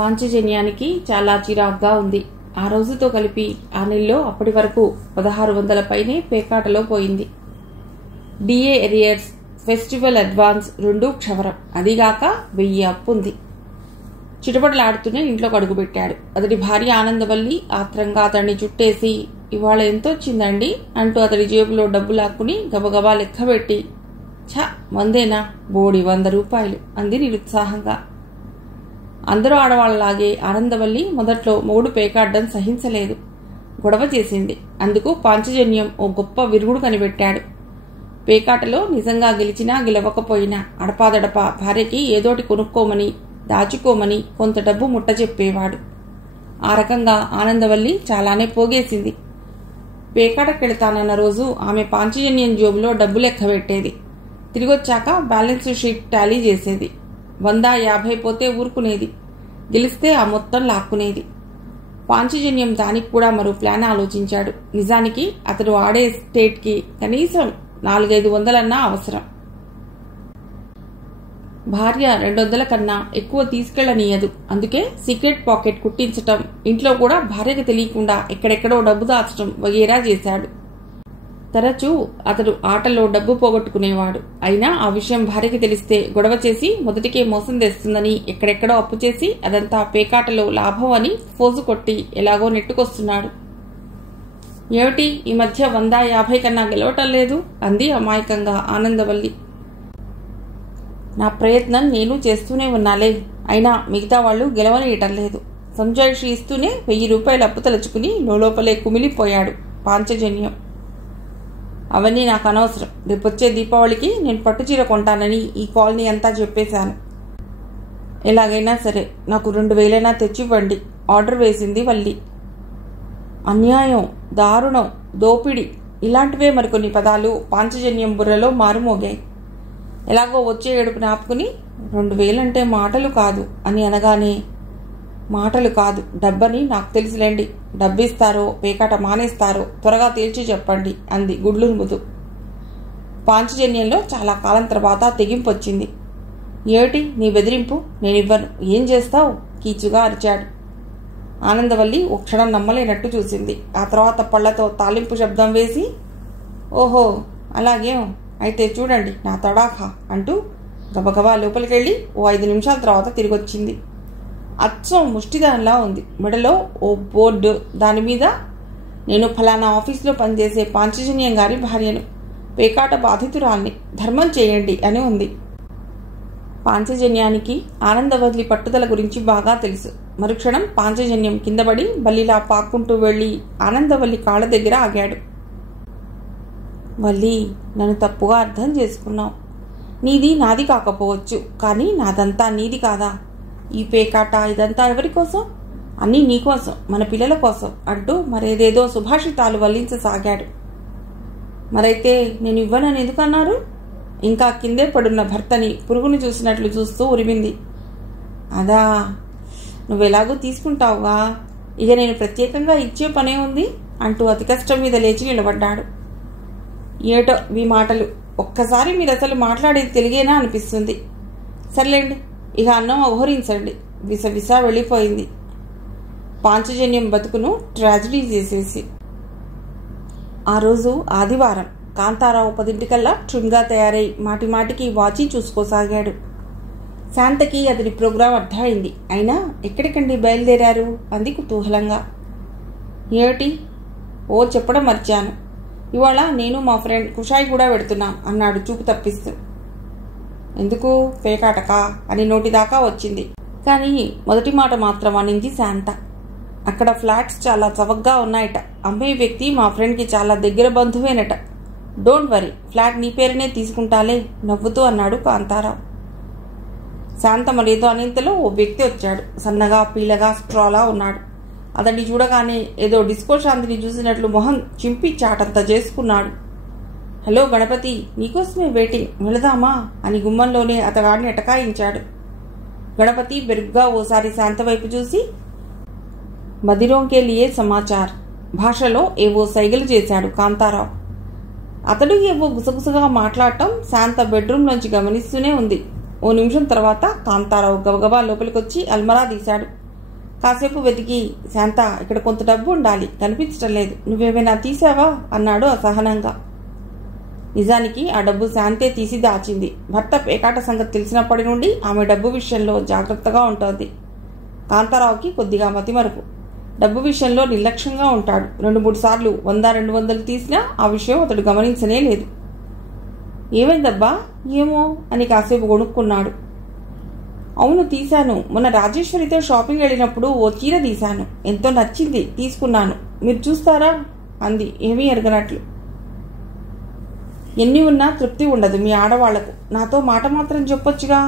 పాంచజన్యానికి చాలా చిరాగ్గా ఉంది. ఆ రోజుతో కలిపి ఆ నెలలో అప్పటి వరకు 1600 పైనే పేకాటలో పోయింది. డిఏ ఎరియర్స్, ఫెస్టివల్ అడ్వాన్స్ రెండూ క్షవరం. అదిగాక 1000 అప్పుంది. చిటపటలాడుతూనే ఇంట్లోకి అడుగుపెట్టాడు. అతడి భార్య ఆనందవల్లి ఆత్రంగా అతడిని చుట్టేసి, ఇవాళ ఎంత వచ్చిందండి అంటూ అతడి జేబులో డబ్బు లాక్కుని గబగబా లెక్కబెట్టి, ఛ, 100 బోడి 100 రూపాయలు అంది నిరుత్సాహంగా. అందరూ ఆడవాళ్లలాగే ఆనందవల్లి మొదట్లో మొగుడు పేకాడ్డం సహించలేదు. గొడవ చేసింది. అందుకు పాంచజన్యం ఓ గొప్ప విరుగుడు కనిపెట్టాడు. పేకాటలో నిజంగా గెలిచినా గెలవకపోయినా అడపాదడపా భార్యకి ఏదోటి కొనుక్కోమని, దాచుకోమని కొంత డబ్బు ముట్ట చెప్పేవాడు. ఆ రకంగా ఆనందవల్లి చాలానే పోగేసింది. పేకాటకెళతానన్న రోజు ఆమె పాంచజన్యం జోబులో డబ్బు లెక్క పెట్టేది. తిరిగొచ్చాక బ్యాలెన్స్ షీట్ టాలీ చేసేది. 150 పోతే ఊరుకునేది. గెలిస్తే ఆ మొత్తం లాక్కునేది. పాంచజన్యం దానికి కూడా మరో ప్లాన్ ఆలోచించాడు. నిజానికి అతడు ఆడే స్టేట్కి కనీసం 400-500 అవసరం. భార్య 200 కన్నా ఎక్కువ తీసుకెళ్లనీయదు. అందుకే సీక్రెట్ పాకెట్ కుట్టించటం, ఇంట్లో కూడా భార్యకు తెలియకుండా ఎక్కడెక్కడో డబ్బు దాచటం వగేరా చేశాడు. తరచూ అతడు ఆటలో డబ్బు పోగొట్టుకునేవాడు. అయినా ఆ విషయం భార్యకి తెలిస్తే గొడవ చేసి మొదటికే మోసం తెస్తుందని ఎక్కడెక్కడో అప్పు చేసి అదంతా పేకాటలో లాభం అని ఫోజు కొట్టి ఎలాగో నెట్టుకొస్తున్నాడు. ఏమిటి ఈ మధ్య 150 కన్నా గెలవటం లేదు అంది అమాయకంగా ఆనందవల్లి. నా ప్రయత్నం నేను చేస్తూనే ఉన్నాలే, అయినా మిగతా వాళ్ళు గెలవనీయటం లేదు. సంజాయిషి ఇస్తూనే 1000 రూపాయలు అప్పు తలుచుకుని లోపలే కుమిలిపోయాడు పాంచజన్యం. అవన్నీ నాకు అనవసరం. రేపొచ్చే దీపావళికి నేను పట్టుచీర కొంటానని ఈ కాలనీ అంతా చెప్పేశాను. ఎలాగైనా సరే నాకు 2000 తెచ్చివ్వండి ఆర్డర్ వేసింది వల్లి. అన్యాయం, దారుణం, దోపిడి ఇలాంటివే మరికొన్ని పదాలు పాంచజన్యం బుర్రలో మారుమోగాయి. ఎలాగో వచ్చే ఏడుపుని ఆపుకుని 2000 అంటే మాటలు కాదు అని అనగానే, మాటలు కాదు డబ్బని నాకు తెలుసులేండి, డబ్బిస్తారో పేకాట మానేస్తారో త్వరగా తేల్చి చెప్పండి అంది గుడ్లుముతూ. పాంచజన్యంలో చాలా కాలం తర్వాత తెగింపు వచ్చింది. ఏమిటి నీ బెదిరింపు? నేనివ్వను. ఏం చేస్తావు? కీచుగా అరిచాడు. ఆనందవల్లి ఓ క్షణం నమ్మలేనట్టు చూసింది. ఆ తర్వాత పళ్లతో తాలింపు శబ్దం వేసి, ఓహో అలాగేం, అయితే చూడండి నా తడాఖా అంటూ గబగబా లోపలికెళ్ళి ఓ 5 నిమిషాల తర్వాత తిరిగొచ్చింది. అచ్చం ముష్టిదానిలా ఉంది. మెడలో ఓ బోర్డు, దానిమీద నేను ఫలానా ఆఫీసులో పనిచేసే పాంచజన్యం గారి భార్యను, పేకాట బాధితురాల్ని, ధర్మం చేయండి అని ఉంది. పాంచజన్యానికి ఆనందవల్లి పట్టుదల గురించి బాగా తెలుసు. మరుక్షణం పాంచజన్యం కిందపడి బల్లిలా పాక్కుంటూ వెళ్లి ఆనందవల్లి కాళ్ళ దగ్గర ఆగాడు. వల్లి, నన్ను తప్పుగా అర్థం చేసుకున్నావు. నీది నాది కాకపోవచ్చు, కానీ నాదంతా నీది కాదా? ఈ పేకాట ఇదంతా ఎవరి కోసం? అన్నీ నీకోసం, మన పిల్లల కోసం అంటూ మరేదేదో సుభాషితాలు వల్లించసాగాడు. మరైతే నేను ఇవ్వనని ఎందుకన్నారు? ఇంకా కిందే పడున్న భర్తని పురుగుని చూసినట్లు చూస్తూ ఉరిమింది. అదా, నువ్వెలాగూ తీసుకుంటావుగా, ఇక నేను ప్రత్యేకంగా ఇచ్చే పనే ఉంది అంటూ అతి కష్టం మీద లేచి నిలబడ్డాడు. ఏటో మీ మాటలు, ఒక్కసారి మీరు అసలు మాట్లాడేది తెలుగేనా అనిపిస్తుంది. సర్లేండి, ఇక అన్నం అవహరించండి. విసవిసా వెళ్ళిపోయింది పాంచజన్యం బతుకును ట్రాజడీ చేసేసి. ఆ రోజు ఆదివారం. కాంతారావు 10 ట్రిమ్గా తయారై మాటిమాటికి వాచి చూసుకోసాగాడు. శాంతకి అతడి ప్రోగ్రాం అర్థమైంది. అయినా ఎక్కడికండి బయలుదేరారు అంది కుతూహలంగా. ఏమిటి? ఓ చెప్పడం మర్చాను, ఇవాళ నేను మా ఫ్రెండ్ కుషాయి కూడా పెడుతున్నాం అన్నాడు చూపు తప్పిస్తూ. ఎందుకు? పేకాటకా అని నోటిదాకా వచ్చింది. కానీ మొదటి మాట మాత్రం అనింది శాంత. అక్కడ ఫ్లాట్స్ చాలా చవకగా ఉన్నాయట. అమ్మే వ్యక్తి మా ఫ్రెండ్కి చాలా దగ్గర బంధువేనట. డోంట్ వరీ, ఫ్లాట్ నీ పేరునే తీసుకుంటాలే నవ్వుతూ అన్నాడు కాంతారావు. శాంత మరేదో అనేంతలో ఓ వ్యక్తి వచ్చాడు. సన్నగా పీలగా స్ట్రాలా ఉన్నాడు. అతన్ని చూడగానే ఏదో డిస్కో శాంతిని చూసినట్లు మొహం చింపి చాటంత చేసుకున్నాడు. హలో గణపతి, నీకోసమే వెయిటింగ్, వెళదామా అని గుమ్మంలోనే అతగాడిని ఎటకాయించాడు. గణపతి బెరుగ్గా ఓసారి శాంత వైపు చూసి, మదిరోంకే లియే సమాచార్ భాషలో ఏవో సైగలు చేశాడు కాంతారావు. అతడు ఏవో గుసగుసగా మాట్లాడటం శాంత బెడ్రూంలోంచి గమనిస్తూనే ఉంది. ఓ నిమిషం తర్వాత కాంతారావు గబగబా లోపలికొచ్చి అల్మరా తీశాడు. కాసేపు వెతికి, శాంత, ఇక్కడ కొంత డబ్బు ఉండాలి, కనిపించటం లేదు, నువ్వేమైనా తీసావా అన్నాడు అసహనంగా. నిజానికి ఆ డబ్బు శాంతే తీసి దాచింది. భర్త పేకాట సంగతి తెలిసినప్పటి నుండి ఆమె డబ్బు విషయంలో జాగ్రత్తగా ఉంటుంది. కాంతారావుకి కొద్దిగా మతిమరుపు. డబ్బు విషయంలో నిర్లక్ష్యంగా ఉంటాడు. 2-3 సార్లు 100-200 తీసినా ఆ విషయం అతడు గమనించనే లేదు. ఏమైందబ్బా? ఏమో అని కాసేపు గొణుక్కున్నాడు. అవును, తీశాను. మొన్న రాజేశ్వరితో షాపింగ్ వెళ్ళినప్పుడు ఓ చీర తీశాను. ఎంతో నచ్చింది, తీసుకున్నాను. మీరు చూస్తారా అంది ఏమీ ఎరగనట్లు. ఎన్ని ఉన్నా తృప్తి ఉండదు మీ ఆడవాళ్లకు. నాతో మాట మాత్రం చెప్పొచ్చుగా.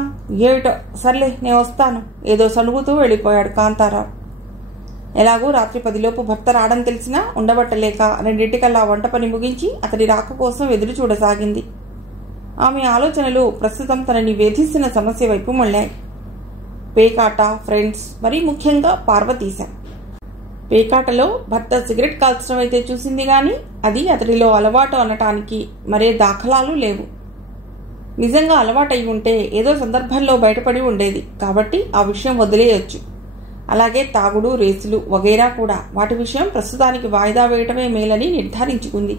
ఏమిటో, సర్లే నేను వస్తాను ఏదో సణుగుతూ వెళ్ళిపోయాడు కాంతారావు. ఎలాగూ రాత్రి 10లోపు భర్త రావడం తెలిసినా ఉండబట్టలేక 2 వంట పని ముగించి అతడి రాక కోసం ఎదురు చూడసాగింది. ఆమె ఆలోచనలు ప్రస్తుతం తనని వేధిస్తున్న సమస్య వైపు మళ్ళాయి. పేకాట, ఫ్రెండ్స్, మరీ ముఖ్యంగా పార్వతీశం. పేకాటలో భర్త సిగరెట్ కాల్చడం అయితే చూసింది గాని అది అతడిలో అలవాటు అనటానికి మరే దాఖలాలు లేవు. నిజంగా అలవాటయి ఉంటే ఏదో సందర్భంలో బయటపడి ఉండేది కాబట్టి ఆ విషయం వదిలేయొచ్చు. అలాగే తాగుడు, రేసులు వగైరా కూడా. వాటి విషయం ప్రస్తుతానికి వాయిదా వేయటమే మేలని నిర్ధారించుకుంది.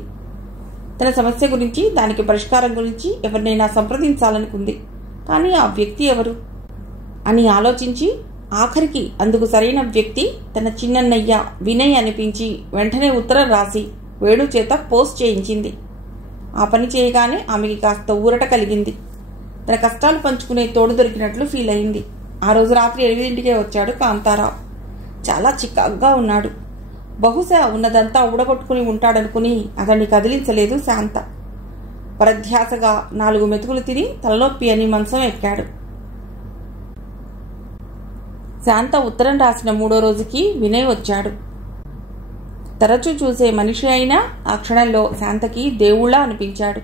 తన సమస్య గురించి, దానికి పరిష్కారం గురించి ఎవరినైనా సంప్రదించాలనుకుంది. కానీ ఆ వ్యక్తి ఎవరు అని ఆలోచించి ఆఖరికి అందుకు సరైన వ్యక్తి తన చిన్నన్నయ్య వినయ్ అనిపించి వెంటనే ఉత్తరం రాసి వేణు చేత పోస్ట్ చేయించింది. ఆ పని చేయగానే ఆమెకి కాస్త ఊరట కలిగింది. తన కష్టాలు పంచుకునే తోడు దొరికినట్లు ఫీల్ అయింది. ఆ రోజు రాత్రి 8ంటికే వచ్చాడు కాంతారావు. చాలా చికాగ్గా ఉన్నాడు. బహుశా ఉన్నదంతా ఊడగొట్టుకుని ఉంటాడనుకుని అతన్ని కదిలించలేదు శాంత. పరధ్యాసగా 4 మెతుకులు తిని తలనొప్పి అని మంచం ఎక్కాడు. శాంత ఉత్తరం రాసిన 3వ రోజుకి వినయ్ వచ్చాడు. తరచూ చూసే మనిషి అయినా ఆ క్షణంలో శాంతకి దేవుళ్ళ అనిపించాడు.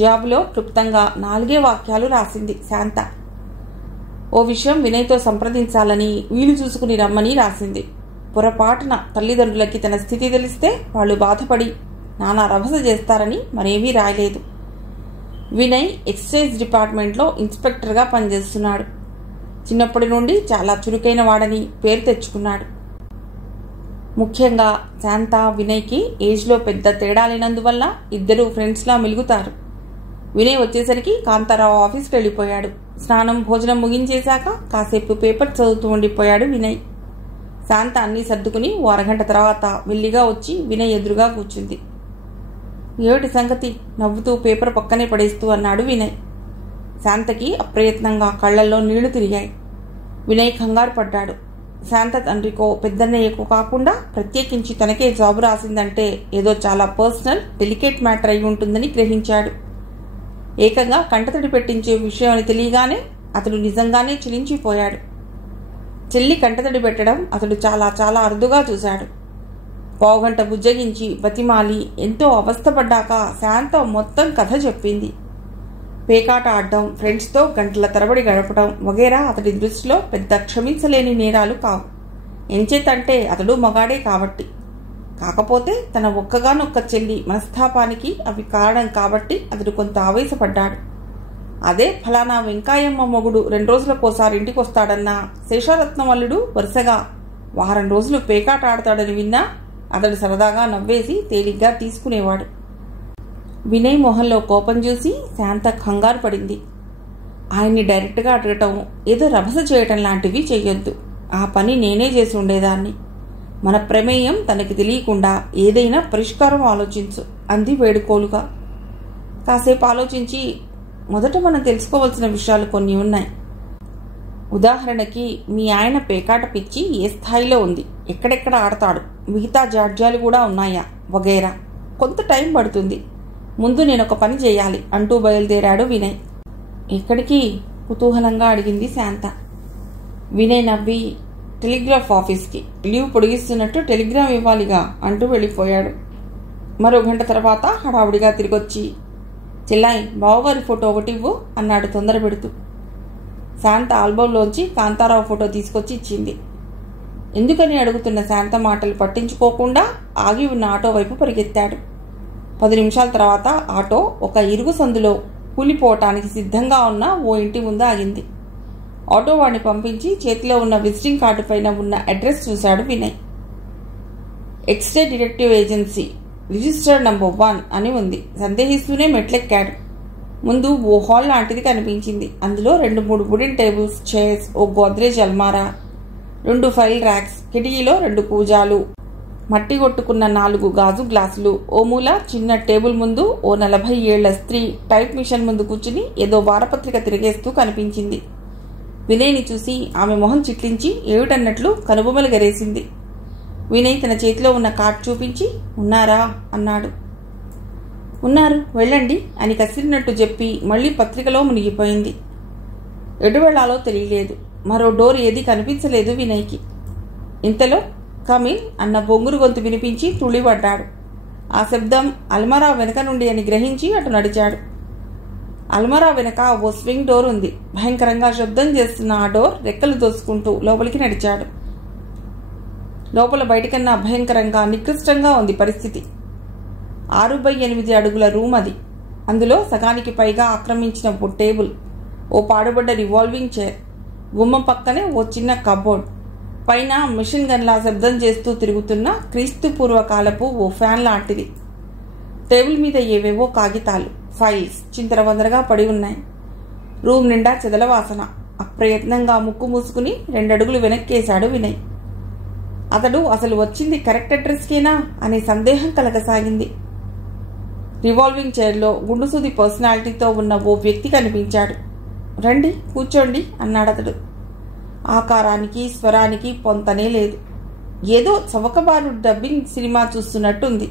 జాబులో క్లుప్తంగా 4 వాక్యాలు రాసింది శాంత. ఓ విషయం వినయ్తో సంప్రదించాలని, వీలు చూసుకుని రమ్మని రాసింది. పొరపాటున తల్లిదండ్రులకి తన స్థితి తెలిస్తే వాళ్ళు బాధపడి నానా రభస చేస్తారని మరేమీ రాయలేదు. వినయ్ ఎక్సైజ్ డిపార్ట్మెంట్లో ఇన్స్పెక్టర్గా పనిచేస్తున్నాడు. చిన్నప్పటి నుండి చాలా చురుకైన వాడని పేరు తెచ్చుకున్నాడు. ముఖ్యంగా శాంత, వినయ్కి ఏజ్లో పెద్ద తేడా లేనందువల్ల ఇద్దరూ ఫ్రెండ్స్లా మెలుగుతారు. వినయ్ వచ్చేసరికి కాంతారావు ఆఫీస్కి వెళ్ళిపోయాడు. స్నానం, భోజనం ముగించేశాక కాసేపు పేపర్ చదువుతూ ఉండిపోయాడు వినయ్. శాంత అన్నీ సర్దుకుని ఓ అరగంట తర్వాత మెల్లిగా వచ్చి వినయ్ ఎదురుగా కూర్చుంది. ఏమిటి సంగతి? నవ్వుతూ పేపర్ పక్కనే పడేస్తూ అన్నాడు వినయ్. శాంతకి అప్రయత్నంగా కళ్లల్లో నీళ్లు తిరిగాయి. వినయ్ కంగారు పడ్డాడు. శాంత తండ్రికో పెద్దన్నయ్యకో కాకుండా ప్రత్యేకించి తనకే జాబు రాసిందంటే ఏదో చాలా పర్సనల్, డెలికేట్ మ్యాటర్ అయి ఉంటుందని గ్రహించాడు. ఏకంగా కంటతడి పెట్టించే విషయం అని తెలియగానే అతడు నిజంగానే చిలించిపోయాడు. చెల్లి కంటతడి పెట్టడం అతడు చాలా చాలా అరుదుగా చూశాడు. పావుగంట బుజ్జగించి బతిమాలి ఎంతో అవస్థపడ్డాక శాంత మొత్తం కథ చెప్పింది. పేకాట ఆడడం, ఫ్రెండ్స్తో గంటల తరబడి గడపడం వగేరా అతడి దృష్టిలో పెద్ద క్షమించలేని నేరాలు కావు. ఎంచేతంటే అతడు మగాడే కాబట్టి. కాకపోతే తన ఒక్కగానొక్క చెల్లి మనస్తాపానికి అవి కారణం కాబట్టి అతడు కొంత ఆవేశపడ్డాడు. అదే ఫలానా వెంకాయమ్మ మొగుడు 2 రోజులకోసారి ఇంటికొస్తాడన్నా, శేషారత్నం అల్లుడు వరుసగా 1 వారం రోజులు పేకాట ఆడతాడని విన్నా అతడు సరదాగా నవ్వేసి తేలిగ్గా తీసుకునేవాడు. వినయ్ మొహంలో కోపం చూసి శాంత కంగారు పడింది. ఆయన్ని డైరెక్ట్గా అడగటం, ఏదో రభస చేయటం లాంటివి చెయ్యొద్దు. ఆ పని నేనే చేసి ఉండేదాన్ని. మన ప్రమేయం తనకి తెలియకుండా ఏదైనా పరిష్కారం ఆలోచించు అంది వేడుకోలుగా. కాసేపు ఆలోచించి, మొదట మనం తెలుసుకోవాల్సిన విషయాలు కొన్ని ఉన్నాయి. ఉదాహరణకి మీ ఆయన పేకాట పిచ్చి ఏ స్థాయిలో ఉంది, ఎక్కడెక్కడ ఆడతాడు, మిగతా జాడ్యాలు కూడా ఉన్నాయా వగైరా. కొంత టైం పడుతుంది. ముందు నేనొక పని చేయాలి అంటూ బయలుదేరాడు వినయ్. ఎక్కడికి? కుతూహలంగా అడిగింది శాంత. వినయ్ నవ్వి, టెలిగ్రాఫ్ ఆఫీస్కి. లీవ్ పొడిగిస్తున్నట్టు టెలిగ్రామ్ ఇవ్వాలిగా అంటూ వెళ్ళిపోయాడు. మరో గంట తర్వాత హడావుడిగా తిరిగొచ్చి, చెల్లాయి బావగారి ఫోటో ఒకటి ఇవ్వు అన్నాడు తొందర పెడుతూ. శాంత ఆల్బంలోంచి కాంతారావు ఫోటో తీసుకొచ్చి ఇచ్చింది. ఎందుకని అడుగుతున్న శాంత మాటలు పట్టించుకోకుండా ఆగి ఉన్న ఆటో వైపు పరిగెత్తాడు. 10 నిమిషాల తర్వాత ఆటో ఒక ఇరుగు సందులో కూలిపోవటానికి సిద్ధంగా ఉన్న ఓ ఇంటి ముందు ఆగింది. ఆటో వాడిని పంపించి చేతిలో ఉన్న విజిటింగ్ కార్డు పైన ఉన్న అడ్రస్ చూశాడు Vinay. X ray detective agency, register number 1 అని ఉంది. సందేహిస్తూనే మెట్లెక్కాడు. ముందు ఓ హాల్ లాంటిది కనిపించింది. అందులో 2-3 వుడెన్ టేబుల్స్, చైర్స్, ఓ గోద్రేజ్ అల్మారా, 2 ఫైల్ ర్యాక్స్, కిటికీలో 2 కూజాలు, మట్టి కొట్టుకున్న 4 గాజు గ్లాసులు, ఓ మూల చిన్న టేబుల్ ముందు ఓ 40 ఏళ్ల స్త్రీ టైప్ మిషన్ ముందు కూర్చుని ఏదో వారపత్రిక తిరిగేస్తూ కనిపించింది. వినయ్ని చూసి ఆమె మొహం చిట్లించి ఏమిటన్నట్లు కనుబొమ్మలు గరేసింది. వినయ్ తన చేతిలో ఉన్న కార్డు చూపించి ఉన్నారా అన్నాడు. ఉన్నారు, వెళ్ళండి అని కసిరినట్టు చెప్పి మళ్లీ పత్రికలో మునిగిపోయింది. ఎటు వెళ్లాలో తెలియలేదు. మరో డోర్ ఏది కనిపించలేదు వినయ్కి. ఇంతలో కమిన్ అన్న బొంగురు గొంతు వినిపించి తుళిపడ్డాడు. ఆ శబ్దం అల్మరా వెనక నుండి అని గ్రహించి అటు నడిచాడు. అల్మరా వెనక ఓ స్వింగ్ డోర్ ఉంది. భయంకరంగా శబ్దం చేస్తున్న ఆ డోర్ రెక్కలు దోసుకుంటూ లోపలికి నడిచాడు. లోపల బయటకన్నా భయంకరంగా నికృష్టంగా ఉంది పరిస్థితి. 6x8 అడుగుల రూమ్ అది. అందులో సగానికి పైగా ఆక్రమించిన ఓ టేబుల్, ఓ పాడుబడ్డ రివాల్వింగ్ చైర్, గుమ్మం పక్కనే ఓ చిన్న కబోర్డ్, పైన మిషన్ గన్లా శబ్దం చేస్తూ తిరుగుతున్న క్రీస్తు పూర్వకాలపు ఓ ఫ్యాన్ లాంటిది. టేబుల్ మీద ఏవేవో కాగితాలు, ఫైల్స్ చింతరవందరగా పడి ఉన్నాయి. రూమ్ నిండా చెదల వాసన. అప్రయత్నంగా ముక్కు మూసుకుని 2 అడుగులు వెనక్కేశాడు వినయ్. అతడు అసలు వచ్చింది కరెక్ట్ అడ్రస్కేనా అనే సందేహం కలగసాగింది. రివాల్వింగ్ చైర్లో గుండుసూది పర్సనాలిటీతో ఉన్న ఓ వ్యక్తి కనిపించాడు. రండి, కూర్చోండి అన్నాడతడు. ఆకారానికి స్వరానికి పొంతనే లేదు. ఏదో చవకబారు డబ్బింగ్ సినిమా చూస్తున్నట్టుంది.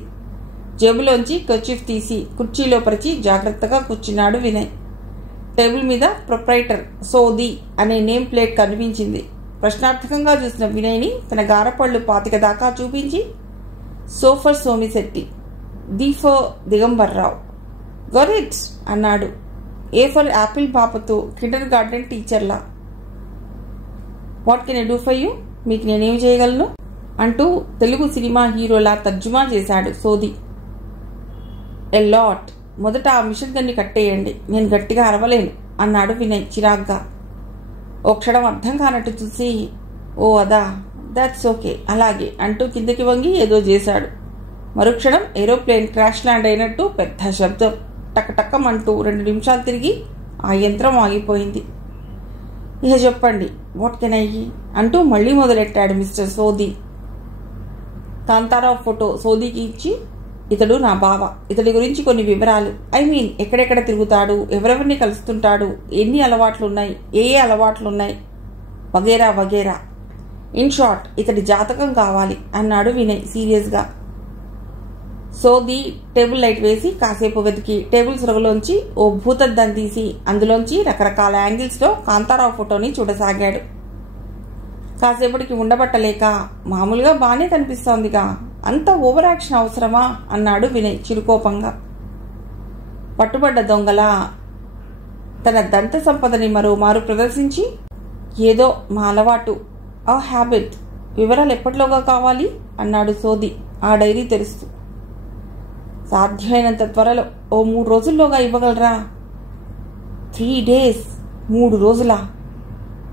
జేబులోంచి కర్చీఫ్ తీసి కుర్చీలో పరిచి జాగ్రత్తగా కూర్చున్నాడు వినయ్. టేబుల్ మీద ప్రొప్రైటర్ సోది అనే నేమ్ ప్లేట్ కనిపించింది. ప్రశ్నార్థకంగా చూసిన వినయ్ని తన గారపళ్ళు 25 దాకా చూపించి, సోఫర్ Somisetti, D for Digambar Rao, got it అన్నాడు. ఏ ఫర్ యాపిల్ పాపతో కిండర్ గార్డెన్ టీచర్లా. What can I do for you, మీకు నేనేం చేయగలను అంటూ తెలుగు సినిమా హీరోలా తర్జుమా చేశాడు సోది. A lot. మొదట ఆ మిషన్ గన్ని కట్టేయండి, నేను గట్టిగా అరవలేను అన్నాడు వినయ్ చిరాగ్గా. ఓ క్షణం అర్థం కానట్టు చూసి, ఓ అదా, దాట్స్ ఓకే, అలాగే అంటూ కిందకి వంగి ఏదో చేశాడు. మరుక్షణం ఏరోప్లేన్ క్రాష్ ల్యాండ్ అయినట్టు పెద్ద శబ్దం. టక్కటక్కమంటూ 2 నిమిషాలు తిరిగి ఆ యంత్రం ఆగిపోయింది. ఇహ చెప్పండి, వాట్ కెన్ ఐ అంటూ మళ్లీ మొదలెట్టాడు మిస్టర్ సోది. కాంతారావు ఫోటో సోదీకి ఇచ్చి, ఇతడు నా బావ, ఇతడి గురించి కొన్ని వివరాలు, ఎక్కడెక్కడ తిరుగుతాడు, ఎవరెవరిని కలుస్తుంటాడు, ఎన్ని అలవాట్లున్నాయి, ఏ అలవాట్లున్నాయి, వగేరా వగేరా. ఇన్ షార్ట్ ఇతడి జాతకం కావాలి అన్నాడు వినయ్ సీరియస్గా. సోది టేబుల్ లైట్ వేసి కాసేపు వెతికి టేబుల్ సొరగలోంచి ఓ భూతద్దం తీసి అందులోంచి రకరకాల యాంగిల్స్లో కాంతారావు ఫోటోని చూడసాగాడు. కాసేపటికి ఉండబట్టలేక, మామూలుగా బానే కనిపిస్తోందిగా, అంత ఓవర్ యాక్షన్ అవసరమా అన్నాడు వినయ్ చిరుకోపంగా. పట్టుబడ్డ దొంగలా తన దంత సంపదని మరోమారు ప్రదర్శించి, ఏదో మా అలవాటు, ఆ హ్యాబిట్, వివరాలు ఎప్పటిలోగా కావాలి అన్నాడు సోది ఆ డైరీ తెరుస్తూ. సాధ్యమైనంత త్వరలో, ఓ 3 రోజుల్లోగా ఇవ్వగలరా? 3 days? 3 రోజులా?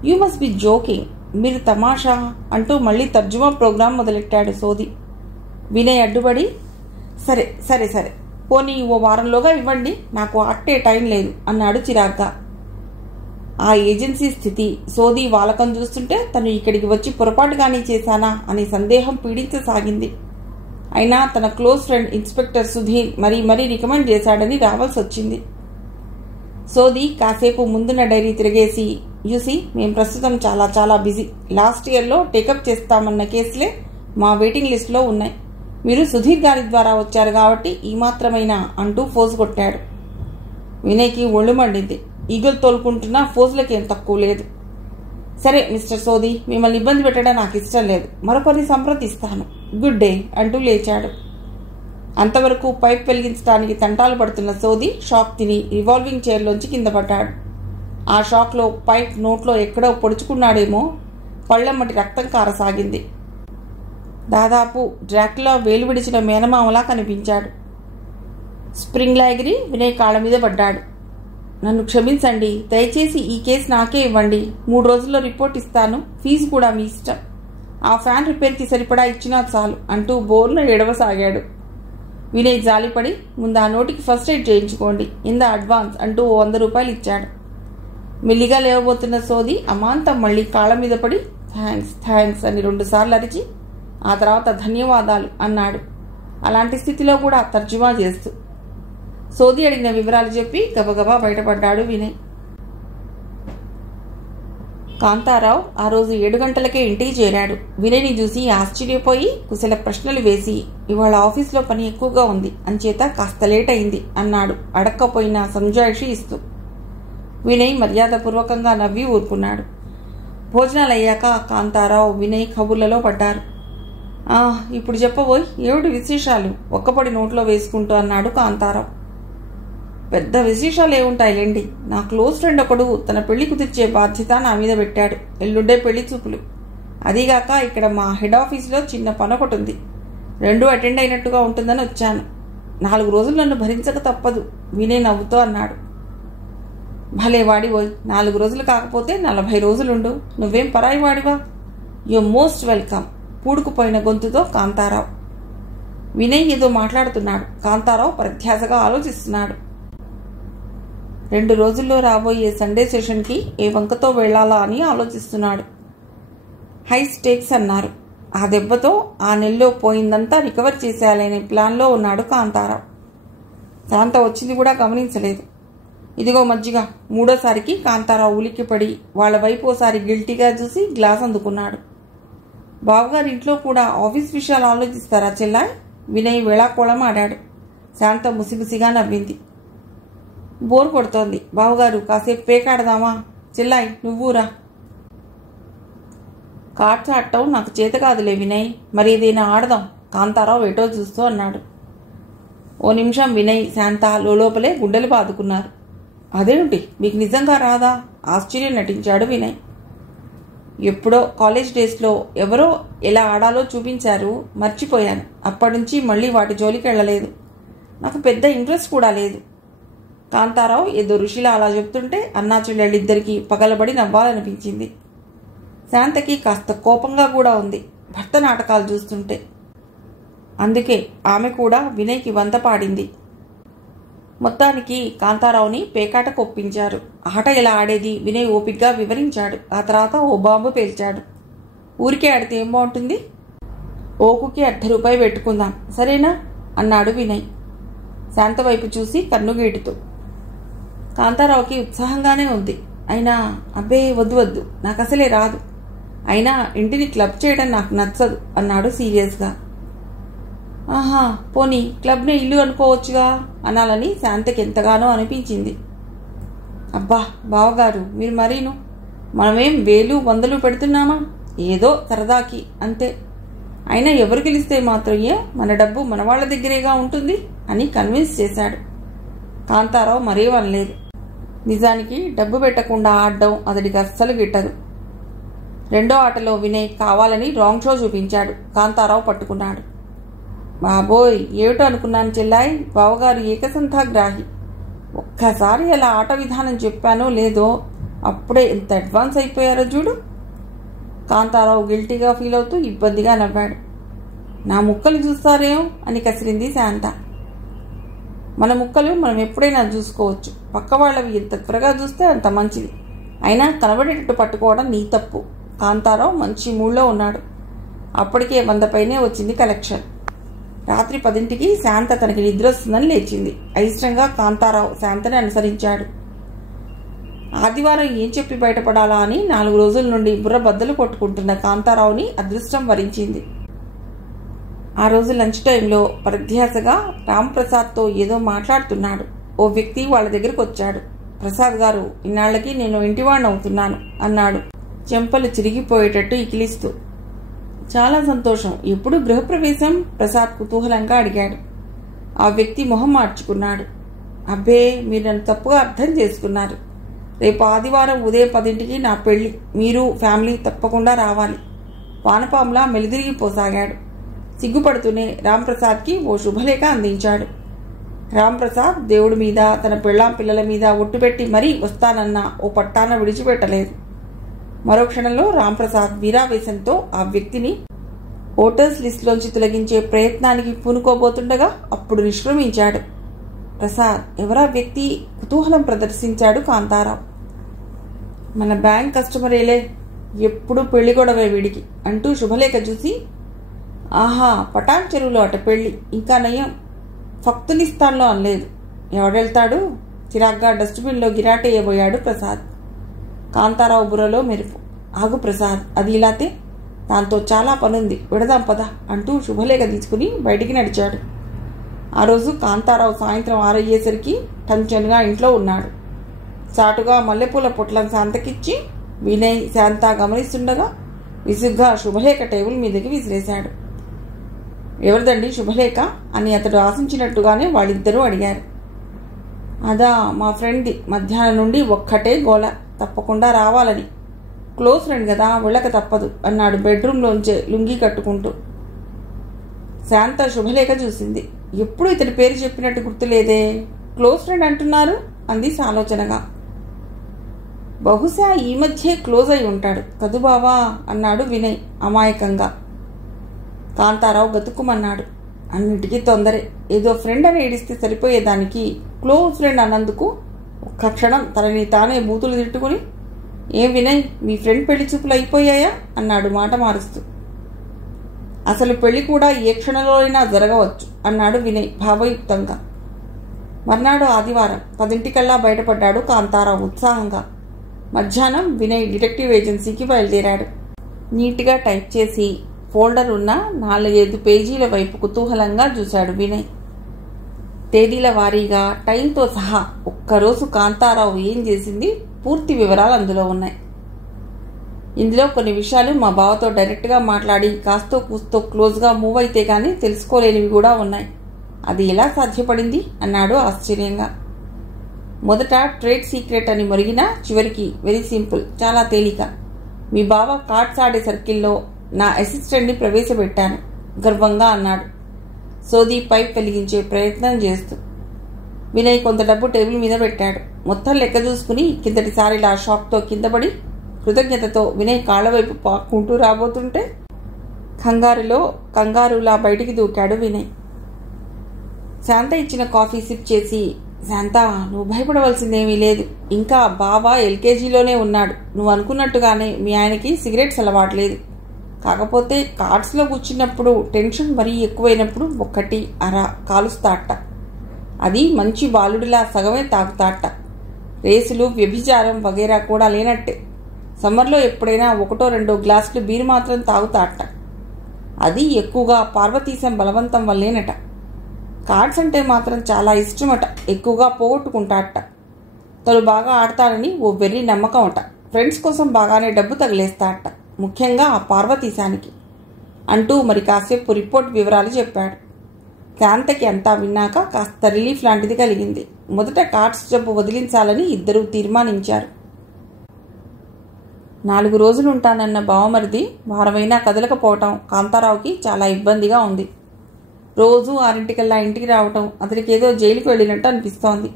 యూ మస్ట్ బి జోకింగ్, మీరు తమాషా అంటూ మళ్లీ తర్జుమా ప్రోగ్రాం మొదలెట్టాడు సోది. వినయ్ అడ్డుపడి, సరే సరే సరే, పోనీ ఓ వారంలోగా ఇవ్వండి, నాకు అట్టే టైం లేదు అన్నాడు చిరాగ్గా. ఆ ఏజెన్సీ స్థితి, సోది వాలకం చూస్తుంటే తను ఇక్కడికి వచ్చి పొరపాటుగానే చేశానా అనే సందేహం పీడించసాగింది. అయినా తన క్లోజ్ ఫ్రెండ్ ఇన్స్పెక్టర్ సుధీర్ మరీ రికమెండ్ చేశాడని రావాల్సి వచ్చింది. సోది కాసేపు ముందున్న డైరీ తిరిగేసి, యూసీ, మేం ప్రస్తుతం చాలా చాలా బిజీ. లాస్ట్ ఇయర్లో టేకప్ చేస్తామన్న కేసులే మా వెయిటింగ్ లిస్టులో ఉన్నాయి. మీరు సుధీర్ గారి ద్వారా వచ్చారు కాబట్టి ఈ మాత్రమైనా అంటూ ఫోజు కొట్టాడు. వినయ్కి ఒళ్ళు మండింది. ఈగలు తోలుకుంటున్నా ఫోజులకేం తక్కువ లేదు. సరే మిస్టర్ సోది, మిమ్మల్ని ఇబ్బంది పెట్టడం నాకు ఇష్టం లేదు, మరొకరిని సంప్రదిస్తాను. గుడ్ డే అంటూ లేచాడు. అంతవరకు పైప్ వెలిగించడానికి తంటాలు పడుతున్న సోది షాక్ తిని రివాల్వింగ్ చైర్లోంచి కింద పడ్డాడు. ఆ షాక్లో పైప్ నోట్లో ఎక్కడో పొడుచుకున్నాడేమో, పళ్లమ్మటి రక్తం కారసాగింది. దాదాపు డ్రాక్యులా వేలు విడిచిన మేనమామలా కనిపించాడు. స్ప్రింగ్ లాగిరి వినయ్ కాళ్ళ మీద పడ్డాడు. నన్ను క్షమించండి, దయచేసి ఈ కేసు నాకే ఇవ్వండి. 3 రోజుల్లో రిపోర్ట్ ఇస్తాను, ఫీజు కూడా మీ ఇష్టం. ఆ ఫ్యాన్ రిపేర్కి సరిపడా ఇచ్చినా చాలు అంటూ బోర్ను ఏడవసాగాడు. వినయ్ జాలిపడి, ముందు ఆ నోటికి ఫస్ట్ ఎయిడ్ చేయించుకోండి, ఇందా అడ్వాన్స్ అంటూ 100 రూపాయలు ఇచ్చాడు. మెల్లిగా లేవబోతున్న సోది అమాంతం మళ్ళీ కాళ్ళ మీద పడి థ్యాంక్స్ అని 2 సార్లు అరిచి ఆ తర్వాత ధన్యవాదాలు అన్నాడు. అలాంటి స్థితిలో కూడా తర్జుమా చేస్తూ సోది అడిగిన వివరాలు చెప్పి గబగబా బయటపడ్డాడు వినయ్. కాంతారావు ఆ రోజు 7 గంటలకే ఇంటికి చేరాడు. వినయ్ని చూసి ఆశ్చర్యపోయి కుశల ప్రశ్నలు వేసి, ఇవాళ ఆఫీస్లో పని ఎక్కువగా ఉంది, అంచేత కాస్త లేట్ అయింది అన్నాడు అడక్కపోయినా సంజాయిషి ఇస్తూ. వినయ్ మర్యాదపూర్వకంగా నవ్వి ఊరుకున్నాడు. భోజనాలయ్యాక కాంతారావు వినయ్ కబుర్లలో పడ్డారు. ఇప్పుడు చెప్పబోయ్, ఏమిటి విశేషాలు? ఒక్కపడి నోట్లో వేసుకుంటూ అన్నాడు కాంతారావు. పెద్ద విశేషాలు ఏముంటాయిలేండి. నా క్లోజ్ ఫ్రెండ్ ఒకడు తన పెళ్లి కుదిర్చే బాధ్యత నా మీద పెట్టాడు. ఎల్లుండే పెళ్లి చూపులు. అదీగాక ఇక్కడ మా హెడ్ ఆఫీసులో చిన్న పని ఒకటి ఉంది. 2 అటెండ్ అయినట్టుగా ఉంటుందని వచ్చాను. 4 రోజులు నన్ను భరించక తప్పదు, వినయ్ నవ్వుతూ అన్నాడు. భలే వాడిపోయి, 4 రోజులు కాకపోతే 40 రోజులుండు. నువ్వేం పరాయి వాడివా? You most welcome. పూడుకుపోయిన గొంతుతో కాంతారావు. వినయ్ ఏదో మాట్లాడుతున్నాడు. కాంతారావు ప్రత్యాశగా ఆలోచిస్తున్నాడు. 2 రోజుల్లో రాబోయే సండే సెషన్కి ఏ వంకతో వెళ్లాలా అని ఆలోచిస్తున్నాడు. హై స్టేక్స్ అన్నారు. ఆ దెబ్బతో ఆ నెలలో పోయిందంతా రికవర్ చేసేయాలనే ప్లాన్లో ఉన్నాడు కాంతారావు. శాంత వచ్చింది కూడా గమనించలేదు. ఇదిగో మజ్జిగ. 3వ సారికి కాంతారావు ఉలిక్కిపడి వాళ్ల వైపు ఓసారి గిల్టీగా చూసి గ్లాస్ అందుకున్నాడు. బావగారి ఇంట్లో కూడా ఆఫీస్ విషయాలు ఆలోచిస్తారా చెల్లాయ్? వినయ్ వేళాకోళం ఆడాడు. శాంత ముసిముసిగా నవ్వింది. బోర్ కొడుతోంది బావగారు, కాసేపు పేకాడదామా? చెల్లాయ్ నువ్వురా. కార్డ్స్ ఆడటం నాకు చేత కాదులే వినయ్, మరి ఏదైనా ఆడదాం కాంతారావు ఎటో చూస్తూ అన్నాడు. ఓ నిమిషం వినయ్, శాంత లోపలే గుండెలు బాదుకున్నారు. అదేమిటి, మీకు నిజంగా రాదా? ఆశ్చర్యం నటించాడు వినయ్. ఎప్పుడో కాలేజ్ డేస్లో ఎవరో ఎలా ఆడాలో చూపించారు, మర్చిపోయాను. అప్పటినుంచి మళ్ళీ వాటి జోలికి వెళ్ళలేదు. నాకు పెద్ద ఇంట్రెస్ట్ కూడా లేదు. కాంతారావు ఏదో ఋషిలా అలా చెప్తుంటే అన్నా చెల్లెళ్ళిద్దరికీ పగలబడి నవ్వాలనిపించింది. శాంతకి కాస్త కోపంగా కూడా ఉంది భర్త నాటకాలు చూస్తుంటే. అందుకే ఆమె కూడా వినయ్కి వంత పాడింది. మొత్తానికి కాంతారావుని పేకాటకు ఒప్పించారు. ఆట ఎలా ఆడేది వినయ్ ఓపిగ్గా వివరించాడు. ఆ తర్వాత ఓ బాంబు పేల్చాడు. ఊరికే ఆడితే ఏం బాగుంటుంది? ఓకుకి 1/2 రూపాయి పెట్టుకుందాం, సరేనా అన్నాడు వినయ్ శాంత వైపు చూసి కన్నుగీటుతూ. కాంతారావుకి ఉత్సాహంగానే ఉంది. అయినా అబ్బే వద్దు, నాకు అసలే రాదు. అయినా ఇంటిని క్లబ్ చేయడం నాకు నచ్చదు అన్నాడు సీరియస్గా. ఆహా, పోనీ క్లబ్ని ఇల్లు అనుకోవచ్చుగా అనాలని శాంతకి ఎంతగానో అనిపించింది. అబ్బా బావగారు, మీరు మరీను. మనమేం 1000, 100 పెడుతున్నామా? ఏదో సరదాకి అంతే. అయినా ఎవరు గెలిస్తే మాత్రం మన డబ్బు మన వాళ్ళ దగ్గరేగా ఉంటుంది అని కన్విన్స్ చేశాడు. కాంతారావు మరేమనలేదు. నిజానికి డబ్బు పెట్టకుండా ఆడడం అతడికి అస్సలు గిట్టదు. 2వ ఆటలో వినయ్ కావాలని రాంగ్ షో చూపించాడు. కాంతారావు పట్టుకున్నాడు. బాబోయ్, ఏమిటో అనుకున్నాను చెల్లాయ్, బావగారు ఏకసంథాగ్రాహి. ఒక్కసారి అలా ఆట విధానం చెప్పానో లేదో అప్పుడే ఎంత అడ్వాన్స్ అయిపోయారో చూడు. కాంతారావు గిల్టీగా ఫీల్ అవుతూ ఇబ్బందిగా నవ్వాడు. నా ముక్కలు చూస్తారేమో అని కసిరింది శాంత. మన ముక్కలు మనం ఎప్పుడైనా చూసుకోవచ్చు. పక్క వాళ్ళవి ఎంత త్వరగా చూస్తే అంత మంచిది. అయినా కనబడేటట్టు పట్టుకోవడం నీ తప్పు. కాంతారావు మంచి మూడ్లో ఉన్నాడు. అప్పటికే 100 పైనే వచ్చింది కలెక్షన్. రాత్రి 10ంటికి శాంత తనకి నిద్ర వస్తుందని లేచింది. అయిష్టంగా కాంతారావు శాంతని అనుసరించాడు. ఆదివారం ఏం చెప్పి బయటపడాలా అని 4 రోజుల నుండి బుర్ర బద్దలు కొట్టుకుంటున్న కాంతారావుని అదృష్టం వరించింది. ఆ రోజు లంచ్ టైంలో ప్రధ్యాసగా రాంప్రసాద్తో ఏదో మాట్లాడుతున్నాడు. ఓ వ్యక్తి వాళ్ళ దగ్గరకు వచ్చాడు. ప్రసాద్ గారు, ఇన్నాళ్లకి నేను ఇంటివాణ్ణి అవుతున్నాను అన్నాడు చెంపలు చిరిగిపోయేటట్టు ఇకిలిస్తూ. చాలా సంతోషం. ఎప్పుడు గృహప్రవేశం? ప్రసాద్ కుతూహలంగా అడిగాడు. ఆ వ్యక్తి మొహం మార్చుకున్నాడు. అబ్బే, మీరు నన్ను తప్పుగా అర్థం చేసుకున్నారు. రేపు ఆదివారం ఉదయం 10ంటికి నా పెళ్లి. మీరు ఫ్యామిలీ తప్పకుండా రావాలి. వానపాములా మెలిదిరిగిపోసాగాడు. సిగ్గుపడుతూనే రాంప్రసాద్కి ఓ శుభలేఖ అందించాడు. రాంప్రసాద్ దేవుడి మీద, తన పెళ్ళాం పిల్లల మీద ఒట్టు పెట్టి మరీ వస్తానన్న ఓ పట్టాన విడిచిపెట్టలేదు. మరో క్షణంలో రాంప్రసాద్ వీరావేశంతో ఆ వ్యక్తిని ఓటర్స్ లిస్టులోంచి తొలగించే ప్రయత్నానికి పూనుకోబోతుండగా అప్పుడు నిష్క్రమించాడు. ప్రసాద్, ఎవరా వ్యక్తి? కుతూహలం ప్రదర్శించాడు కాంతారావు. మన బ్యాంక్ కస్టమరేలే, ఎప్పుడు పెళ్లి గొడవే వీడికి అంటూ శుభలేఖ చూసి, ఆహా, పటాన్ చెరువులో అట పెళ్లి, ఇంకా నయం, ఫక్తునిస్తాన్లో అనలేదు. ఎవడెళ్తాడు? చిరాగ్గా డస్ట్బిన్లో గిరాటేయబోయాడు ప్రసాద్. కాంతారావు బుర్రలో మెరుపు. ఆగు ప్రసాద్, అది ఇలాతే, దాంతో చాలా పనుంది, విడదాం పద అంటూ శుభలేఖ తీసుకుని బయటికి నడిచాడు. ఆ రోజు కాంతారావు సాయంత్రం 6 అయ్యేసరికి టెన్షన్గా ఇంట్లో ఉన్నాడు. చాటుగా మల్లెపూల పొట్లను శాంతకిచ్చి వినయ్, శాంత గమనిస్తుండగా విసుగ్గా శుభలేఖ టేబుల్ మీదకి విసిరేశాడు. ఎవరిదండి శుభలేఖ అని అతడు ఆశించినట్టుగానే వాళ్ళిద్దరూ అడిగారు. అదా, మా ఫ్రెండ్ది, మధ్యాహ్నం నుండి ఒక్కటే గోల, తప్పకుండా రావాలని. క్లోజ్ ఫ్రెండ్ కదా, వెళ్ళక తప్పదు అన్నాడు బెడ్రూమ్లోంచే లుంగీ కట్టుకుంటూ. శాంత శుభలేఖ చూసింది. ఎప్పుడు ఇతడి పేరు చెప్పినట్టు గుర్తులేదే, క్లోజ్ ఫ్రెండ్ అంటున్నారు అంది సాలోచనగా. బహుశా ఈ మధ్యే క్లోజ్ అయి ఉంటాడు కదు బావా అన్నాడు వినయ్ అమాయకంగా. కాంతారావు గతుక్కుమన్నాడు. అన్నిటికీ తొందరే, ఏదో ఫ్రెండ్ అని ఏడిస్తే సరిపోయేదానికి క్లోజ్ ఫ్రెండ్ అన్నందుకు ఒక్క క్షణం తనని తానే బూతులు తిట్టుకుని, ఏం వినయ్, మీ ఫ్రెండ్ పెళ్లి చూపులు అయిపోయాయా అన్నాడు మాట మారుస్తూ. అసలు పెళ్లి కూడా ఏ క్షణంలో అయినా జరగవచ్చు అన్నాడు వినయ్ భావయుక్తంగా. మర్నాడు ఆదివారం 10 బయటపడ్డాడు కాంతారావు ఉత్సాహంగా. మధ్యాహ్నం వినయ్ డిటెక్టివ్ ఏజెన్సీకి బయలుదేరాడు. నీట్గా టైప్ చేసి ఫోల్డర్ ఉన్న 4-5 పేజీల వైపు కుతూహలంగా చూశాడు వినయ్. తేదీల వారీగా టైంతో సహా ఒక్కరోజు కాంతారావు ఏం చేసింది పూర్తి వివరాలు అందులో ఉన్నాయి. ఇందులో కొన్ని విషయాలు మా బావతో డైరెక్ట్గా మాట్లాడి కాస్తో కూస్తో క్లోజ్గా మూవ్ అయితే కానీ తెలుసుకోలేనివి కూడా ఉన్నాయి. అది ఎలా సాధ్యపడింది అన్నాడు ఆశ్చర్యంగా. మొదట ట్రేడ్ సీక్రెట్ అని మొరిగినా చివరికి వెరీ సింపుల్, చాలా తేలిక. మీ బావ కార్డ్స్ ఆడే సర్కిల్లో నా అసిస్టెంట్ని ప్రవేశపెట్టాను గర్వంగా అన్నాడు సోదీ పైప్ వెలిగించే ప్రయత్నం చేస్తూ. వినయ్ కొంత డబ్బు టేబుల్ మీద పెట్టాడు. మొత్తం లెక్క చూసుకుని కిందటిసారిలా షాక్తో కిందపడి కృతజ్ఞతతో వినయ్ కాళ్ల వైపు పాక్కుంటూ రాబోతుంటే కంగారులా బయటికి దూకాడు వినయ్. శాంత ఇచ్చిన కాఫీ సిప్ చేసి, శాంత, నువ్వు భయపడవలసిందేమీ లేదు, ఇంకా బావ ఎల్కేజీలోనే ఉన్నాడు. నువ్వు అనుకున్నట్టుగానే మీ ఆయనకి సిగరెట్స్ అలవాట్లేదు. కాకపోతే కార్డ్స్లో కూర్చున్నప్పుడు టెన్షన్ మరీ ఎక్కువైనప్పుడు 1-1/2 కాలుస్తాట. అది మంచి బాలుడిలా సగమే తాగుతాట. రేసులు, వ్యభిచారం వగేరా కూడా లేనట్టే. సమ్మర్లో ఎప్పుడైనా 1-2 గ్లాసులు బీరు మాత్రం తాగుతాట. అది ఎక్కువగా పార్వతీశం బలవంతం వల్లేనట. కార్డ్స్ అంటే మాత్రం చాలా ఇష్టమట, ఎక్కువగా పోగొట్టుకుంటాట. తను బాగా ఆడతానని ఓ వెర్రి నమ్మకం అట. ఫ్రెండ్స్ కోసం బాగానే డబ్బు తగిలేస్తాట, ముఖ్యంగా ఆ పార్వతీశానికి అంటూ మరి కాసేపు రిపోర్ట్ వివరాలు చెప్పాడు. శాంతకి అంతా విన్నాక కాస్త రిలీఫ్ లాంటిది కలిగింది. మొదట కార్డ్స్ జబ్బు వదిలించాలని ఇద్దరూ తీర్మానించారు. 4 రోజులు ఉంటానన్న బావమరిది వారమైనా కదలకపోవటం కాంతారావుకి చాలా ఇబ్బందిగా ఉంది. రోజు 6 ఇంటికి రావటం అతడికేదో జైలుకు వెళ్ళినట్టు అనిపిస్తోంది.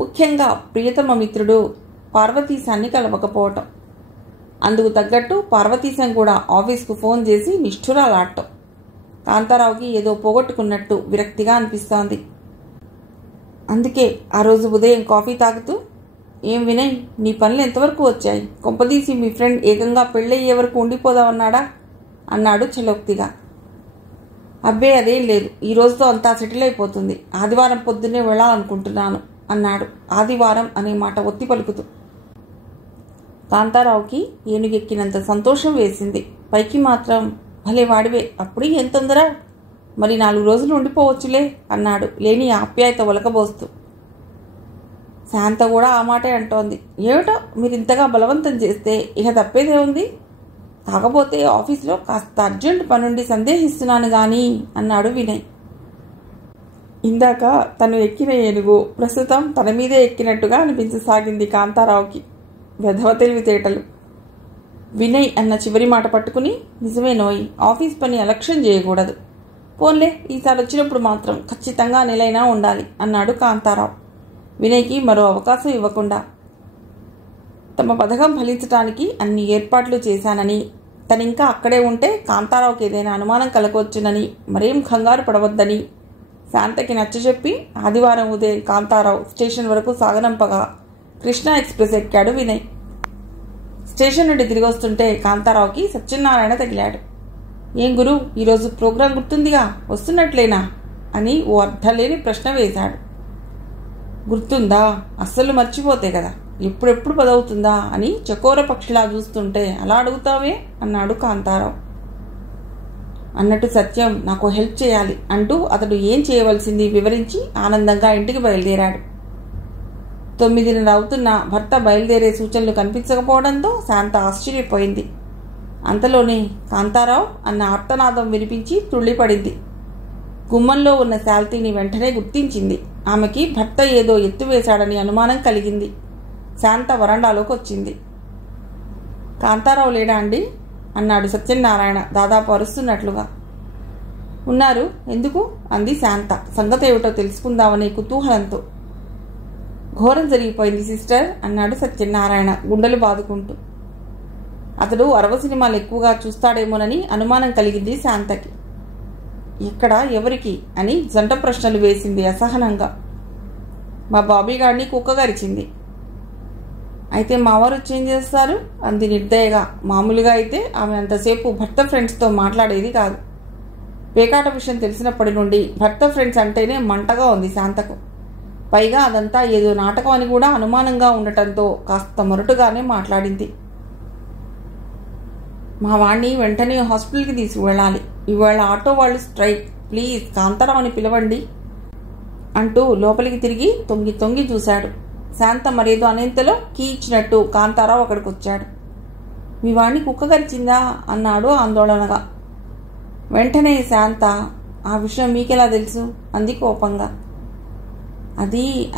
ముఖ్యంగా ప్రియతమ మిత్రుడు పార్వతీశాన్ని కలవకపోవటం. అందుకు తగ్గట్టు పార్వతీశం కూడా ఆఫీస్కు ఫోన్ చేసి నిష్ఠురాలాడటం. కాంతారావుకి ఏదో పోగొట్టుకున్నట్టు విరక్తిగా అనిపిస్తోంది. అందుకే ఆ రోజు ఉదయం కాఫీ తాగుతూ, ఏం వినయ్, నీ పనులు ఎంతవరకు వచ్చాయి? కొంపదీసి మీ ఫ్రెండ్ ఏకంగా పెళ్ళయ్యే వరకు ఉండిపోదామన్నాడా అన్నాడు చలోక్తిగా. అబ్బే, అదేం లేదు, ఈ రోజుతో అంతా సెటిల్ అయిపోతుంది. ఆదివారం పొద్దున్నే వెళ్ళాలనుకుంటున్నాను అన్నాడు ఆదివారం అనే మాట ఒత్తి పలుకుతూ. కాంతారావుకి ఏనుగెక్కినంత సంతోషం వేసింది. పైకి మాత్రం భలే వాడివే, అప్పుడే ఎంత తొందర, మరి 4 రోజులు ఉండిపోవచ్చులే అన్నాడు లేని ఆప్యాయత ఒలకబోస్తూ. శాంత కూడా ఆ మాటే అంటోంది. ఏమిటో మీరు ఇంతగా బలవంతం చేస్తే ఇక తప్పేదే ఉంది. కాకపోతే ఆఫీసులో కాస్త అర్జెంట్ పనుండి సందేహిస్తున్నాను గాని అన్నాడు వినయ్. ఇందాక తను ఎక్కిన ఏనుగు ప్రస్తుతం తన మీదే ఎక్కినట్టుగా అనిపించసాగింది కాంతారావుకి. వెధవ తెలివితేటలు. వినయ్ అన్న చివరి మాట పట్టుకుని, నిజమే నోయ్, ఆఫీస్ పని అలక్ష్యం చేయకూడదు. పోన్లే, ఈసారి వచ్చినప్పుడు మాత్రం ఖచ్చితంగా నెలైనా ఉండాలి అన్నాడు కాంతారావు వినయ్కి మరో అవకాశం ఇవ్వకుండా. తమ పథకం ఫలించటానికి అన్ని ఏర్పాట్లు చేశానని, తనింకా అక్కడే ఉంటే కాంతారావుకి ఏదైనా అనుమానం కలగవచ్చునని, మరేం కంగారు పడవద్దని శాంతకి నచ్చజెప్పి ఆదివారం ఉదయం కాంతారావు స్టేషన్ వరకు సాగనంపగా కృష్ణా ఎక్స్ప్రెస్ ఎక్కాడు వినయ్. స్టేషన్ నుండి తిరిగి వస్తుంటే కాంతారావుకి సత్యనారాయణ తగిలాడు. ఏం గురు, ఈరోజు ప్రోగ్రాం గుర్తుందిగా, వస్తున్నట్లేనా అని ఓ అర్థలేని ప్రశ్న వేశాడు. గుర్తుందా? అస్సలు మర్చిపోతే కదా, ఎప్పుడెప్పుడు పదవుతుందా అని చకోర పక్షిలా చూస్తుంటే అలా అడుగుతావే అన్నాడు కాంతారావు. అన్నట్టు సత్యం నాకు హెల్ప్ చేయాలి అంటూ అతడు ఏం చేయవలసింది వివరించి ఆనందంగా ఇంటికి బయలుదేరాడు. 9:30 అవుతున్నా భర్త బయలుదేరే సూచనలు కనిపించకపోవడంతో శాంత ఆశ్చర్యపోయింది. అంతలోనే కాంతారావు అన్న ఆర్తనాదం వినిపించి తుళ్ళిపడింది. గుమ్మంలో ఉన్న శాల్తీని వెంటనే గుర్తించింది. ఆమెకి భర్త ఏదో ఎత్తువేశాడని అనుమానం కలిగింది. శాంత వరండాలోకి వచ్చింది. కాంతారావు లేడా అండి అన్నాడు సత్యనారాయణ దాదాపు అరుస్తున్నట్లుగా. ఉన్నారు, ఎందుకు అంది శాంత సంగతి ఏమిటో తెలుసుకుందామనే కుతూహలంతో. ఘోరం జరిగిపోయింది సిస్టర్ అన్నాడు సత్యనారాయణ గుండెలు బాదుకుంటూ. అతడు అరవ సినిమాలు ఎక్కువగా చూస్తాడేమోనని అనుమానం కలిగింది శాంతకి. ఎక్కడ, ఎవరికి అని జంట ప్రశ్నలు వేసింది అసహనంగా. మా బాబీగాడిని కుక్క గరిచింది. అయితే మావారు వచ్చేం చేస్తారు అంది నిర్దయగా. మామూలుగా అయితే ఆమె అంతసేపు భర్త ఫ్రెండ్స్తో మాట్లాడేది కాదు. పేకాట విషయం తెలిసినప్పటి నుండి భర్త ఫ్రెండ్స్ అంటేనే మంటగా ఉంది శాంతకు. పైగా అదంతా ఏదో నాటకం అని కూడా అనుమానంగా ఉండటంతో కాస్త మొరటుగానే మాట్లాడింది. మా వాణ్ణి వెంటనే హాస్పిటల్కి తీసుకువెళ్ళాలి. ఇవాళ ఆటో వాళ్ళు స్ట్రైక్. ప్లీజ్ కాంతారావుని పిలవండి అంటూ లోపలికి తిరిగి తొంగి తొంగి చూశాడు. శాంత మరేదో అనేంతలో కీ ఇచ్చినట్టు కాంతారావు అక్కడికి వచ్చాడు. మీ వాణ్ణి కుక్క గరిచిందా అన్నాడు ఆందోళనగా. వెంటనే శాంత, ఆ విషయం మీకెలా తెలుసు అంది కోపంగా.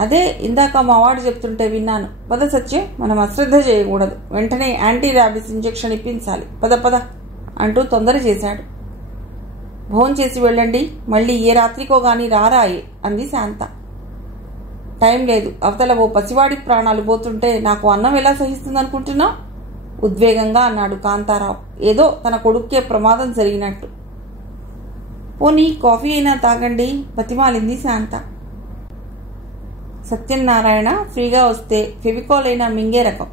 అదే ఇందాక మా వాడు చెప్తుంటే విన్నాను. పద సత్యం, మనం అశ్రద్ధ చేయకూడదు. వెంటనే యాంటీ ర్యాబిస్ ఇంజెక్షన్ ఇప్పించాలి. పద పద అంటూ తొందర చేశాడు. భోజనం చేసి వెళ్ళండి, మళ్ళీ ఏ రాత్రికో గాని రారాయే అంది శాంత. టైం లేదు, అవతల ఓ పసివాడి ప్రాణాలు పోతుంటే నాకు అన్నం ఎలా సహిస్తుందనుకుంటున్నావు ఉద్వేగంగా అన్నాడు కాంతారావు, ఏదో తన కొడుక్కే ప్రమాదం జరిగినట్టు. పోనీ కాఫీ అయినా తాగండి బతిమాలింది శాంత. సత్యనారాయణ ఫ్రీగా వస్తే ఫెవికాల్ అయినా మింగే రకం.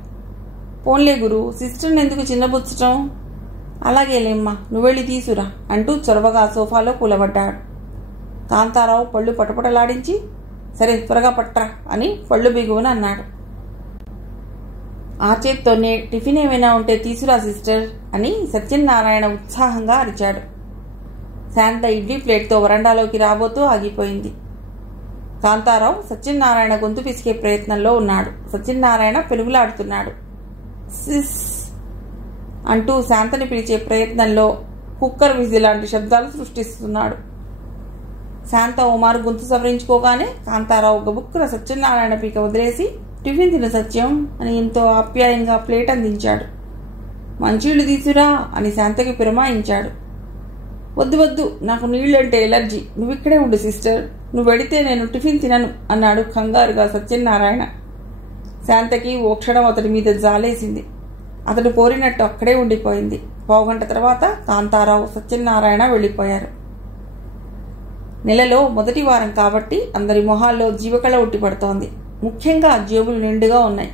పోన్లే గురు, సిస్టర్ని ఎందుకు చిన్నబుచ్చటం? అలాగేలేమ్మా, నువ్వెళ్ళి తీసురా అంటూ చొరవగా సోఫాలో కూలబడ్డాడు. కాంతారావు పళ్ళు పటపటలాడించి, సరే త్వరగా పట్రా అని పళ్ళు బిగువన అన్నాడు. ఆ చేత్తోనే టిఫిన్ ఏమైనా ఉంటే తీసురా సిస్టర్ అని సత్యనారాయణ ఉత్సాహంగా అరిచాడు. శాంత ఇడ్లీ ప్లేట్తో వరండాలోకి రాబోతూ ఆగిపోయింది. కాంతారావు సత్యనారాయణ గొంతు పిసికే ప్రయత్నంలో ఉన్నాడు. సత్యనారాయణ పెనుగులాడుతున్నాడు. సిస్ అంటూ శాంతని పిలిచే ప్రయత్నంలో కుక్కర్ విజిల్ లాంటి శబ్దాలు సృష్టిస్తున్నాడు. శాంత ఓమారు గొంతు సవరించుకోగానే కాంతారావు గబుక్కున సత్యనారాయణ పీక వదిలేసి, టిఫిన్ తిన సత్యం అని ఎంతో ఆప్యాయంగా ప్లేట్ అందించాడు. మంచిళ్ళు తీసురా అని శాంతకి పిరమాయించాడు. వద్దు వద్దు, నాకు నీళ్ళంటే ఎలర్జీ, నువ్విక్కడే ఉండు సిస్టర్, నువ్వు వెడితే నేను టిఫిన్ తినను అన్నాడు కంగారుగా సత్యనారాయణ. శాంతకి ఓ క్షణం అతడి మీద జాలేసింది. అతడు కోరినట్టు అక్కడే ఉండిపోయింది. పావుగంట తర్వాత కాంతారావు సత్యనారాయణ వెళ్ళిపోయారు. నెలలో మొదటి వారం కాబట్టి అందరి మొహాల్లో జీవకళ ఉట్టిపడుతోంది. ముఖ్యంగా జేబులు నిండుగా ఉన్నాయి.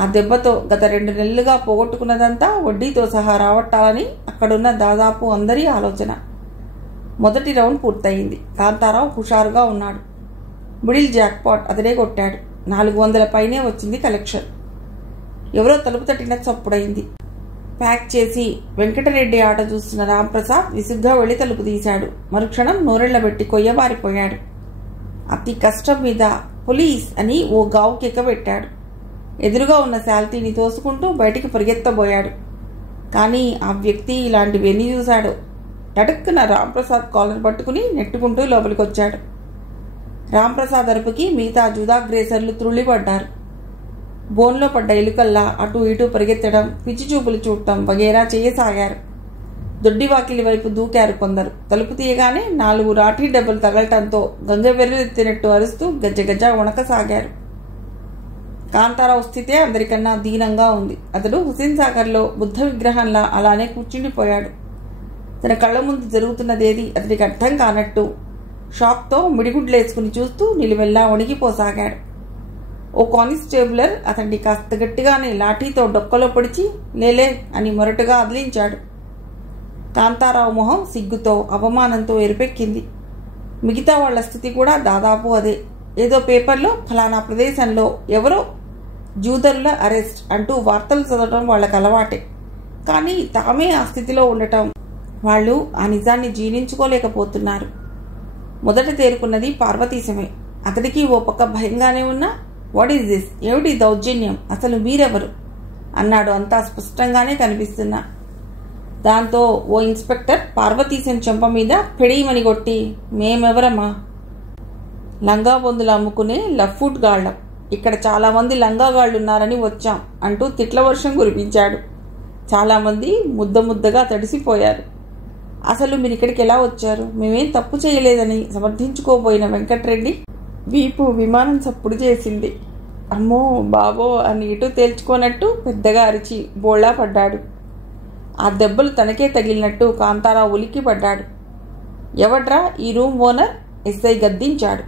ఆ దెబ్బతో గత 2 నెలలుగా పోగొట్టుకున్నదంతా వడ్డీతో సహా రావట్టాలని అక్కడున్న దాదాపు అందరి ఆలోచన. మొదటి రౌండ్ పూర్తయింది. కాంతారావు హుషారుగా ఉన్నాడు. మిడిల్ జాక్పాట్ అతడే కొట్టాడు. 400 పైనే వచ్చింది కలెక్షన్. ఎవరో తలుపు తట్టిన చప్పుడైంది. ప్యాక్ చేసి వెంకటరెడ్డి ఆట చూస్తున్న రాంప్రసాద్ విసుగ్గా వెళ్లి తలుపు తీశాడు. మరుక్షణం నోరెళ్లబెట్టి కొయ్యబారిపోయాడు. అతి కష్టం మీద పోలీస్ అని ఓ గావు కెక్క పెట్టాడు. ఎదురుగా ఉన్న శాల్తీని తోసుకుంటూ బయటికి పరిగెత్తబోయాడు. కానీ ఆ వ్యక్తి ఇలాంటివన్నీ చూశాడు. టటుక్కున రాంప్రసాద్ కాలర్ పట్టుకుని నెట్టుకుంటూ లోపలికొచ్చాడు. రాంప్రసాద్ అరుపుకి మిగతా జూదాగ్రేసర్లు త్రుళ్ళిపడ్డారు. బోన్లో పడ్డ ఎలుకల్లా అటు ఇటు పరిగెత్తడం, పిచ్చి చూపులు చూడటం వగేరా చేయసాగారు. దొడ్డి వాకిలి వైపు దూకారు కొందరు. తలుపు తీయగానే 4 రాఠీ డబ్బులు తగలటంతో గంగవెర్రెత్తినట్టు అరుస్తూ గజ్జగజ్జ వణకసాగారు. కాంతారావు స్థితే అందరికన్నా దీనంగా ఉంది. అతడు హుసేన్ సాగర్లో బుద్ధ విగ్రహంలా అలానే కూర్చుండిపోయాడు. తన కళ్ళ ముందు జరుగుతున్నదేది అతడికి అర్థం కానట్టు షాక్తో మిడిగుడ్లేసుకుని చూస్తూ నిలువెల్లా వణికిపోసాగాడు. ఓ కానిస్టేబులర్ అతన్ని కాస్త గట్టిగానే లాఠీతో డొక్కలో పొడిచి లేలే అని మొరటుగా అదిలించాడు. కాంతారావు మొహం సిగ్గుతో అవమానంతో ఎరుపెక్కింది. మిగతా వాళ్ల స్థితి కూడా దాదాపు అదే. ఏదో పేపర్లో ఫలానా ప్రదేశంలో ఎవరో జూదరుల అరెస్ట్ అంటూ వార్తలు చదవటం వాళ్లకు అలవాటే. కానీ తామే ఆ స్థితిలో ఉండటం వాళ్ళు ఆ నిజాన్ని జీర్ణించుకోలేకపోతున్నారు. మొదట తేరుకున్నది పార్వతీశమే. అతడికి ఓ పక్క భయంగానే ఉన్నా వాట్ ఈజ్ దిస్, ఏమిటి దౌర్జన్యం, అసలు మీరెవరు అన్నాడు అంతా స్పష్టంగానే కనిపిస్తున్నా. దాంతో ఓ ఇన్స్పెక్టర్ పార్వతీశం చెంప మీద పెడీమని కొట్టి, మేమెవరమ్మా, లంగా బొందులు అమ్ముకునే లఫ్ఫూట్ గాళ్లం, ఇక్కడ చాలా మంది లంగాగాళ్లున్నారని వచ్చాం అంటూ తిట్ల వర్షం కురిపించాడు. చాలామంది ముద్దగా తడిసిపోయారు. అసలు మీరు ఇక్కడికి ఎలా వచ్చారు, మేమేం తప్పు చేయలేదని సమర్థించుకోబోయిన వెంకట్రెడ్డి వీపు విమానం చప్పుడు చేసింది. అమ్మో బాబో అని ఇటు తేల్చుకోనట్టు పెద్దగా అరిచి బోళ్లా పడ్డాడు. ఆ దెబ్బలు తనకే తగిలినట్టు కాంతారావు ఉలిక్కి పడ్డాడు. ఎవడ్రా ఈ రూమ్ ఓనర్, ఎస్ఐ గద్దించాడు.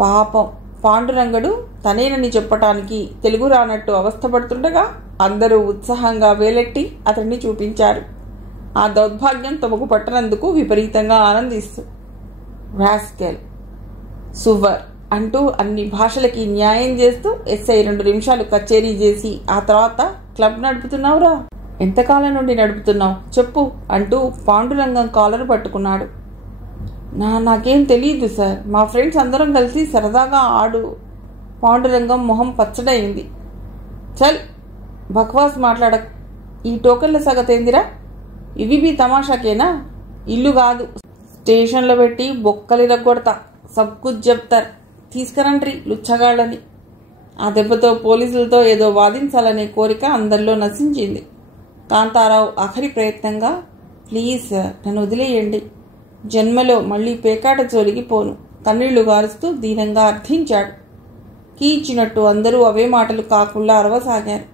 పాపం పాండురంగడు తనేనని చెప్పటానికి తెలుగు రానట్టు అవస్థపడుతుండగా అందరూ ఉత్సాహంగా వేలెట్టి అతన్ని చూపించారు. ఆ దౌర్భాగ్యం తమకు పట్టనందుకు విపరీతంగా ఆనందిస్తూ రాస్కెల్, సువర్ అంటూ అన్ని భాషలకి న్యాయం చేస్తూ ఎస్ఐ 2 నిమిషాలు కచేరీ చేసి ఆ తర్వాత క్లబ్ నడుపుతున్నావురా, ఎంతకాలం నుండి నడుపుతున్నావు చెప్పు అంటూ పాండురంగం కాలర్ పట్టుకున్నాడు. నాకేం తెలియదు సార్, మా ఫ్రెండ్స్ అందరం కలిసి సరదాగా ఆడు. పాండురంగం మొహం పచ్చడైంది. చల్ బక్వాస్ మాట్లాడ, ఈ టోకెన్ల సగతేందిరా, ఇవి మీ తమాషాకేనా, ఇల్లు కాదు స్టేషన్లో పెట్టి బొక్కలిరగొడతా, సబ్కుచ్ చెప్తారు, తీసుకురండ్రి లుచ్చగాళ్ళని. ఆ దెబ్బతో పోలీసులతో ఏదో వాదించాలనే కోరిక అందరిలో నశించింది. కాంతారావు ఆఖరి ప్రయత్నంగా, ప్లీజ్ సార్ నన్ను వదిలేయండి, జన్మలో మళ్లీ పేకాట జోలికి పోను కన్నీళ్లు గారుస్తూ దీనంగా అర్థించాడు. కీచినట్టు అందరూ అవే మాటలు కాకుండా అరవసాగారు.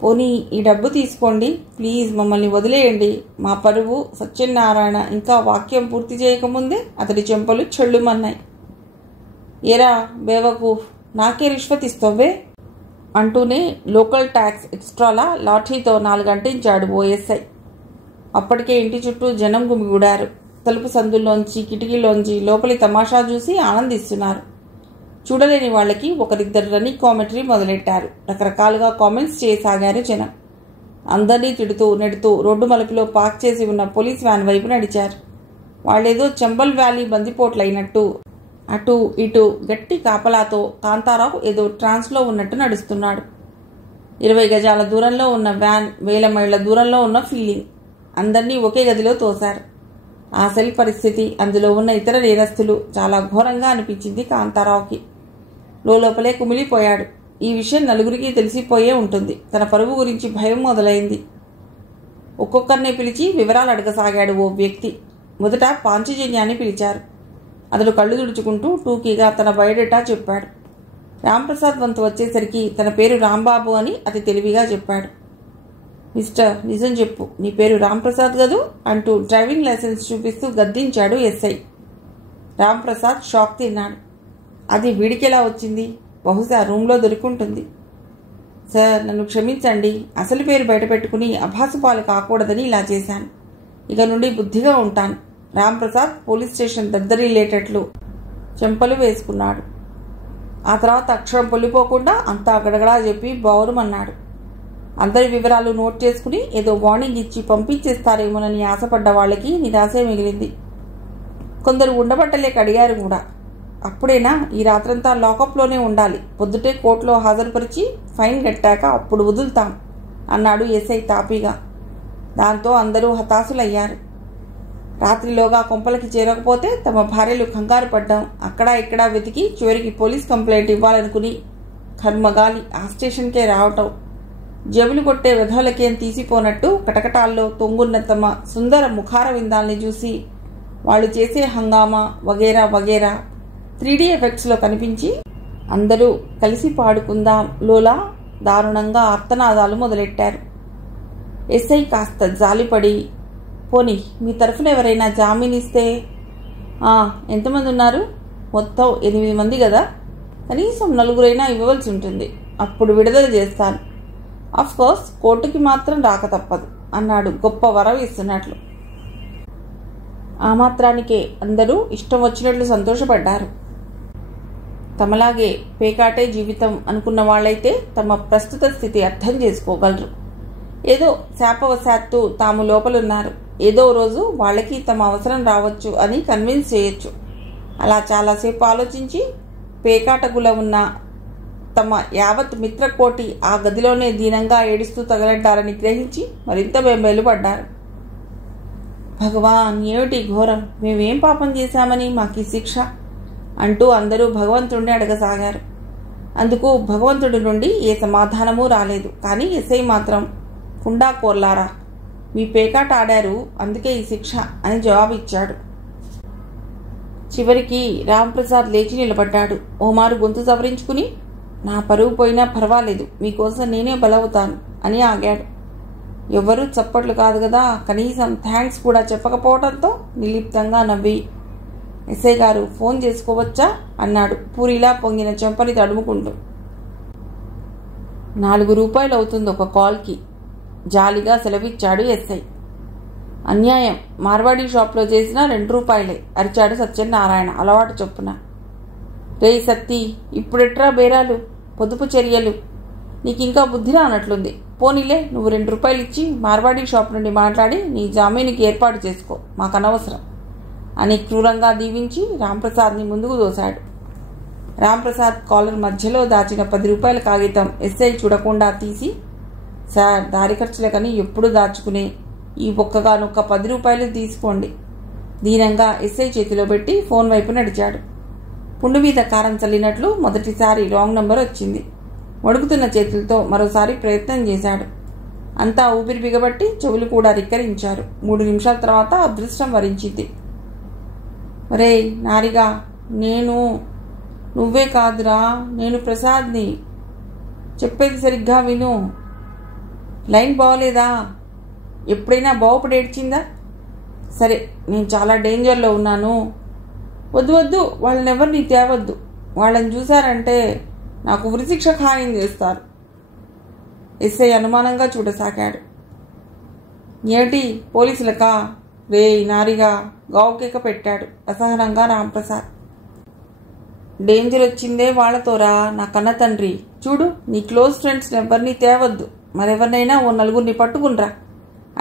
పోనీ ఈ డబ్బు తీసుకోండి ప్లీజ్, మమ్మల్ని వదిలేయండి, మా పరువు. సత్యనారాయణ ఇంకా వాక్యం పూర్తి చేయకముందే అతడి చెంపలు చెళ్ళుమన్నాయి. ఏరా బేవకూఫ్, నాకే రిష్వత్ ఇస్తావే అంటూనే లోకల్ ట్యాక్స్ ఎక్స్ట్రాలా లాఠీతో 4 గంటించాడు ఓ ఎస్ఐ. అప్పటికే ఇంటి చుట్టూ జనం గుమిగూడారు. తలుపు సందుల్లోంచి కిటికీలోంచి లోపలి తమాషా చూసి ఆనందిస్తున్నారు. చూడలేని వాళ్ళకి ఒకరిద్దరు రన్నింగ్ కామెంటరీ మొదలెట్టారు. రకరకాలుగా కామెంట్స్ చేయసాగారు జనం. అందరినీ తిడుతూ నెడుతూ రోడ్డు మలుపులో పార్క్ చేసి ఉన్న పోలీస్ వ్యాన్ వైపు నడిచారు. వాళ్ళేదో చంబల్ వ్యాలీ బందిపోట్లయినట్టు అటు ఇటు గట్టి కాపలాతో కాంతారావు ఏదో ట్రాన్స్లో ఉన్నట్టు నడుస్తున్నాడు. 20 గజాల దూరంలో ఉన్న వ్యాన్, 1000 మైళ్ల దూరంలో ఉన్న ఫీలింగ్. అందరినీ ఒకే గదిలో తోశారు. ఆ సెల్ పరిస్థితి, అందులో ఉన్న ఇతర నేరస్తులు చాలా ఘోరంగా అనిపించింది కాంతారావుకి. లోపలే కుమిలిపోయాడు. ఈ విషయం నలుగురికి తెలిసిపోయే ఉంటుంది. తన పరువు గురించి భయం మొదలైంది. ఒక్కొక్కరిని పిలిచి వివరాలు అడగసాగాడు ఓ వ్యక్తి. మొదట పాంచజన్యాన్ని పిలిచారు. అతడు కళ్ళు తుడుచుకుంటూ టూకీగా తన బయోడేటా చెప్పాడు. రాంప్రసాద్ వంతు వచ్చేసరికి తన పేరు రాంబాబు అని అతి తెలివిగా చెప్పాడు. మిస్టర్ నిజం చెప్పు, నీ పేరు రాంప్రసాద్ గదు అంటూ డ్రైవింగ్ లైసెన్స్ చూపిస్తూ గద్దించాడు ఎస్ఐ. రాంప్రసాద్ షాక్ తిన్నాడు. అది వీడికెలా వచ్చింది, బహుశా రూమ్లో దొరికింటుంది. సార్ నన్ను క్షమించండి, అసలు పేరు బయటపెట్టుకుని అభాసుపాలు కాకూడదని ఇలా చేశాను. ఇక నుండి బుద్ధిగా ఉంటాను. రాంప్రసాద్ పోలీస్ స్టేషన్ దద్దరిల్లేటట్లు చెంపలు వేసుకున్నాడు. ఆ తర్వాత అక్షరం పొల్లిపోకుండా అంతా గడగడా చెప్పి బౌరుమన్నాడు. అందరి వివరాలు నోట్ చేసుకుని ఏదో వార్నింగ్ ఇచ్చి పంపించేస్తారేమోనని ఆశపడ్డ వాళ్ళకి నిరాశే మిగిలింది. కొందరు ఉండబట్టలేక అడిగారు కూడా. అప్పుడేనా, ఈ రాత్రంతా లాకప్లోనే ఉండాలి, పొద్దుటే కోర్టులో హాజరుపరిచి ఫైన్ కట్టాక అప్పుడు వదులుతాం అన్నాడు ఎస్ఐ తాపీగా. దాంతో అందరూ హతాశులయ్యారు. రాత్రిలోగా కొంపలకి చేరకపోతే తమ భార్యలు కంగారు పడ్డాం, అక్కడా ఇక్కడా వెతికి చివరికి పోలీస్ కంప్లైంట్ ఇవ్వాలనుకుని కర్మగాలి ఆ స్టేషన్కే రావటం. జబులు కొట్టే వెధవలకేం తీసిపోనట్టు కటకటాల్లో తొంగున్న తమ సుందర ముఖార విందాల్ని చూసి వాళ్ళు చేసే హంగామా వగేరా వగేరా 3D ఎఫెక్ట్స్లో కనిపించి అందరూ కలిసి పాడుకుందాం లోలా దారుణంగా ఆర్తనాదాలు మొదలెట్టారు. ఎస్ఐ కాస్త జాలిపడి, పోనీ మీ తరఫున ఎవరైనా జామీన్ ఇస్తే? ఎంతమంది ఉన్నారు? మొత్తం 8 మంది కదా, కనీసం 4 ఇవ్వవలసి ఉంటుంది, అప్పుడు విడుదల చేస్తాను. కోర్స్ కోర్టుకి మాత్రం రాక తప్పదు అన్నాడు గొప్ప వరం ఇస్తున్నట్లు. ఆ మాత్రానికే అందరూ ఇష్టం వచ్చినట్లు సంతోషపడ్డారు. తమలాగే పేకాటే జీవితం అనుకున్న వాళ్ళైతే తమ ప్రస్తుత స్థితి అర్థం చేసుకోగలరు. ఏదో శాపవశాత్తు తాము లోపలున్నారు, ఏదో రోజు వాళ్ళకి తమ అవసరం రావచ్చు అని కన్విన్స్ చేయొచ్చు. అలా చాలాసేపు ఆలోచించి పేకాటకుల ఉన్న తమ యావత్ మిత్రకోటి ఆ గదిలోనే దీనంగా ఏడుస్తూ తగలడ్డారని గ్రహించి మరింత బెంబేలు పడ్డారు. భగవాన్, ఏమిటి ఘోరం, మేమేం పాపం చేశామని మాకీ శిక్ష అంటూ అందరూ భగవంతుడిని అడగసాగారు. అందుకు భగవంతుడి నుండి ఏ సమాధానమూ రాలేదు. కానీ ఎస్ఐ మాత్రం, కుండా కోర్లారా, మీ పేకాట ఆడారు, అందుకే ఈ శిక్ష అని జవాబిచ్చాడు. చివరికి రాంప్రసాద్ లేచి నిలబడ్డాడు. ఓమారు గొంతు సవరించుకుని, నా పరువు పోయినా పర్వాలేదు, మీకోసం నేనే బలవుతాను అని ఆగాడు. ఎవ్వరూ చప్పట్లు కాదు కదా, కనీసం థ్యాంక్స్ కూడా చెప్పకపోవడంతో నిర్లిప్తంగా నవ్వి, ఎస్ఐ గారు ఫోన్ చేసుకోవచ్చా అన్నాడు పూరిలా పొంగిన చెంపని తడుముకుంటూ. 4 రూపాయలు అవుతుంది ఒక కాల్కి, జాలిగా సెలవిచ్చాడు ఎస్ఐ. అన్యాయం, మార్వాడి షాప్లో చేసిన 2 రూపాయలే అరిచాడు సత్యనారాయణ అలవాటు చొప్పున. రేయ్ సత్తి, ఇప్పుడెట్రా బేరాలు, పొదుపు చర్యలు, నీకింకా బుద్ధి రానట్లుంది. పోనీలే, నువ్వు 2 రూపాయలు ఇచ్చి మార్వాడి షాప్ నుండి మాట్లాడి నీ జామీనికి ఏర్పాటు చేసుకో, మాకనవసరం అని క్రూరంగా దీవించి రాంప్రసాద్ని ముందుకు దోశాడు. రాంప్రసాద్ కాలర్ మధ్యలో దాచిన 10 రూపాయల కాగితం ఎస్ఐ చూడకుండా తీసి, సార్, దారి ఖర్చులకని ఎప్పుడు దాచుకునే ఈ ఒక్కగానొక్క 10 రూపాయలు తీసుకోండి దీనంగా ఎస్ఐ చేతిలో పెట్టి ఫోన్ వైపు నడిచాడు. పుండు మీద కారం చల్లినట్లు మొదటిసారి రాంగ్ నంబర్ వచ్చింది. వణుకుతున్న చేతులతో మరోసారి ప్రయత్నం చేశాడు. అంతా ఊపిరి బిగబట్టి చెవులు కూడా రిక్కరించారు. 3 నిమిషాల తర్వాత అదృష్టం వరించింది. ఒరేయ్ నారిగా, నువ్వే కాదురా, నేను ప్రసాద్ని, చెప్పేది సరిగ్గా విను. లైన్ బాగోలేదా? ఎప్పుడైనా బాగుపడి ఏడ్చిందా? సరే, నేను చాలా డేంజర్లో ఉన్నాను. వద్దు, వాళ్ళని ఎవరిని తేవద్దు. వాళ్ళని చూశారంటే నాకు ఉరిశిక్ష ఖాయం చేస్తారు. ఎస్ఐ అనుమానంగా చూడసాగాడు. ఏమిటి, పోలీసులకా? రేయ్ నారిగా, గావుకేక పెట్టాడు అసహనంగా రాంప్రసాద్. డేంజర్ వచ్చిందే వాళ్లతోరా నా కన్న తండ్రి. చూడు, నీ క్లోజ్ ఫ్రెండ్స్ ఎవరిని తేవద్దు, మరెవరినైనా ఓ 4 పట్టుకునిరా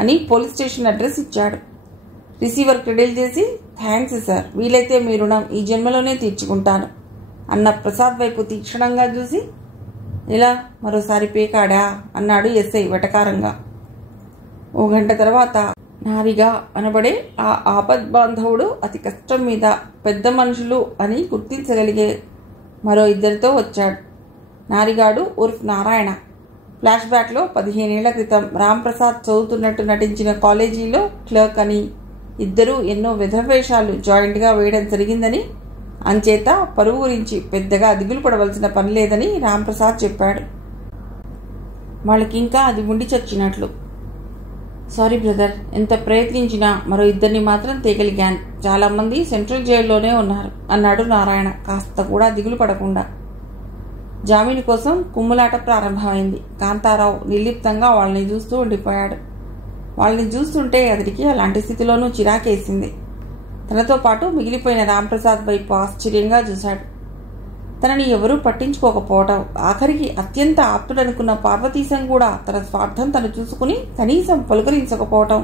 అని పోలీస్ స్టేషన్ అడ్రస్ ఇచ్చాడు. రిసీవర్ క్రెడిల్ చేసి, థ్యాంక్స్ సార్, వీలైతే మీ రుణం ఈ జన్మలోనే తీర్చుకుంటాను అన్న ప్రసాద్ వైపు తీక్షణంగా చూసి, ఇలా మరోసారి పేకాడా అన్నాడు ఎస్ఐ వెటకారంగా. 1 గంట తర్వాత నారిగా అనబడే ఆ ఆపద్బాంధవుడు అతి కష్టం మీద పెద్ద మనుషులు అని గుర్తించగలిగే మరో 2తో వచ్చాడు. నారిగాడు ఉర్ఫ్ నారాయణ. ఫ్లాష్ బ్యాక్లో 15 ఏళ్ల క్రితం రాంప్రసాద్ చదువుతున్నట్టు నటించిన కాలేజీలో క్లర్క్ అని, ఇద్దరూ ఎన్నో విధవేషాలు జాయింట్గా వేయడం జరిగిందని, అంచేత పరువు గురించి పెద్దగా దిగులు పడవలసిన పని లేదని రాంప్రసాద్ చెప్పాడు. వాళ్ళకింకా అది ఉండి చచ్చినట్లు. సారీ బ్రదర్, ఎంత ప్రయత్నించినా మరో 2ని మాత్రం తేగలిగాను. చాలామంది సెంట్రల్ జైల్లోనే ఉన్నారు అన్నాడు నారాయణ కాస్త కూడా దిగులు పడకుండా. జామీను కోసం కుమ్ములాట ప్రారంభమైంది. కాంతారావు నిర్లిప్తంగా వాళ్ళని చూస్తూ ఉండిపోయాడు. వాళ్ళని చూస్తుంటే అతడికి అలాంటి స్థితిలోనూ చిరాకేసింది. తనతో పాటు మిగిలిపోయిన రాంప్రసాద్ వైపు ఆశ్చర్యంగా చూశాడు. తనని ఎవరూ పట్టించుకోకపోవటం, ఆఖరికి అత్యంత ఆప్తుడనుకున్న పార్వతీశం కూడా తన స్వార్థం తను చూసుకుని కనీసం పలుకరించకపోవటం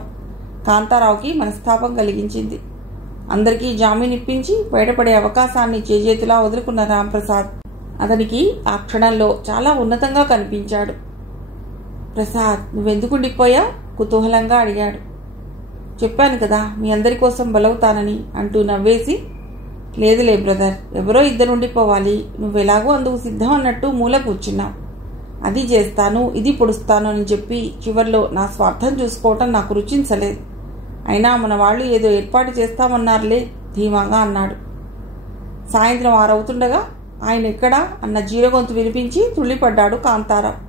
కాంతారావుకి మనస్తాపం కలిగించింది. అందరికీ జామీన్ ఇప్పించి బయటపడే అవకాశాన్ని చేజేతులా వదులుకున్న రాంప్రసాద్ అతనికి ఆ క్షణంలో చాలా ఉన్నతంగా కనిపించాడు. ప్రసాద్, నువ్వెందుకు ఉండిపోయా? కుతూహలంగా అడిగాడు. చెప్పాను కదా, మీ అందరి కోసం బలవుతానని అంటూ నవ్వేసి, లేదులే బ్రదర్, ఎవరో 2 ఉండిపోవాలి, నువ్వెలాగో అందుకు సిద్ధం అన్నట్టు మూల కూర్చున్నావు. అది చేస్తాను, ఇది పొడుస్తాను అని చెప్పి చివరిలో నా స్వార్థం చూసుకోవటం నాకు రుచించలేదు. అయినా మన వాళ్ళు ఏదో ఏర్పాటు చేస్తామన్నారులే ధీమాగా అన్నాడు. సాయంత్రం 6 అవుతుండగా ఆయన ఎక్కడా అన్న జీరగొంతు వినిపించి తుళ్ళిపడ్డాడు కాంతారావు.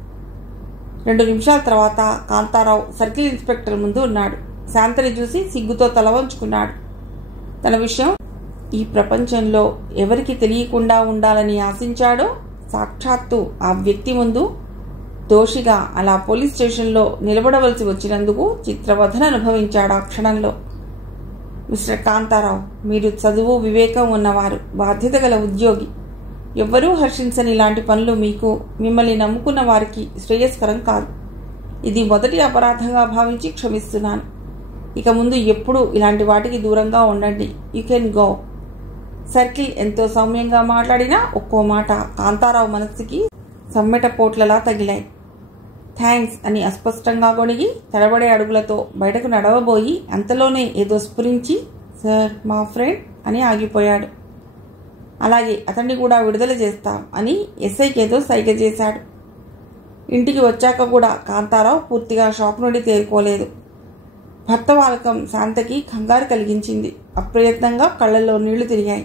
2 నిమిషాల తర్వాత కాంతారావు సర్కిల్ ఇన్స్పెక్టర్ ముందు ఉన్నాడు. శాంతని చూసి సిగ్గుతో తల వంచుకున్నాడు. తన విషయం ఈ ప్రపంచంలో ఎవరికి తెలియకుండా ఉండాలని ఆశించాడో సాక్షాత్తు ఆ వ్యక్తి ముందు దోషిగా అలా పోలీస్ స్టేషన్లో నిలబడవలసి వచ్చినందుకు చిత్రవధన అనుభవించాడు ఆ క్షణంలో. మిస్టర్ కాంతారావు, మీరు చదువు వివేకం ఉన్నవారు, బాధ్యత గల ఉద్యోగి. ఎవ్వరూ హర్షించని ఇలాంటి పనులు మీకు, మిమ్మల్ని నమ్ముకున్న వారికి శ్రేయస్కరం కాదు. ఇది మొదటి అపరాధంగా భావించి క్షమిస్తున్నాను. ఇక ముందు ఎప్పుడూ ఇలాంటి వాటికి దూరంగా ఉండండి. You can go. సర్కిల్ ఎంతో సౌమ్యంగా మాట్లాడినా ఒక్కో మాట కాంతారావు మనస్సుకి సమ్మెట పోట్లలా తగిలాయి. థ్యాంక్స్ అని అస్పష్టంగా గొణిగి తడబడే అడుగులతో బయటకు నడవబోయి అంతలోనే ఏదో స్ఫురించి సార్ మా ఫ్రెండ్ అని ఆగిపోయాడు. అలాగే అతన్ని కూడా విడుదల చేస్తాం అని ఎస్ఐకి ఏదో సైగ చేశాడు. ఇంటికి వచ్చాక కూడా కాంతారావు పూర్తిగా షాక్ నుండి తేరుకోలేదు. భర్త వాలకం శాంతకి కంగారు కలిగించింది. అప్రయత్నంగా కళ్ళల్లో నీళ్లు తిరిగాయి.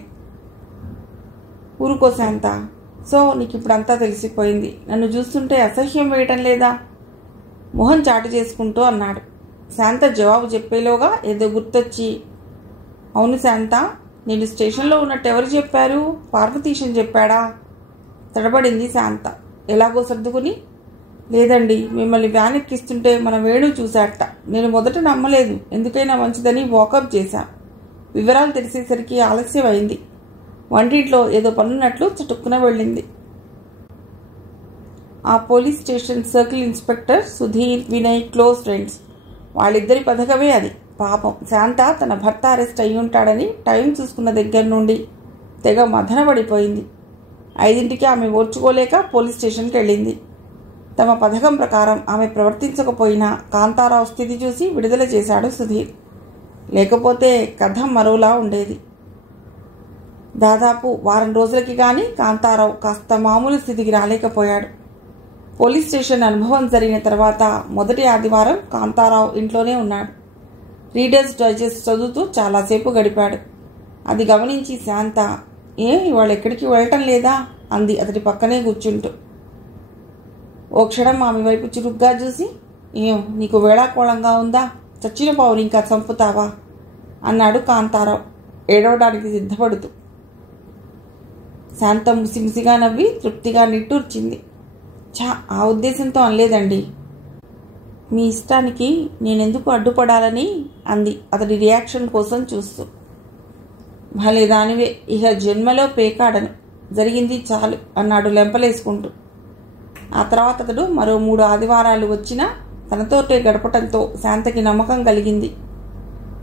ఊరుకో శాంత, సో నీకు ఇప్పుడంతా తెలిసిపోయింది. నన్ను చూస్తుంటే అసహ్యం వేయటం లేదా? మొహం చాటు చేసుకుంటూ అన్నాడు. శాంత జవాబు చెప్పేలోగా ఏదో గుర్తొచ్చి, అవును శాంత, నేను స్టేషన్లో ఉన్నట్టు ఎవరు చెప్పారు? పార్వతీశం చెప్పాడా? తడబడింది శాంత. ఎలాగో సర్దుకుని, లేదండి, మిమ్మల్ని వ్యాన్ ఎక్కిస్తుంటే మన వేణు చూశాట. నేను మొదట నమ్మలేదు, ఎందుకైనా మంచిదని వాకప్ చేశా. వివరాలు తెలిసేసరికి ఆలస్యం అయింది. వంటింట్లో ఏదో పనున్నట్లు చటుక్కున వెళ్ళింది. ఆ police station circle inspector Sudheer, Vinay close friends. వాళ్ళిద్దరి పథకమే అది. పాపం శాంత తన భర్త అరెస్ట్ అయి ఉంటాడని టైం చూసుకున్న దగ్గర నుండి తెగ మదనపడిపోయింది. 5ంటికి ఆమె ఓర్చుకోలేక పోలీస్ స్టేషన్కి వెళ్ళింది. తమ పథకం ప్రకారం ఆమె ప్రవర్తించకపోయినా కాంతారావు స్థితి చూసి విడుదల చేశాడు సుధీర్. లేకపోతే కథ మరోలా ఉండేది. దాదాపు వారం రోజులకి కానీ కాంతారావు కాస్త మామూలు స్థితికి రాలేకపోయాడు. పోలీస్ స్టేషన్ అనుభవం జరిగిన తర్వాత మొదటి ఆదివారం కాంతారావు ఇంట్లోనే ఉన్నాడు. రీడర్స్ డైజెస్ట్ చదువుతూ చాలాసేపు గడిపాడు. అది గమనించి శాంత, ఇవాళ ఎక్కడికి వెళ్ళటం లేదా అంది అతడి పక్కనే కూర్చుంటూ. ఓ క్షణం ఆమె వైపు చురుగ్గా చూసి, నీకు వేళాకోళంగా ఉందా? చచ్చిన పావుని ఇంకా చంపుతావా అన్నాడు కాంతారావు ఏడవడానికి సిద్ధపడుతూ. శాంత ముసిముసిగా నవ్వి తృప్తిగా నిట్టూర్చింది. ఆ ఉద్దేశంతో అనలేదండి. మీ ఇష్టానికి నేనెందుకు అడ్డుపడాలని అంది అతడి రియాక్షన్ కోసం చూస్తూ. భలే దానివే, ఇక జన్మలో పేకాడను, జరిగింది చాలు అన్నాడు లెంపలేసుకుంటూ. ఆ తర్వాత అతడు మరో 3 ఆదివారాలు వచ్చినా తనతోటే గడపటంతో శాంతకి నమ్మకం కలిగింది.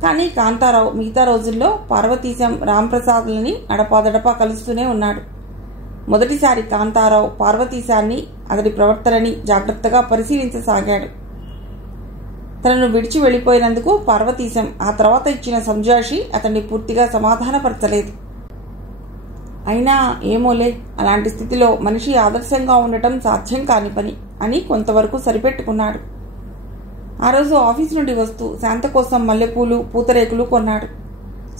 కానీ కాంతారావు మిగతా రోజుల్లో పార్వతీశం, రాంప్రసాద్లని అడపాదడపా కలుస్తూనే ఉన్నాడు. మొదటిసారి కాంతారావు పార్వతీశాన్ని, అతడి ప్రవర్తనని జాగ్రత్తగా పరిశీలించసాగాడు. తనను విడిచి వెళ్ళిపోయినందుకు పార్వతీశం ఆ తర్వాత ఇచ్చిన సంజాషి అతన్ని పూర్తిగా సమాధానపరచలేదు. అయినా ఏమోలే, అలాంటి స్థితిలో మనిషి ఆదర్శంగా ఉండటం సాధ్యం కాని పని అని కొంతవరకు సరిపెట్టుకున్నాడు. ఆ రోజు ఆఫీస్ నుండి వస్తూ శాంత కోసం మల్లెపూలు, పూతరేకులు కొన్నాడు.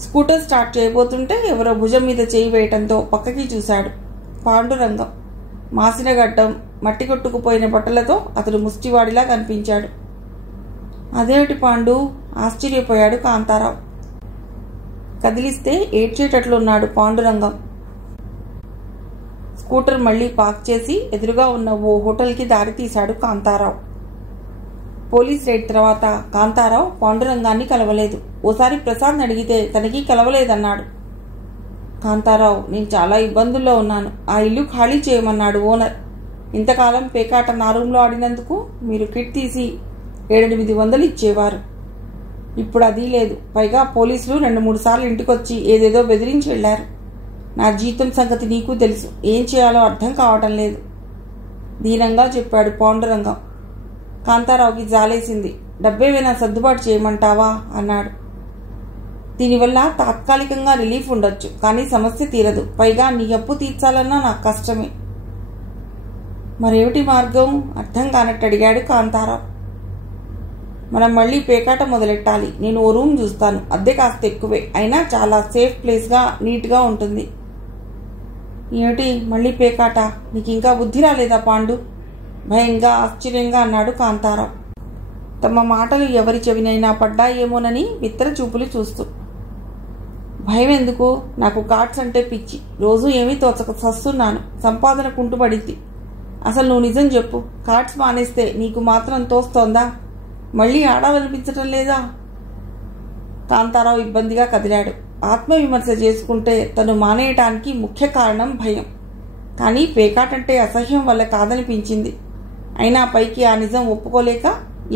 స్కూటర్ స్టార్ట్ చేయబోతుంటే ఎవరో భుజం మీద చేయి వేయటంతో పక్కకి చూశాడు. పాండురంగం. మాసిన గడ్డం, మట్టి కొట్టుకుపోయిన బట్టలతో అతడు ముష్టివాడిలా కనిపించాడు. అదేమిటి పాండు? ఆశ్చర్యపోయాడు కాంతారావు. కదిలిస్తే ఏడ్చేటట్లున్నాడు పాండురంగం. స్కూటర్ మళ్లీ పార్క్ చేసి ఎదురుగా ఉన్న ఓ హోటల్కి దారి తీశాడు కాంతారావు. పోలీస్ రైడ్ తర్వాత కాంతారావు పాండురంగాన్ని కలవలేదు. ఓసారి ప్రసాద్ని అడిగితే తనకి కలవలేదన్నాడు. కాంతారావు, నేను చాలా ఇబ్బందుల్లో ఉన్నాను, ఆ ఇల్లు ఖాళీ చేయమన్నాడు ఓనర్. ఇంతకాలం పేకాట నా రూంలో ఆడినందుకు మీరు కిట్ తీసి 700-800 ఇచ్చేవారు. ఇప్పుడు అది లేదు. పైగా పోలీసులు 2-3 సార్లు ఇంటికొచ్చి ఏదేదో బెదిరించి వెళ్లారు. నా జీతం సంగతి నీకు తెలుసు. ఏం చేయాలో అర్థం కావటం లేదు దీనంగా చెప్పాడు పాండురంగం. కాంతారావుకి జాలేసింది. డబ్బేమైనా సర్దుబాటు చేయమంటావా అన్నాడు. దీనివల్ల తాత్కాలికంగా రిలీఫ్ ఉండొచ్చు, కానీ సమస్య తీరదు. పైగా నీ అప్పు తీర్చాలన్నా నాకు కష్టమే. మరేమిటి మార్గం అర్థం కానట్టు అడిగాడు కాంతారావు. మనం మళ్ళీ పేకాట మొదలెట్టాలి. నేను ఓ రూమ్ చూస్తాను. అద్దె కాస్త ఎక్కువే, అయినా చాలా సేఫ్ ప్లేస్గా నీట్గా ఉంటుంది. ఏమిటి మళ్ళీ పేకాట? నీకు ఇంకా బుద్ధి రాలేదా పాండు? భయంగా ఆశ్చర్యంగా అన్నాడు కాంతారావు. తమ మాటలు ఎవరి చెవినైనా పడ్డాయేమోనని బిత్తర చూపులు చూస్తూ. భయం ఎందుకు? నాకు కార్డ్స్ అంటే పిచ్చి. రోజు ఏమీ తోచక సస్తున్నాను. సంపాదన కుంటుపడింది. అసలు నువ్వు నిజం చెప్పు. కార్డ్స్ మానేస్తే నీకు మాత్రం తోస్తోందా? మళ్ళీ ఆడాలనిపించటం లేదా? కాంతారావు ఇబ్బందిగా కదిలాడు. ఆత్మవిమర్శ చేసుకుంటే తను మానేయటానికి ముఖ్య కారణం భయం. కానీ పేకాటంటే అసహ్యం వల్ల కాదనిపించింది. అయినా పైకి ఆ నిజం ఒప్పుకోలేక,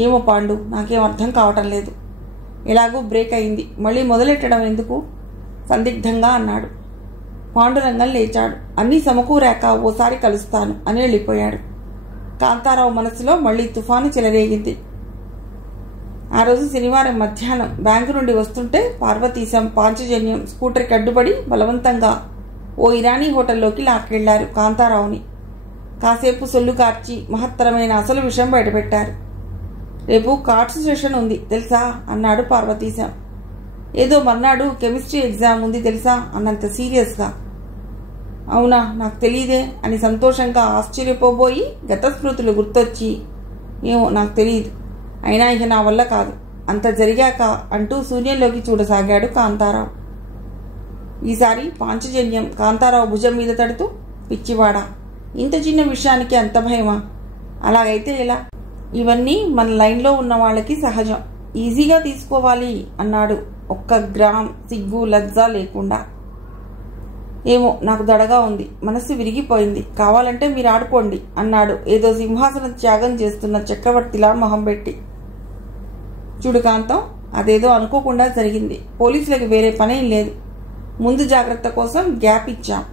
ఏమో పాండు, నాకేం అర్థం కావటం లేదు. ఎలాగూ బ్రేక్ అయింది. మళ్ళీ మొదలెట్టడం ఎందుకు? సందిగ్ధంగా అన్నాడు. పాండురంగం లేచాడు. అన్నీ సమకూరాక ఓసారి కలుస్తాను అని వెళ్ళిపోయాడు. కాంతారావు మనసులో మళ్ళీ తుఫాను చెలరేగింది. ఆ రోజు శనివారం మధ్యాహ్నం బ్యాంకు నుండి వస్తుంటే పార్వతీశం, పాంచజన్యం స్కూటర్కి అడ్డుపడి బలవంతంగా ఓ ఇరానీ హోటల్లోకి లాక్కెళ్లారు కాంతారావుని. కాసేపు సొల్లు కార్చి మహత్తరమైన అసలు విషయం బయటపెట్టారు. రేపు కార్డ్స్ సెషన్ ఉంది తెలుసా అన్నాడు పార్వతీశం. ఏదో మర్నాడు కెమిస్ట్రీ ఎగ్జామ్ ఉంది తెలుసా అన్నంత సీరియస్గా. అవునా, నాకు తెలియదే అని సంతోషంగా ఆశ్చర్యపోబోయి గత స్మృతులు గుర్తొచ్చి, ఏమో నాకు తెలియదు, అయినా ఇక నా వల్ల కాదు, అంత జరిగాక అంటూ శూన్యంలోకి చూడసాగాడు కాంతారావు. ఈసారి పాంచజన్యం కాంతారావు భుజం మీద తడుతూ, పిచ్చివాడా, ఇంత చిన్న విషయానికి అంత భయమా? అలాగైతే ఎలా? ఇవన్నీ మన లైన్లో ఉన్న వాళ్ళకి సహజం, ఈజీగా తీసుకోవాలి అన్నాడు ఒక్క గ్రామ్ సిగ్గు లజ్జ లేకుండా. ఏమో నాకు దడగా ఉంది, మనస్సు విరిగిపోయింది, కావాలంటే మీరు ఆడుకోండి అన్నాడు ఏదో సింహాసనం త్యాగం చేస్తున్న చక్రవర్తిలా మొహం పెట్టి. చూడు కాంతం, అదేదో అనుకోకుండా జరిగింది. పోలీసులకి వేరే పనేం లేదు. ముందు జాగ్రత్త కోసం గ్యాప్ ఇచ్చాం.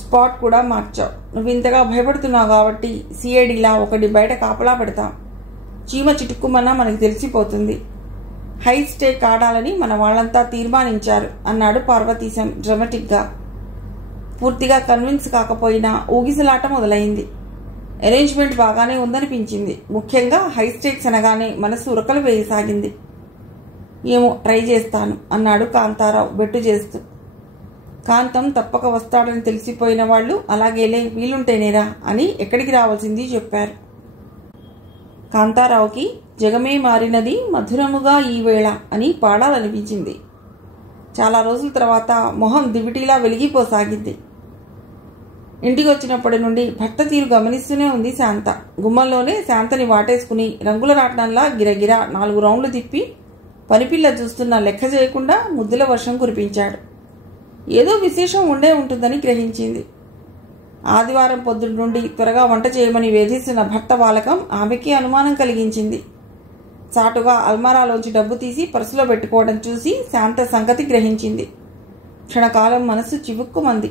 స్పాట్ కూడా మార్చావు. నువ్వు ఇంతగా భయపడుతున్నావు కాబట్టి సిఐడిలా ఒకటి బయట కాపలా పెడతాం. చీమ చిటుక్కుమన్నా మనకు తెలిసిపోతుంది. హై స్టేక్ ఆడాలని మన వాళ్ళంతా తీర్మానించారు అన్నాడు పార్వతీశం డ్రమాటిక్గా. పూర్తిగా కన్విన్స్ కాకపోయినా ఊగిసలాట మొదలైంది. అరేంజ్మెంట్ బాగానే ఉందనిపించింది. ముఖ్యంగా హై స్టేక్స్ అనగానే మనసు ఉరకలు వేయసాగింది. ఏమో ట్రై చేస్తాను అన్నాడు కాంతారావు బెట్టు చేస్తూ. కాంతం తప్పక వస్తాడని తెలిసిపోయిన వాళ్ళు అలాగేలే వీలుంటేనేరా అని ఎక్కడికి రావాల్సింది చెప్పారు. కాంతారావుకి జగమే మారినది మధురముగా ఈ వేళ అని పాడాలనిపించింది. చాలా రోజుల తర్వాత మొహం దివిటీలా వెలిగిపోసాగింది. ఇంటికి వచ్చినప్పటి నుండి భర్త తీరు గమనిస్తూనే ఉంది శాంత. గుమ్మంలోనే శాంతని వాటేసుకుని రంగుల రాట్నంలా గిరగిరా 4 రౌండ్లు తిప్పి పనిపిల్ల చూస్తున్న లెక్క చేయకుండా ముద్దుల వర్షం కురిపించాడు. ఏదో విశేషం ఉండే ఉంటుందని గ్రహించింది. ఆదివారం పొద్దుటి నుండి త్వరగా వంట చేయమని వేధిస్తున్న భర్త వాలకం ఆమెకి అనుమానం కలిగించింది. చాటుగా అల్మారాలోంచి డబ్బు తీసి పర్సులో పెట్టుకోవడం చూసి శాంత సంగతి గ్రహించింది. క్షణకాలం మనసు చివుక్కుమంది.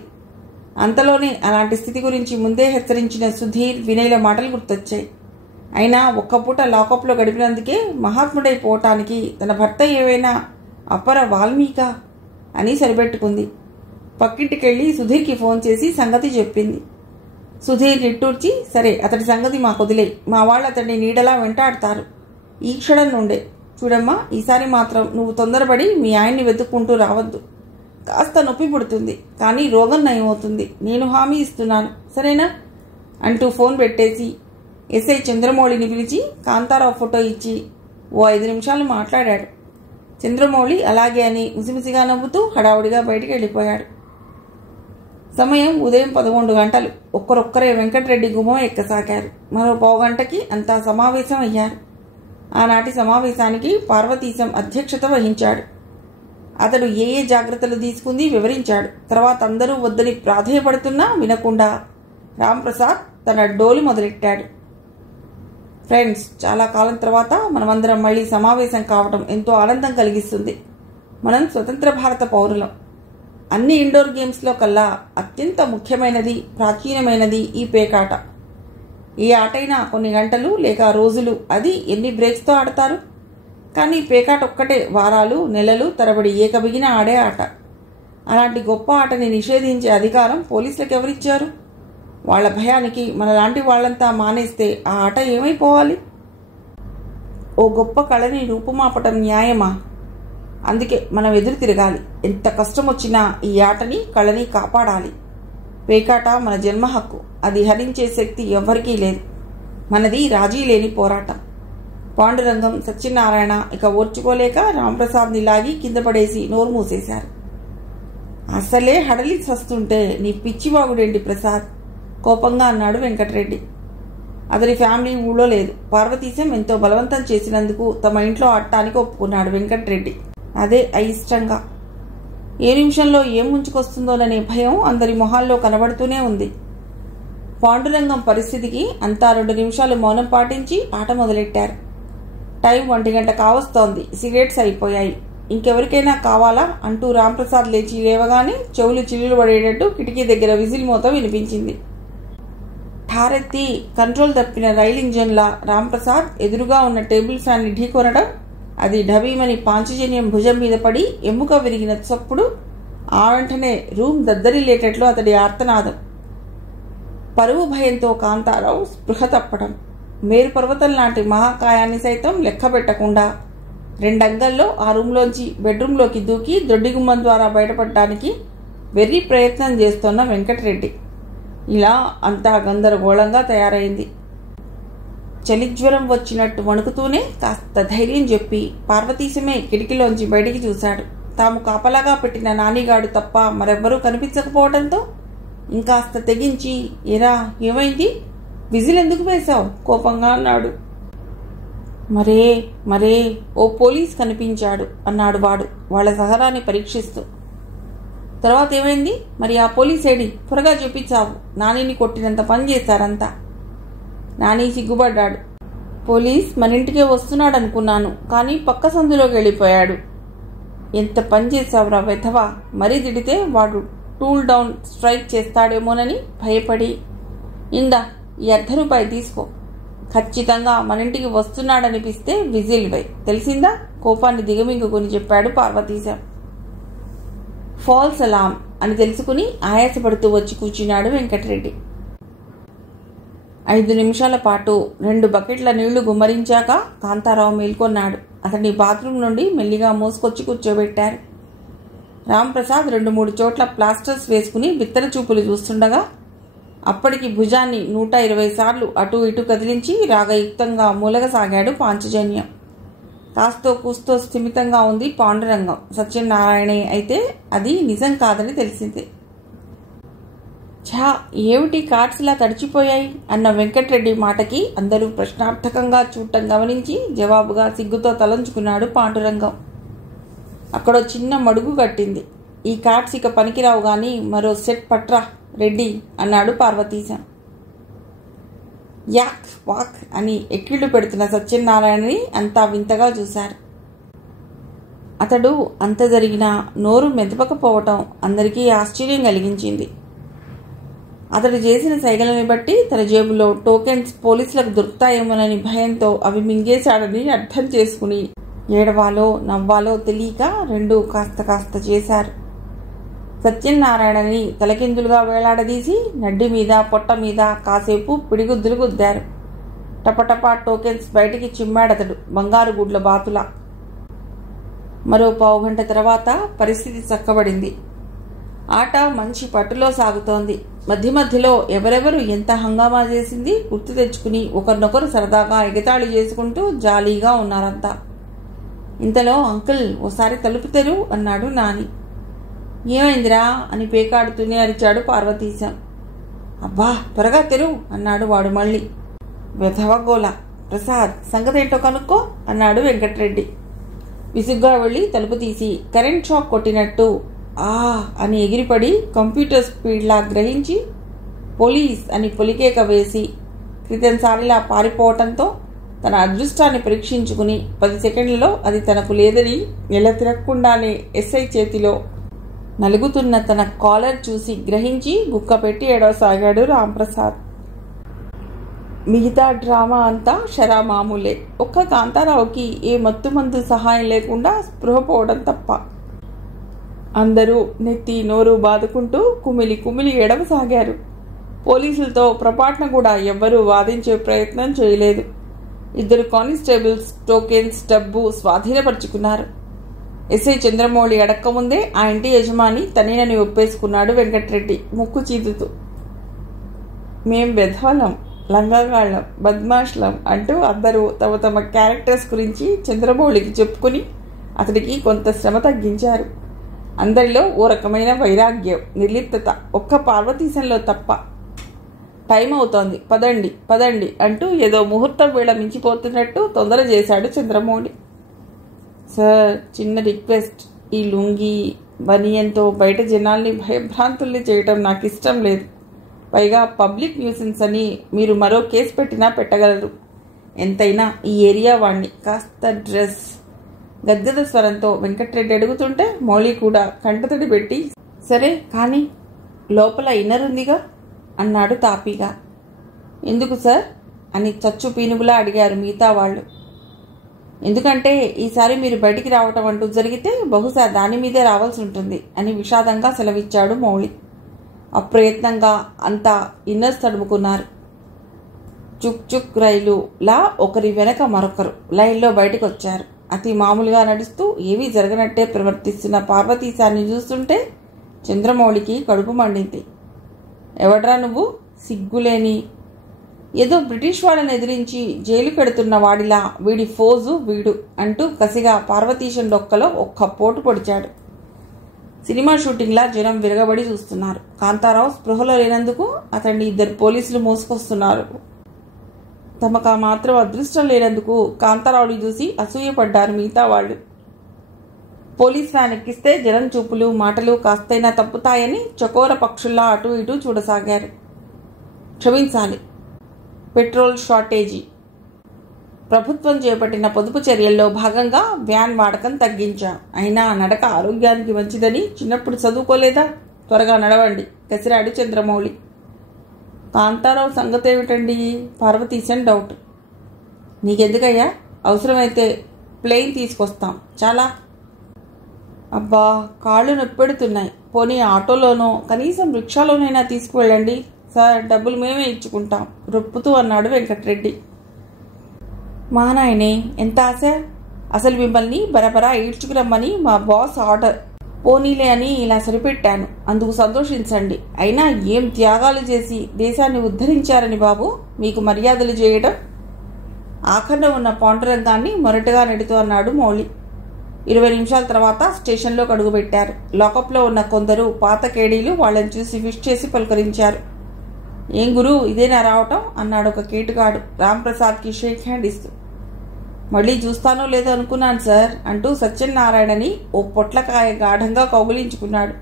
అంతలోనే అలాంటి స్థితి గురించి ముందే హెచ్చరించిన సుధీర్, వినయ్ల మాటలు గుర్తొచ్చాయి. అయినా ఒక్కపూట లాకప్లో గడిపినందుకే మహాత్ముడైపోవటానికి తన భర్త ఏవైనా అపర వాల్మీక అని సరిపెట్టుకుంది. పక్కింటికెళ్ళి సుధీర్కి ఫోన్ చేసి సంగతి చెప్పింది. సుధీర్ నిట్టూర్చి, సరే అతడి సంగతి మాకొదిలే, మా వాళ్ళు అతడిని నీడలా వెంటాడతారు ఈ క్షణం నుండే. చూడమ్మా, ఈసారి మాత్రం నువ్వు తొందరపడి మీ ఆయన్ని వెతుక్కుంటూ రావద్దు. కాస్త నొప్పి పుడుతుంది, కానీ రోగం నయమవుతుంది, నేను హామీ ఇస్తున్నాను, సరేనా అంటూ ఫోన్ పెట్టేసి ఎస్ఐ చంద్రమౌళిని పిలిచి కాంతారావు ఫోటో ఇచ్చి ఓ 5 నిమిషాలు మాట్లాడాడు. చంద్రమౌళి అలాగే అని ముసిముసిగా నవ్వుతూ హడావుడిగా బయటికి వెళ్ళిపోయాడు. సమయం ఉదయం 11 గంటలు. ఒక్కరొక్కరే వెంకటరెడ్డి గుమ్మం ఎక్కసాగారు. మరో పావుగంటకి అంతా సమావేశం అయ్యారు. ఆనాటి సమావేశానికి పార్వతీశం అధ్యక్షత వహించాడు. అతడు ఏ జాగ్రత్తలు తీసుకుంది వివరించాడు. తర్వాత అందరూ వద్దని ప్రాధేయపడుతున్నా వినకుండా రాంప్రసాద్ తన డోలు మొదలెట్టాడు. ఫ్రెండ్స్, చాలా కాలం తర్వాత మనమందరం మళ్ళీ సమావేశం కావటం ఎంతో ఆనందం కలిగిస్తుంది. మనం స్వతంత్ర భారత పౌరులం. అన్ని ఇండోర్ గేమ్స్లో కల్లా అత్యంత ముఖ్యమైనది, ప్రాచీనమైనది ఈ పేకాట. ఏ ఆటైనా కొన్ని గంటలు లేక రోజులు, అది ఎన్ని బ్రేక్స్తో ఆడతారు. కానీ పేకాట ఒక్కటే వారాలు, నెలలు తరబడి ఏకబిగిన ఆడే ఆట. అలాంటి గొప్ప ఆటని నిషేధించే అధికారం పోలీసులకు ఎవరిచ్చారు? వాళ్ళ భయానికి మనలాంటి వాళ్ళంతా మానేస్తే ఆ ఆట ఏమైపోవాలి? ఓ గొప్ప కళని రూపుమాపటం న్యాయమా? అందుకే మనం ఎదురు తిరగాలి. ఎంత కష్టం వచ్చినా ఈ ఆటని, కళని కాపాడాలి. పేకాట మన జన్మ హక్కు. అది హరించే శక్తి ఎవ్వరికీ లేదు. మనది రాజీ లేని పోరాటం. పాండురంగం, సత్యనారాయణ ఇక ఓర్చుకోలేక రాంప్రసాద్ని లాగి కింద పడేసి నోరు మూసేశారు. అసలే హడలి చస్తుంటే నీ పిచ్చివాగుడేంటి ప్రసాద్? కోపంగా అన్నాడు వెంకటరెడ్డి. అతని ఫ్యామిలీ ఊళ్ళో లేదు. పార్వతీశం ఎంతో బలవంతం చేసినందుకు తమ ఇంట్లో ఆడటానికి ఒప్పుకున్నాడు వెంకటరెడ్డి. అదే అయిష్టంగా. ఏ నిమిషంలో ఏం ముంచుకొస్తుందోననే భయం అందరి మొహాల్లో కనబడుతూనే ఉంది. పాండురంగం పరిస్థితికి అంతా 2 నిమిషాలు మౌనం పాటించి ఆట మొదలెట్టారు. టైం 1 గంట కావస్తోంది. సిగరెట్స్ అయిపోయాయి. ఇంకెవరికైనా కావాలా అంటూ రాంప్రసాద్ లేచి లేవగానే చెవులు చిల్లులు పడేటట్టు కిటికీ దగ్గర విజిల్ మోత వినిపించింది. ఠారెత్తి కంట్రోల్ తప్పిన రైలు ఇంజన్లా రాంప్రసాద్ ఎదురుగా ఉన్న టేబుల్ ఫ్యాన్ని ఢీకొనడం, అది ఢబీమని పాంచజన్యం భుజం మీద పడి ఎముక విరిగిన చప్పుడు, ఆ వెంటనే రూమ్ దద్దరిల్లేటట్లు అతడి ఆర్తనాదం. పరువు భయంతో కాంతారావు స్పృహ తప్పడం, మేరు పర్వతం లాంటి మహాకాయాన్ని సైతం లెక్క పెట్టకుండా 2 అంగల్లో ఆ రూంలోంచి బెడ్రూంలోకి దూకి దొడ్డిగుమ్మం ద్వారా బయటపడటానికి వెర్రి ప్రయత్నం చేస్తోన్న వెంకటరెడ్డి. ఇలా అంతా గందరగోళంగా తయారైంది. చలిజ్వరం వచ్చినట్టు వణుకుతూనే కాస్త ధైర్యం చెప్పి పార్వతీశమే కిటికీలోంచి బయటికి చూశాడు. తాము కాపలాగా పెట్టిన నానిగాడు తప్ప మరెవ్వరూ కనిపించకపోవడంతో ఇంకాస్త తెగించి, ఎరా ఏమైంది? విజిల్ ఎందుకు వేశావు? కోపంగా అన్నాడు. మరే ఓ పోలీస్ కనిపించాడు అన్నాడు వాడు వాళ్ళ సహరాన్ని పరీక్షిస్తూ. తర్వాత ఏమైంది? మరి ఆ పోలీస్ ఏడి? త్వరగా చెప్పించావు. నానిని కొట్టినంత పని చేశారంతా. నాని సిగ్గుపడ్డాడు. పోలీస్ మన ఇంటికే వస్తున్నాడు అనుకున్నాను, కానీ పక్క సందులోకి వెళ్ళిపోయాడు. ఎంత పని చేశావురా వెధవా! మరీ తిడితే వాడు టూల్ డౌన్ స్ట్రైక్ చేస్తాడేమోనని భయపడి, ఇందా ఈ ₹1 తీసుకో. ఖచ్చితంగా మన ఇంటికి వస్తున్నాడనిపిస్తే విజిల్ వై, తెలిసిందా? కోపాన్ని దిగమింగుకుని చెప్పాడు పార్వతీశం. ఫాల్స్ అలాం అని తెలుసుకుని ఆయాసపడుతూ వచ్చి కూర్చున్నాడు వెంకటరెడ్డి. 5 నిమిషాల పాటు 2 బకెట్ల నీళ్లు గుమ్మరించాక కాంతారావు మేల్కొన్నాడు. అతన్ని బాత్రూమ్ నుండి మెల్లిగా మోసుకొచ్చి కూర్చోబెట్టారు. రాంప్రసాద్ 2-3 చోట్ల ప్లాస్టర్స్ వేసుకుని బిత్తర చూపులు చూస్తుండగా అప్పటికి భుజాన్ని 120 సార్లు అటూ ఇటూ కదిలించి రాగయుక్తంగా మూలగసాగాడు పాంచజన్యం. కాస్తో కూస్తో స్థిమితంగా ఉంది పాండురంగం. సత్యనారాయణే అయితే అది నిజం కాదని తెలిసిందే. ఛా, ఏమిటి కార్డ్స్లా తడిచిపోయాయి అన్న వెంకటరెడ్డి మాటకి అందరూ ప్రశ్నార్థకంగా చూడటం గమనించి జవాబుగా సిగ్గుతో తలంచుకున్నాడు పాండురంగం. అక్కడో చిన్న మడుగు కట్టింది. ఈ కార్డ్స్ ఇక పనికిరావు గాని మరో సెట్ పట్రా రెడ్డి అన్నాడు పార్వతీశం. యాక్ వాక్ అని ఎక్కిళ్లు పెడుతున్న సత్యనారాయణని అంతా వింతగా చూశారు. అతడు అంత జరిగినా నోరు మెదపకపోవటం అందరికీ ఆశ్చర్యం కలిగించింది. అతడు చేసిన సైగలని బట్టి తన జేబులో టోకెన్స్ పోలీసులకు దొరుకుతాయేమోనని భయంతో అవి మింగేశాడని అర్థం చేసుకుని ఏడవాలో నవ్వాలో తెలియక 2 కాస్త చేశారు. సత్యనారాయణని తలకిందులుగా వేలాడదీసి నడ్డి మీద పొట్ట మీద కాసేపు పిడిగుద్దులు గుద్దారు. టపటపా టోకెన్స్ బయటికి చిమ్మాడతడు బంగారు గుడ్ల బాతులా. మరో 1/2 గంట తర్వాత పరిస్థితి చక్కబడింది. ఆట మంచి పట్టులో సాగుతోంది. మధ్యలో ఎవరెవరు ఎంత హంగామా చేసింది గుర్తు తెచ్చుకుని ఒకరినొకరు సరదాగా ఎగతాళి చేసుకుంటూ జాలీగా ఉన్నారంతా. ఇంతలో అంకుల్ ఓసారి తలుపు తెరు అన్నాడు నాని. ఏమైందిరా అని పేకాడుతూనే అరిచాడు పార్వతీశం. అబ్బా త్వరగా తెరు అన్నాడు వాడు మళ్ళీ. వెధవగోల. ప్రసాద్ సంగతేంటో కనుక్కో అన్నాడు వెంకటరెడ్డి. విసుగ్గా వెళ్ళి తలుపు తీసి కరెంట్ షాక్ కొట్టినట్టు ఆ అని ఎగిరిపడి కంప్యూటర్ స్పీడ్లా గ్రహించి పోలీస్ అని పొలికేక వేసి క్రితంసారిలా పారిపోవటంతో తన అదృష్టాన్ని పరీక్షించుకుని 10 సెకండ్లలో అది తనకు లేదని నెల తిరగకుండానే ఎస్ఐ చేతిలో నలుగుతున్న తన కాలర్ చూసి గ్రహించి గుక్క పెట్టి ఏడవసాగాడు రాంప్రసాద్. మిగతా డ్రామా అంతా షరామామూలే. ఒక్క కాంతారావుకి ఏ మత్తుమందు సహాయం లేకుండా స్పృహ పోవడం తప్ప. అందరూ నెత్తి నోరు బాదుకుంటూ కుమిలి ఏడవసాగారు. పోలీసులతో ప్రపాట్న కూడా ఎవ్వరూ వాదించే ప్రయత్నం చేయలేదు. 2 కానిస్టేబుల్స్ టోకెన్స్, డబ్బు స్వాధీనపరుచుకున్నారు. ఎస్ఐ చంద్రమౌళి అడక్కముందే ఆ ఇంటి యజమాని తనేనని ఒప్పేసుకున్నాడు వెంకట్రెడ్డి ముక్కు చీదుతూ. మేం వెధవలం, లంగాగాళ్ళం, బద్మాష్లం అంటూ అందరూ తమ తమ క్యారెక్టర్స్ గురించి చంద్రమౌళికి చెప్పుకుని అతడికి కొంత శ్రమ తగ్గించారు. అందరిలో ఓ రకమైన వైరాగ్యం, నిర్లిప్తత ఒక్క పార్వతీశంలో తప్ప. టైం అవుతోంది, పదండి పదండి అంటూ ఏదో ముహూర్తం వేళ మించిపోతున్నట్టు తొందర చేశాడు చంద్రమౌళి. సార్, చిన్న రిక్వెస్ట్. ఈ లుంగి బనియన్తో బయట జనాల్ని భయభ్రాంతుల్ని చేయటం నాకు ఇష్టం లేదు. పైగా పబ్లిక్ న్యూసెన్స్ అని మీరు మరో కేసు పెట్టినా పెట్టగలరు. ఎంతైనా ఈ ఏరియా వాణ్ణి. కాస్త డ్రెస్. గద్గద స్వరంతో వెంకట్రెడ్డి అడుగుతుంటే మౌళి కూడా కంటతడి పెట్టి సరే కానీ లోపల ఇన్నర్ ఉందిగా అన్నాడు తాపీగా. ఎందుకు సార్ అని చచ్చు పీనుగులా అడిగారు మిగతా వాళ్ళు. ఎందుకంటే ఈసారి మీరు బయటికి రావటం అంటూ జరిగితే బహుశా దాని మీదే రావాల్సి ఉంటుంది అని విషాదంగా సెలవిచ్చాడు మౌళి. అప్రయత్నంగా అంతా ఇన్నర్స్ తడుముకున్నారు. చుక్ చుక్ రైలులా ఒకరి వెనక మరొకరు లైన్లో బయటకు వచ్చారు. అతి మామూలుగా నడుస్తూ ఏమీ జరగనట్టే ప్రవర్తిస్తున్న పార్వతీశాన్ని చూస్తుంటే చంద్రమౌళికి కడుపు మండింది. ఎవడ్రా నువ్వు, సిగ్గులేని, ఏదో బ్రిటిష్ వాళ్ళని ఎదిరించి జైలు పెడుతున్న వాడిలా వీడి ఫోజు వీడు అంటూ కసిగా పార్వతీశం డొక్కలో ఒక్క పోటు పొడిచాడు. సినిమా షూటింగ్లా జనం విరగబడి చూస్తున్నారు. కాంతారావు స్పృహలో లేనందుకు అతన్ని 2 పోలీసులు మోసుకొస్తున్నారు. తమకు మాత్రం అదృష్టం లేనందుకు కాంతారావుని చూసి అసూయపడ్డారు మిగతా వాళ్ళు. పోలీస్ వ్యాన్ ఎక్కిస్తే జనం చూపులు మాటలు కాస్తైనా తప్పుతాయని చకోర పక్షుల్లా అటు ఇటు చూడసాగారు. క్షమించాలి, పెట్రోల్ షార్టేజీ. ప్రభుత్వం చేపట్టిన పొదుపు చర్యల్లో భాగంగా వ్యాన్ వాడకం తగ్గించాం. అయినా నడక ఆరోగ్యానికి మంచిదని చిన్నప్పుడు చదువుకోలేదా? త్వరగా నడవండి కసిరాడు చంద్రమౌళి. కాంతారావు సంగతి ఏమిటండి? పార్వతీశన్ డౌట్. నీకెందుకయ్యా? అవసరమైతే ప్లేన్ తీసుకొస్తాం. చాలా. అబ్బా, కాళ్ళు నొప్పెడుతున్నాయి. పోనీ ఆటోలోనో కనీసం రిక్షాలోనైనా తీసుకువెళ్ళండి సార్, డబ్బులు మేమే ఇచ్చుకుంటాం రొప్పుతూ అన్నాడు వెంకట్రెడ్డి. మా నాయనే, ఎంత ఆశ! అసలు మిమ్మల్ని బరబరా ఈడ్చుకురమ్మని మా బాస్ ఆర్డర్. పోనీలే అని ఇలా సరిపెట్టాను, అందుకు సంతోషించండి. అయినా ఏం త్యాగాలు చేసి దేశాన్ని ఉద్ధరించారని బాబు మీకు మర్యాదలు చేయడం. ఆఖరణ ఉన్న పాండురంగాన్ని మొరటగా నెడుతూ అన్నాడు మౌళి. 20 నిమిషాల తర్వాత స్టేషన్లో అడుగుపెట్టారు. లాకప్లో ఉన్న కొందరు పాత కేడీలు వాళ్ళని చూసి విష్ చేసి పలుకరించారు. ఏం గురు, ఇదేనా రావటం అన్నాడు ఒక కేటుగాడు రాంప్రసాద్కి షేక్ హ్యాండ్ ఇస్తూ. మళ్ళీ చూస్తానో లేదో అనుకున్నాను సార్ అంటూ సత్యనారాయణని ఓ పొట్లకాయ గాఢంగా కౌగులించుకున్నాడు.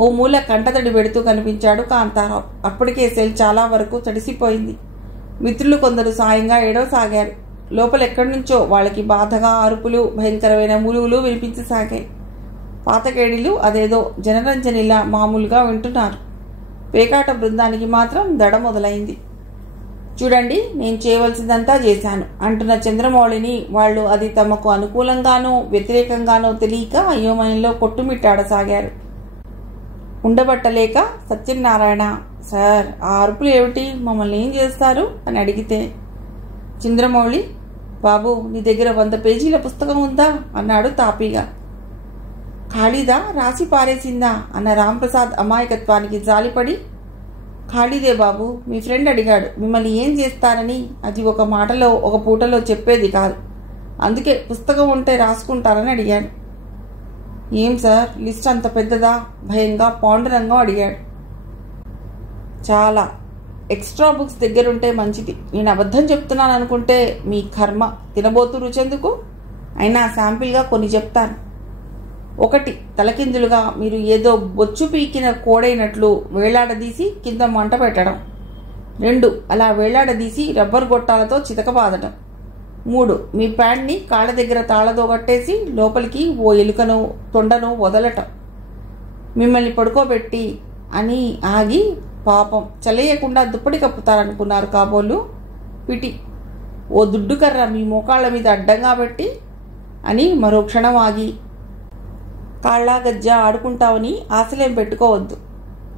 ఓ మూల కంటతడి పెడుతూ కనిపించాడు కాంతారావు. అప్పటికే సెల్ చాలా వరకు తడిసిపోయింది. మిత్రులు కొందరు సాయంగా ఏడవసాగారు. లోపలెక్కడి నుంచో వాళ్ళకి బాధగా అరుపులు, భయంకరమైన మూలుగులు వినిపించసాగాయి. పాతకేడీలు అదేదో జనరంజనిలా మామూలుగా వింటున్నారు. పేకాట బృందానికి మాత్రం దడ మొదలైంది. చూడండి, నేను చేయవలసిందంతా చేశాను అంటున్న చంద్రమౌళిని వాళ్ళు అది తమకు అనుకూలంగానో వ్యతిరేకంగానో తెలియక అయోమయంలో కొట్టుమిట్టాడసాగారు. ఉండబట్టలేక సత్యనారాయణ, సార్ ఆ అరుపులు ఏమిటి, మమ్మల్ని ఏం చేస్తారు అని అడిగితే చంద్రమౌళి, బాబు నీ దగ్గర 100 పేజీల పుస్తకం ఉందా అన్నాడు తాపీగా. ఖాళీదా, రాసి పారేసిందా అన్న రాంప్రసాద్ అమాయకత్వానికి జాలిపడి, ఖాళీదే బాబు, మీ ఫ్రెండ్ అడిగాడు మిమ్మల్ని ఏం చేస్తారని. అది ఒక మాటలో ఒక పూటలో చెప్పేది కాదు, అందుకే పుస్తకం ఉంటే రాసుకుంటారని అడిగాడు. ఏం సార్ లిస్ట్ అంత పెద్దదా భయంగా పాండురంగం అడిగాడు. చాలా. ఎక్స్ట్రా బుక్స్ దగ్గరుంటే మంచిది. నేను అబద్ధం చెప్తున్నాను అనుకుంటే మీ కర్మ, తినబోతూ రుచెందుకు. అయినా శాంపిల్గా కొన్ని చెప్తాను. 1, తలకిందులుగా మీరు ఏదో బొచ్చు పీకిన కోడైనట్లు వేలాడదీసి కింద మంట పెట్టడం. 2, అలా వేలాడదీసి రబ్బర్ గొట్టాలతో చితకబాదటం. 3, మీ ప్యాంట్ని కాళ్ళ దగ్గర తాళతో కట్టేసి లోపలికి ఓ ఎలుకను తొండను వదలటం. మిమ్మల్ని పడుకోబెట్టి అని ఆగి పాపం చల్లేయకుండా దుప్పటి కప్పుతారనుకున్నారు కాబోలు. పిటి, ఓ దుడ్డు కర్ర మీ మోకాళ్ళ మీద అడ్డంగా పెట్టి అని మరో క్షణం ఆగి, కాళ్ళ గజ్జ ఆడుకుంటావని ఆశలేం పెట్టుకోవద్దు.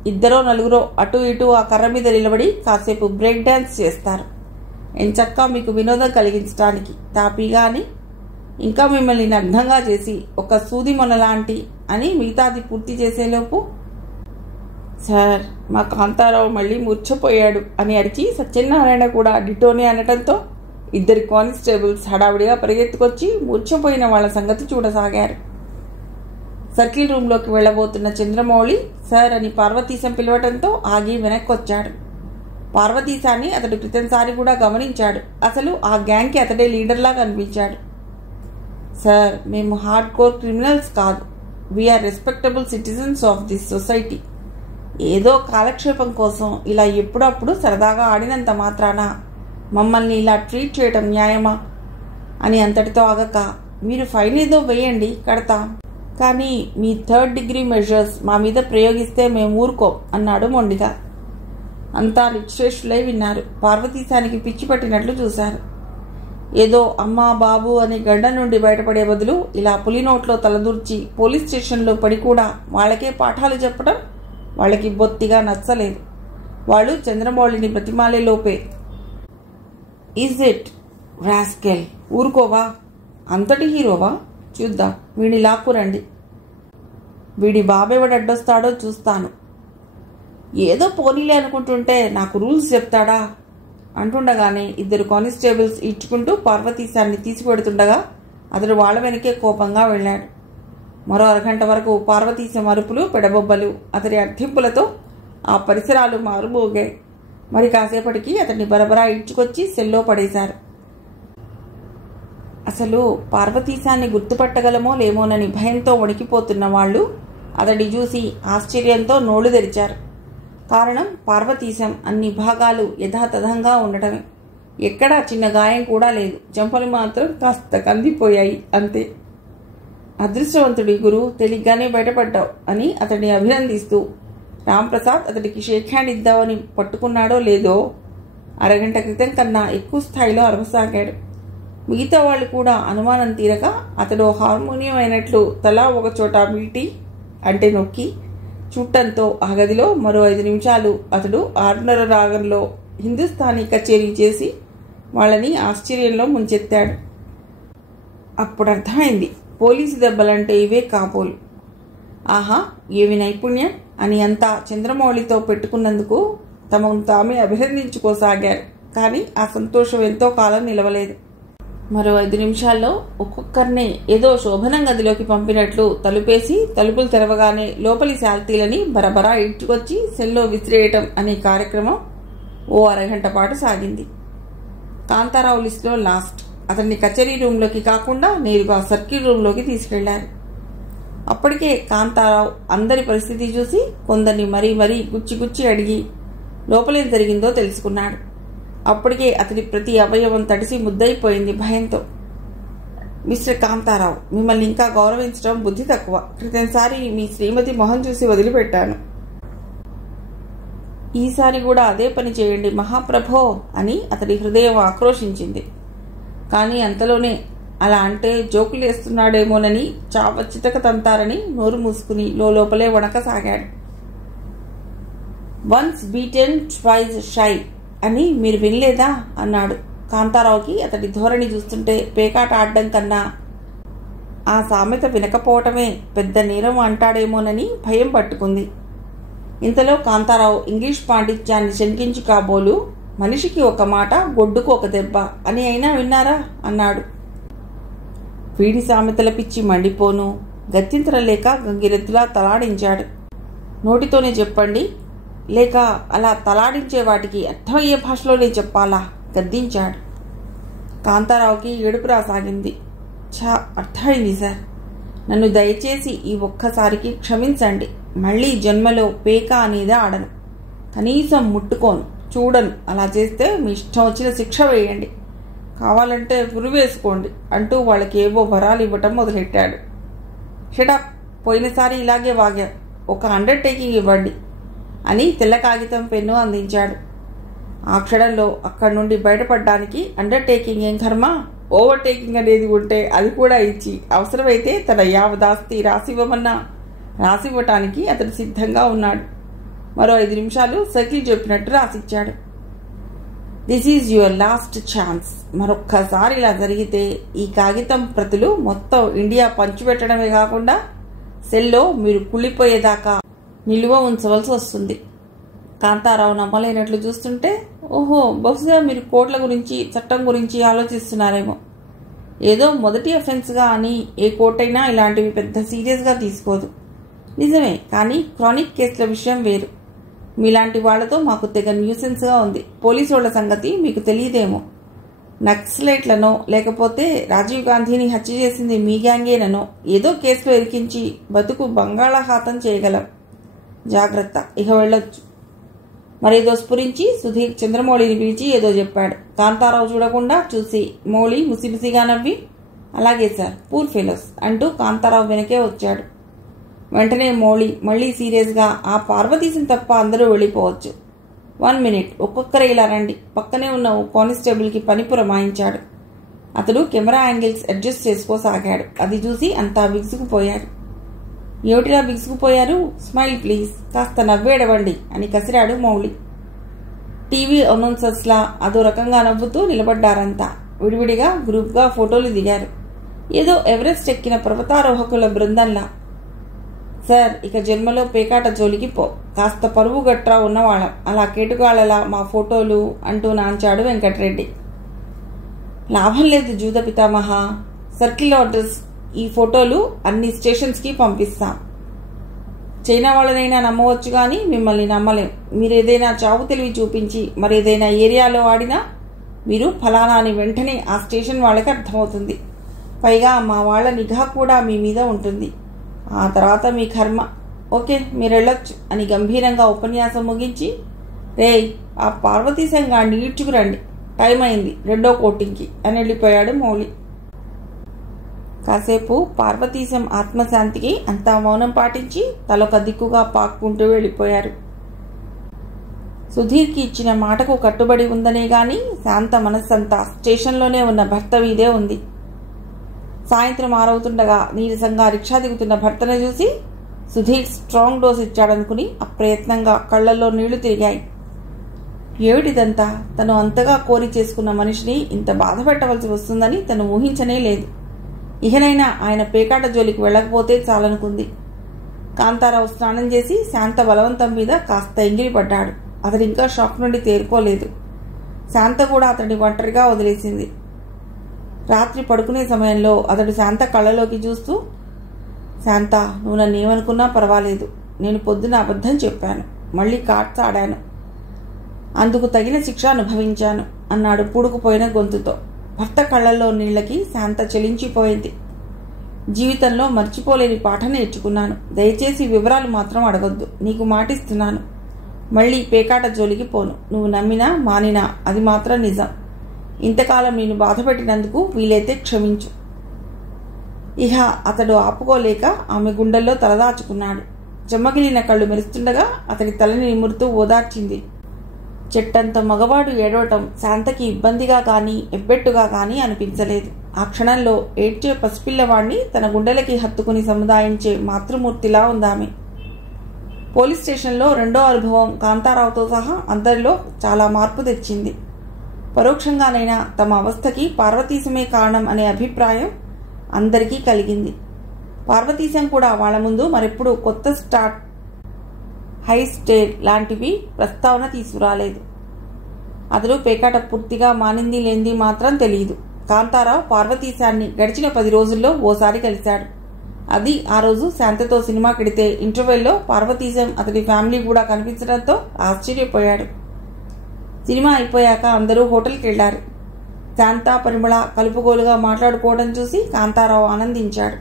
ఇద్దరో నలుగురో అటు ఇటు ఆ కర్ర మీద నిలబడి కాసేపు బ్రేక్ డ్యాన్స్ చేస్తారు. ఎంచక్కా మీకు వినోదం కలిగించడానికి తాపీగా అని ఇంకా మిమ్మల్ని నగ్నంగా చేసి ఒక సూది మొనలాంటి అని మిగతాది పూర్తి చేసేలోపు, సార్ మా కాంతారావు మళ్ళీ మూర్ఛపోయాడు అని అరిచి సత్యనారాయణ కూడా డిటోని అనటంతో ఇద్దరు కానిస్టేబుల్స్ హడావిడిగా పరిగెత్తుకొచ్చి మూర్ఛపోయిన వాళ్ళ సంగతి చూడసాగారు. సర్కిల్ రూంలోకి వెళ్లబోతున్న చంద్రమౌళి సార్ అని పార్వతీశం పిలవటంతో ఆగి వెనక్కొచ్చాడు. పార్వతీశాన్ని అతడు క్రితంసారి కూడా గమనించాడు. అసలు ఆ గ్యాంగ్కి అతడే లీడర్లా కనిపించాడు. సార్ మేము హార్డ్ కోర్ క్రిమినల్స్ కాదు, we are respectable citizens of this society. ఏదో కాలక్షేపం కోసం ఇలా ఎప్పుడప్పుడు సరదాగా ఆడినంత మాత్రాన మమ్మల్ని ఇలా ట్రీట్ చేయటం న్యాయమా అని అంతటితో ఆగక, మీరు ఫైన్ ఏదో వేయండి కడతాం, కానీ మీ 3rd డిగ్రీ మెజర్స్ మా మీద ప్రయోగిస్తే మేము ఊరుకోం అన్నాడు మొండిగా. అంతా నిశ్చేష్టులై విన్నారు. పార్వతీశానికి పిచ్చి పట్టినట్లు చూశారు. ఏదో అమ్మా బాబు అని గండ నుండి బయటపడే బదులు ఇలా పులి నోట్లో తలదూర్చి పోలీస్ స్టేషన్లో పడి కూడా వాళ్ళకే పాఠాలు చెప్పడం వాళ్ళకి బొత్తిగా నచ్చలేదు. వాళ్ళు చంద్రమౌళిని బ్రతిమాలే లోపే, ఈజ్ ఇట్ రాస్కెల్, ఊరుకోవా, అంతటి హీరోవా, చూద్దాం, వీడిని లాక్కురండి, వీడి బాబెవడడ్డొస్తాడో చూస్తాను, ఏదో పోనీలే అనుకుంటుంటే నాకు రూల్స్ చెప్తాడా అంటుండగానే ఇద్దరు కానిస్టేబుల్స్ ఇచ్చుకుంటూ పార్వతీశాన్ని తీసుకువెడుతుండగా అతడు వాళ్ళ వెనకే కోపంగా వెళ్ళాడు. మరో అరగంట వరకు పార్వతీశం అరుపులు పెడబొబ్బలు అతడి అర్థింపులతో ఆ పరిసరాలు మారుమోగాయి. మరి కాసేపటికి అతన్ని బరబరా ఇడ్చుకొచ్చి సెల్లో పడేశారు. అసలు పార్వతీశాన్ని గుర్తుపట్టగలమో లేమోనని భయంతో వణికిపోతున్న వాళ్ళు అతడి చూసి ఆశ్చర్యంతో నోళ్లు తెరిచారు. కారణం పార్వతీశం అన్ని భాగాలు యథాతథంగా ఉండటమే. ఎక్కడా చిన్న గాయం కూడా లేదు. చెంపలు మాత్రం కాస్త కందిపోయాయి అంతే. అదృష్టవంతుడి గురు, తేలిగ్గానే బయటపడ్డావు అని అతడిని అభినందిస్తూ రాంప్రసాద్ అతడికి షేక్ హ్యాండ్ ఇద్దామని పట్టుకున్నాడో లేదో అరగంట క్రితం కన్నా ఎక్కువ స్థాయిలో అరవసాగాడు. మిగతా వాళ్ళు కూడా అనుమానం తీరక అతడు హార్మోనియం అయినట్లు తలా ఒకచోట మీటి అంటే నొక్కి చుట్టంతో ఆ గదిలో మరో 5 నిమిషాలు అతడు 6:30 రాగంలో హిందుస్థానీ కచేరీ చేసి వాళ్ళని ఆశ్చర్యంలో ముంచెత్తాడు. అప్పుడు అర్థమైంది, పోలీసు దెబ్బలంటే ఇవే కాబోలు. ఆహా, ఏమి నైపుణ్యం అని అంతా చంద్రమౌళితో పెట్టుకున్నందుకు తమను తామే అభినందించుకోసాగారు. కానీ ఆ సంతోషం ఎంతో కాలం నిలవలేదు. మరో 5 నిమిషాల్లో ఒక్కొక్కరిని ఏదో శోభనం గదిలోకి పంపినట్లు తలుపేసి తలుపులు తెరవగానే లోపలి శాల్తీలని బరబరా ఇట్టుకొచ్చి సెల్లో విసిరేయటం అనే కార్యక్రమం ఓ అరగంట పాటు సాగింది. కాంతారావు లిస్టులో లాస్ట్. అతన్ని కచేరీ రూంలోకి కాకుండా నేరుగా సర్కిల్ రూంలోకి తీసుకెళ్లారు. అప్పటికే కాంతారావు అందరి పరిస్థితి చూసి కొందరిని మరీ గుచ్చి అడిగి లోపలేం జరిగిందో తెలుసుకున్నాడు. అప్పటికే అతడి ప్రతి అవయవం తడిసి ముద్దయిపోయింది భయంతో. మిస్టర్ కాంతారావు, మిమ్మల్ని ఇంకా గౌరవించడం బుద్ధి తక్కువ. క్రితంసారి మీ శ్రీమతి మొహం చూసి వదిలిపెట్టాను. ఈసారి కూడా అదే పని చేయండి మహాప్రభో అని అతడి హృదయం ఆక్రోశించింది. కానీ అంతలోనే అలా అంటే జోకులేస్తున్నాడేమోనని చావచ్చితక తంతారని నోరు మూసుకుని లోపలే వణకసాగాడు. వన్స్ బీటెన్ ట్వైస్ షై అని మీరు వినలేదా అన్నాడు. కాంతారావుకి అతడి ధోరణి చూస్తుంటే పేకాట ఆడడం కన్నా ఆ సామెత వినకపోవటమే పెద్ద నేరం అంటాడేమోనని భయం పట్టుకుంది. ఇంతలో కాంతారావు ఇంగ్లీష్ పాండిత్యాన్ని శంకించు కాబోలు, మనిషికి ఒక మాట గొడ్డుకు ఒక దెబ్బ అని అయినా విన్నారా అన్నాడు. వీడి సామెతల పిచ్చి మండిపోను. గత్యంతరం లేక గంగిరెద్దులా తలాడించాడు. నోటితోనే చెప్పండి, లేక అలా తలాడించే వాటికి అర్థమయ్యే భాషలోనే చెప్పాలా గద్దించాడు. కాంతారావుకి ఏడుపు రాసాగింది. అర్థమైంది సార్, నన్ను దయచేసి ఈ ఒక్కసారికి క్షమించండి. మళ్ళీ జన్మలో పేక అనేది ఆడను, కనీసం ముట్టుకోను, చూడను. అలా చేస్తే మీ ఇష్టం వచ్చిన శిక్ష వేయండి, కావాలంటే ఉరివేసుకోండి అంటూ వాళ్ళకి ఏవో వరాలు ఇవ్వటం మొదలెట్టాడు. షటప్, పోయినసారి ఇలాగే వాగా, ఒక అండర్టేకింగ్ ఇవ్వండి అని తెల్ల కాగితం పెన్ను అందించాడు. ఆ క్షణంలో అక్కడి నుండి బయటపడడానికి అండర్టేకింగ్ ఏం కర్మ, ఓవర్టేకింగ్ అనేది ఉంటే అది కూడా ఇచ్చి అవసరమైతే తన యావదాస్తి రాసివ్వమన్నా రాసివ్వటానికి అతడు సిద్ధంగా ఉన్నాడు. మరో 5 నిమిషాలు సర్కిల్ చెప్పినట్టు రాసిచ్చాడు. This is your last chance. మరొక్కసారి ఇలా జరిగితే ఈ కాగితం ప్రతులు మొత్తం ఇండియా పంచిపెట్టడమే కాకుండా సెల్లో మీరు కుళ్ళిపోయేదాకా నిలువ ఉంచవలసి వస్తుంది. కాంతారావు నమ్మలేనట్లు చూస్తుంటే, ఓహో, బహుశా మీరు కోర్టుల గురించి, చట్టం గురించి ఆలోచిస్తున్నారేమో. ఏదో మొదటి అఫెన్స్గా అని ఏ కోర్టైనా ఇలాంటివి పెద్ద సీరియస్గా తీసుకోదు. నిజమే, కానీ క్రానిక్ కేసుల విషయం వేరు. మీలాంటి వాళ్లతో మాకు తెగ న్యూసెన్స్గా ఉంది. పోలీసు వాళ్ల సంగతి మీకు తెలియదేమో. నక్సలైట్లనో లేకపోతే రాజీవ్ గాంధీని హత్య చేసింది మీ గ్యాంగేననో ఏదో కేసులో ఇరికించి బతుకు బంగాళాఖాతం చేయగలం. జాగ్రత్త, ఇక వెళ్ళొచ్చు. మరేదో స్ఫురించి సుధీర్ చంద్రమౌళిని పిలిచి ఏదో చెప్పాడు. కాంతారావు చూడకుండా చూసి మౌళి ముసిముసిగా నవ్వి, అలాగే సార్, పూర్ ఫెలోస్ అంటూ కాంతారావు వెనకే వచ్చాడు. వెంటనే మౌళి మళ్లీ సీరియస్గా, ఆ పార్వతీశం తప్ప అందరూ వెళ్ళిపోవచ్చు. 1 మినిట్, ఒక్కొక్కరే ఇలా రండి. పక్కనే ఉన్న ఓ కానిస్టేబుల్కి పని పురమాయించాడు. అతడు కెమెరా యాంగిల్స్ అడ్జస్ట్ చేసుకోసాగాడు. అది చూసి అంతా బిగుసుకుపోయారు. ఏమిటిలా బిగుసుకుపోయారు? స్మైల్ ప్లీజ్, కాస్త నవ్వేడవండి అని కసిరాడు మౌళి. టీవీ అనౌన్సర్స్లా అదో రకంగా నవ్వుతూ నిలబడ్డారంతా. విడివిడిగా గ్రూప్గా ఫోటోలు దిగారు. ఏదో ఎవరెస్ట్ ఎక్కిన పర్వతారోహకుల బృందంలా. సార్, ఇక జన్మలో పేకాట జోలికి పో. కాస్త పరువు గట్రా ఉన్నవాళ్ళం, అలా కేటుగాళ్లలా మా ఫోటోలు అంటూ నాంచాడు వెంకటరెడ్డి. లాభం లేదు జూద పితామహ. సర్కిల్ ఆర్డర్స్, ఈ ఫోటోలు అన్ని స్టేషన్స్కి పంపిస్తాం. చైనా వాళ్ళనైనా నమ్మవచ్చు కానీ మిమ్మల్ని నమ్మలేం. మీరేదైనా చావు తెలివి చూపించి మరేదైనా ఏరియాలో ఆడినా మీరు ఫలానా అని వెంటనే ఆ స్టేషన్ వాళ్ళకి అర్థమవుతుంది. పైగా మా వాళ్ళ నిఘా కూడా మీ మీద ఉంటుంది. ఆ తర్వాత మీ కర్మ. ఓకే, మీరెళ్ళొచ్చు అని గంభీరంగా ఉపన్యాసం ముగించి, రేయ్, ఆ పార్వతీశంగా ఈడ్చుకురండి, టైం అయింది 2వ కోటింగ్కి అని వెళ్ళిపోయాడు మౌళి. కాసేపు పార్వతీశం ఆత్మశాంతికి అంతా మౌనం పాటించి తలొక దిక్కుగా పాక్కుంటూ వెళ్ళిపోయారు. సుధీర్కి ఇచ్చిన మాటకు కట్టుబడి ఉందనే గాని శాంత మనస్సంతా స్టేషన్లోనే ఉన్న భర్త మీదే ఉంది. సాయంత్రం 6 అవుతుండగా నీరసంగా రిక్షా దిగుతున్న భర్తను చూసి సుధీర్ స్ట్రాంగ్ డోస్ ఇచ్చాడనుకుని అప్రయత్నంగా కళ్లల్లో నీళ్లు తిరిగాయి. ఏమిటిదంతా? తను అంతగా కోరి చేసుకున్న మనిషిని ఇంత బాధ పెట్టవలసి వస్తుందని తను ఊహించనే లేదు. ఇకనైనా ఆయన పేకాట జోలికి వెళ్ళకపోతే చాలనుకుంది. కాంతారావు స్నానం చేసి శాంత బలవంతం మీద కాస్త ఎంగిలిపడ్డాడు. అతడింకా షాక్ నుండి తేరుకోలేదు. శాంత కూడా అతడిని ఒంటరిగా వదిలేసింది. రాత్రి పడుకునే సమయంలో అతడు శాంత కళ్ళలోకి చూస్తూ, శాంత, నువ్వు నన్ను ఏమనుకున్నా పర్వాలేదు. నేను పొద్దున అబద్ధం చెప్పాను, మళ్ళీ కార్డ్స్ ఆడాను, అందుకు తగిన శిక్ష అనుభవించాను అన్నాడు పూడుకుపోయిన గొంతుతో. భర్త కళ్లల్లో నీళ్లకి శాంత చెలించిపోయింది. జీవితంలో మర్చిపోలేని పాఠం నేర్చుకున్నాను. దయచేసి వివరాలు మాత్రం అడగొద్దు. నీకు మాటిస్తున్నాను, మళ్ళీ పేకాట జోలికి పోను. నువ్వు నమ్మినా మానినా అది మాత్రం నిజం. ఇంతకాలం నేను బాధపెట్టినందుకు వీలైతే క్షమించు. ఇహ అతడు ఆపుకోలేక ఆమె గుండెల్లో తలదాచుకున్నాడు. చెమ్మగిలిన కళ్ళు మెరుస్తుండగా అతడి తలని నిమురుతూ ఓదార్చింది. చెట్టంత మగవాడు ఏడవటం శాంతకి ఇబ్బందిగా కానీ ఎబ్బెట్టుగా కానీ అనిపించలేదు. ఆ క్షణంలో ఏడ్చే పసిపిల్లవాణ్ణి తన గుండెలకి హత్తుకుని సముదాయించే మాతృమూర్తిలా ఉందామె. పోలీస్ స్టేషన్లో 2వ అనుభవం కాంతారావుతో సహా అందరిలో చాలా మార్పు తెచ్చింది. పరోక్షంగానైనా తమ అవస్థకి పార్వతీశమే కారణం అనే అభిప్రాయం అందరికీ కలిగింది. పార్వతీశం కూడా వాళ్ల ముందు మరెప్పుడు కొత్త స్టార్ట్, హై స్టేర్ లాంటివి ప్రస్తావన తీసుకురాలేదు. అతడు పేకాట పూర్తిగా మానింది లేనిది మాత్రం తెలియదు. కాంతారావు పార్వతీశాన్ని గడిచిన 10 రోజుల్లో ఓసారి కలిశాడు. అది ఆ రోజు శాంతతో సినిమాకెడితే ఇంటర్వెల్లో పార్వతీశం అతడి ఫ్యామిలీ కూడా కనిపించడంతో ఆశ్చర్యపోయాడు. సినిమా అయిపోయాక అందరూ హోటల్కి వెళ్లారు. శాంత, పరిమళ కలుపుగోలుగా మాట్లాడుకోవడం చూసి కాంతారావు ఆనందించాడు.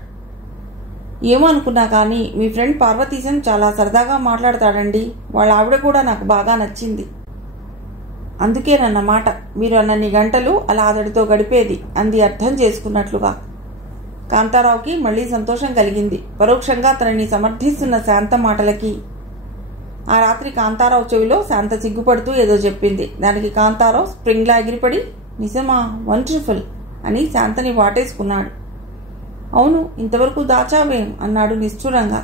ఏమో అనుకున్నా కానీ మీ ఫ్రెండ్ పార్వతీశం చాలా సరదాగా మాట్లాడతాడండి. వాళ్ళ ఆవిడ కూడా నాకు బాగా నచ్చింది. అందుకేనన్నమాట మీరు అన్నన్ని గంటలు అలా అతడితో గడిపేది అంది అర్థం చేసుకున్నట్లుగా. కాంతారావుకి మళ్లీ సంతోషం కలిగింది. పరోక్షంగా తనని సమర్థిస్తున్న శాంత మాటలకి. ఆ రాత్రి కాంతారావు చెవిలో శాంత సిగ్గుపడుతూ ఏదో చెప్పింది. దానికి కాంతారావు స్ప్రింగ్లా ఎగిరిపడి, నిజమా, వండర్ఫుల్ అని శాంతని వాటేసుకున్నాడు. అవును, ఇంతవరకు దాచావేం అన్నాడు నిష్ఠురంగా.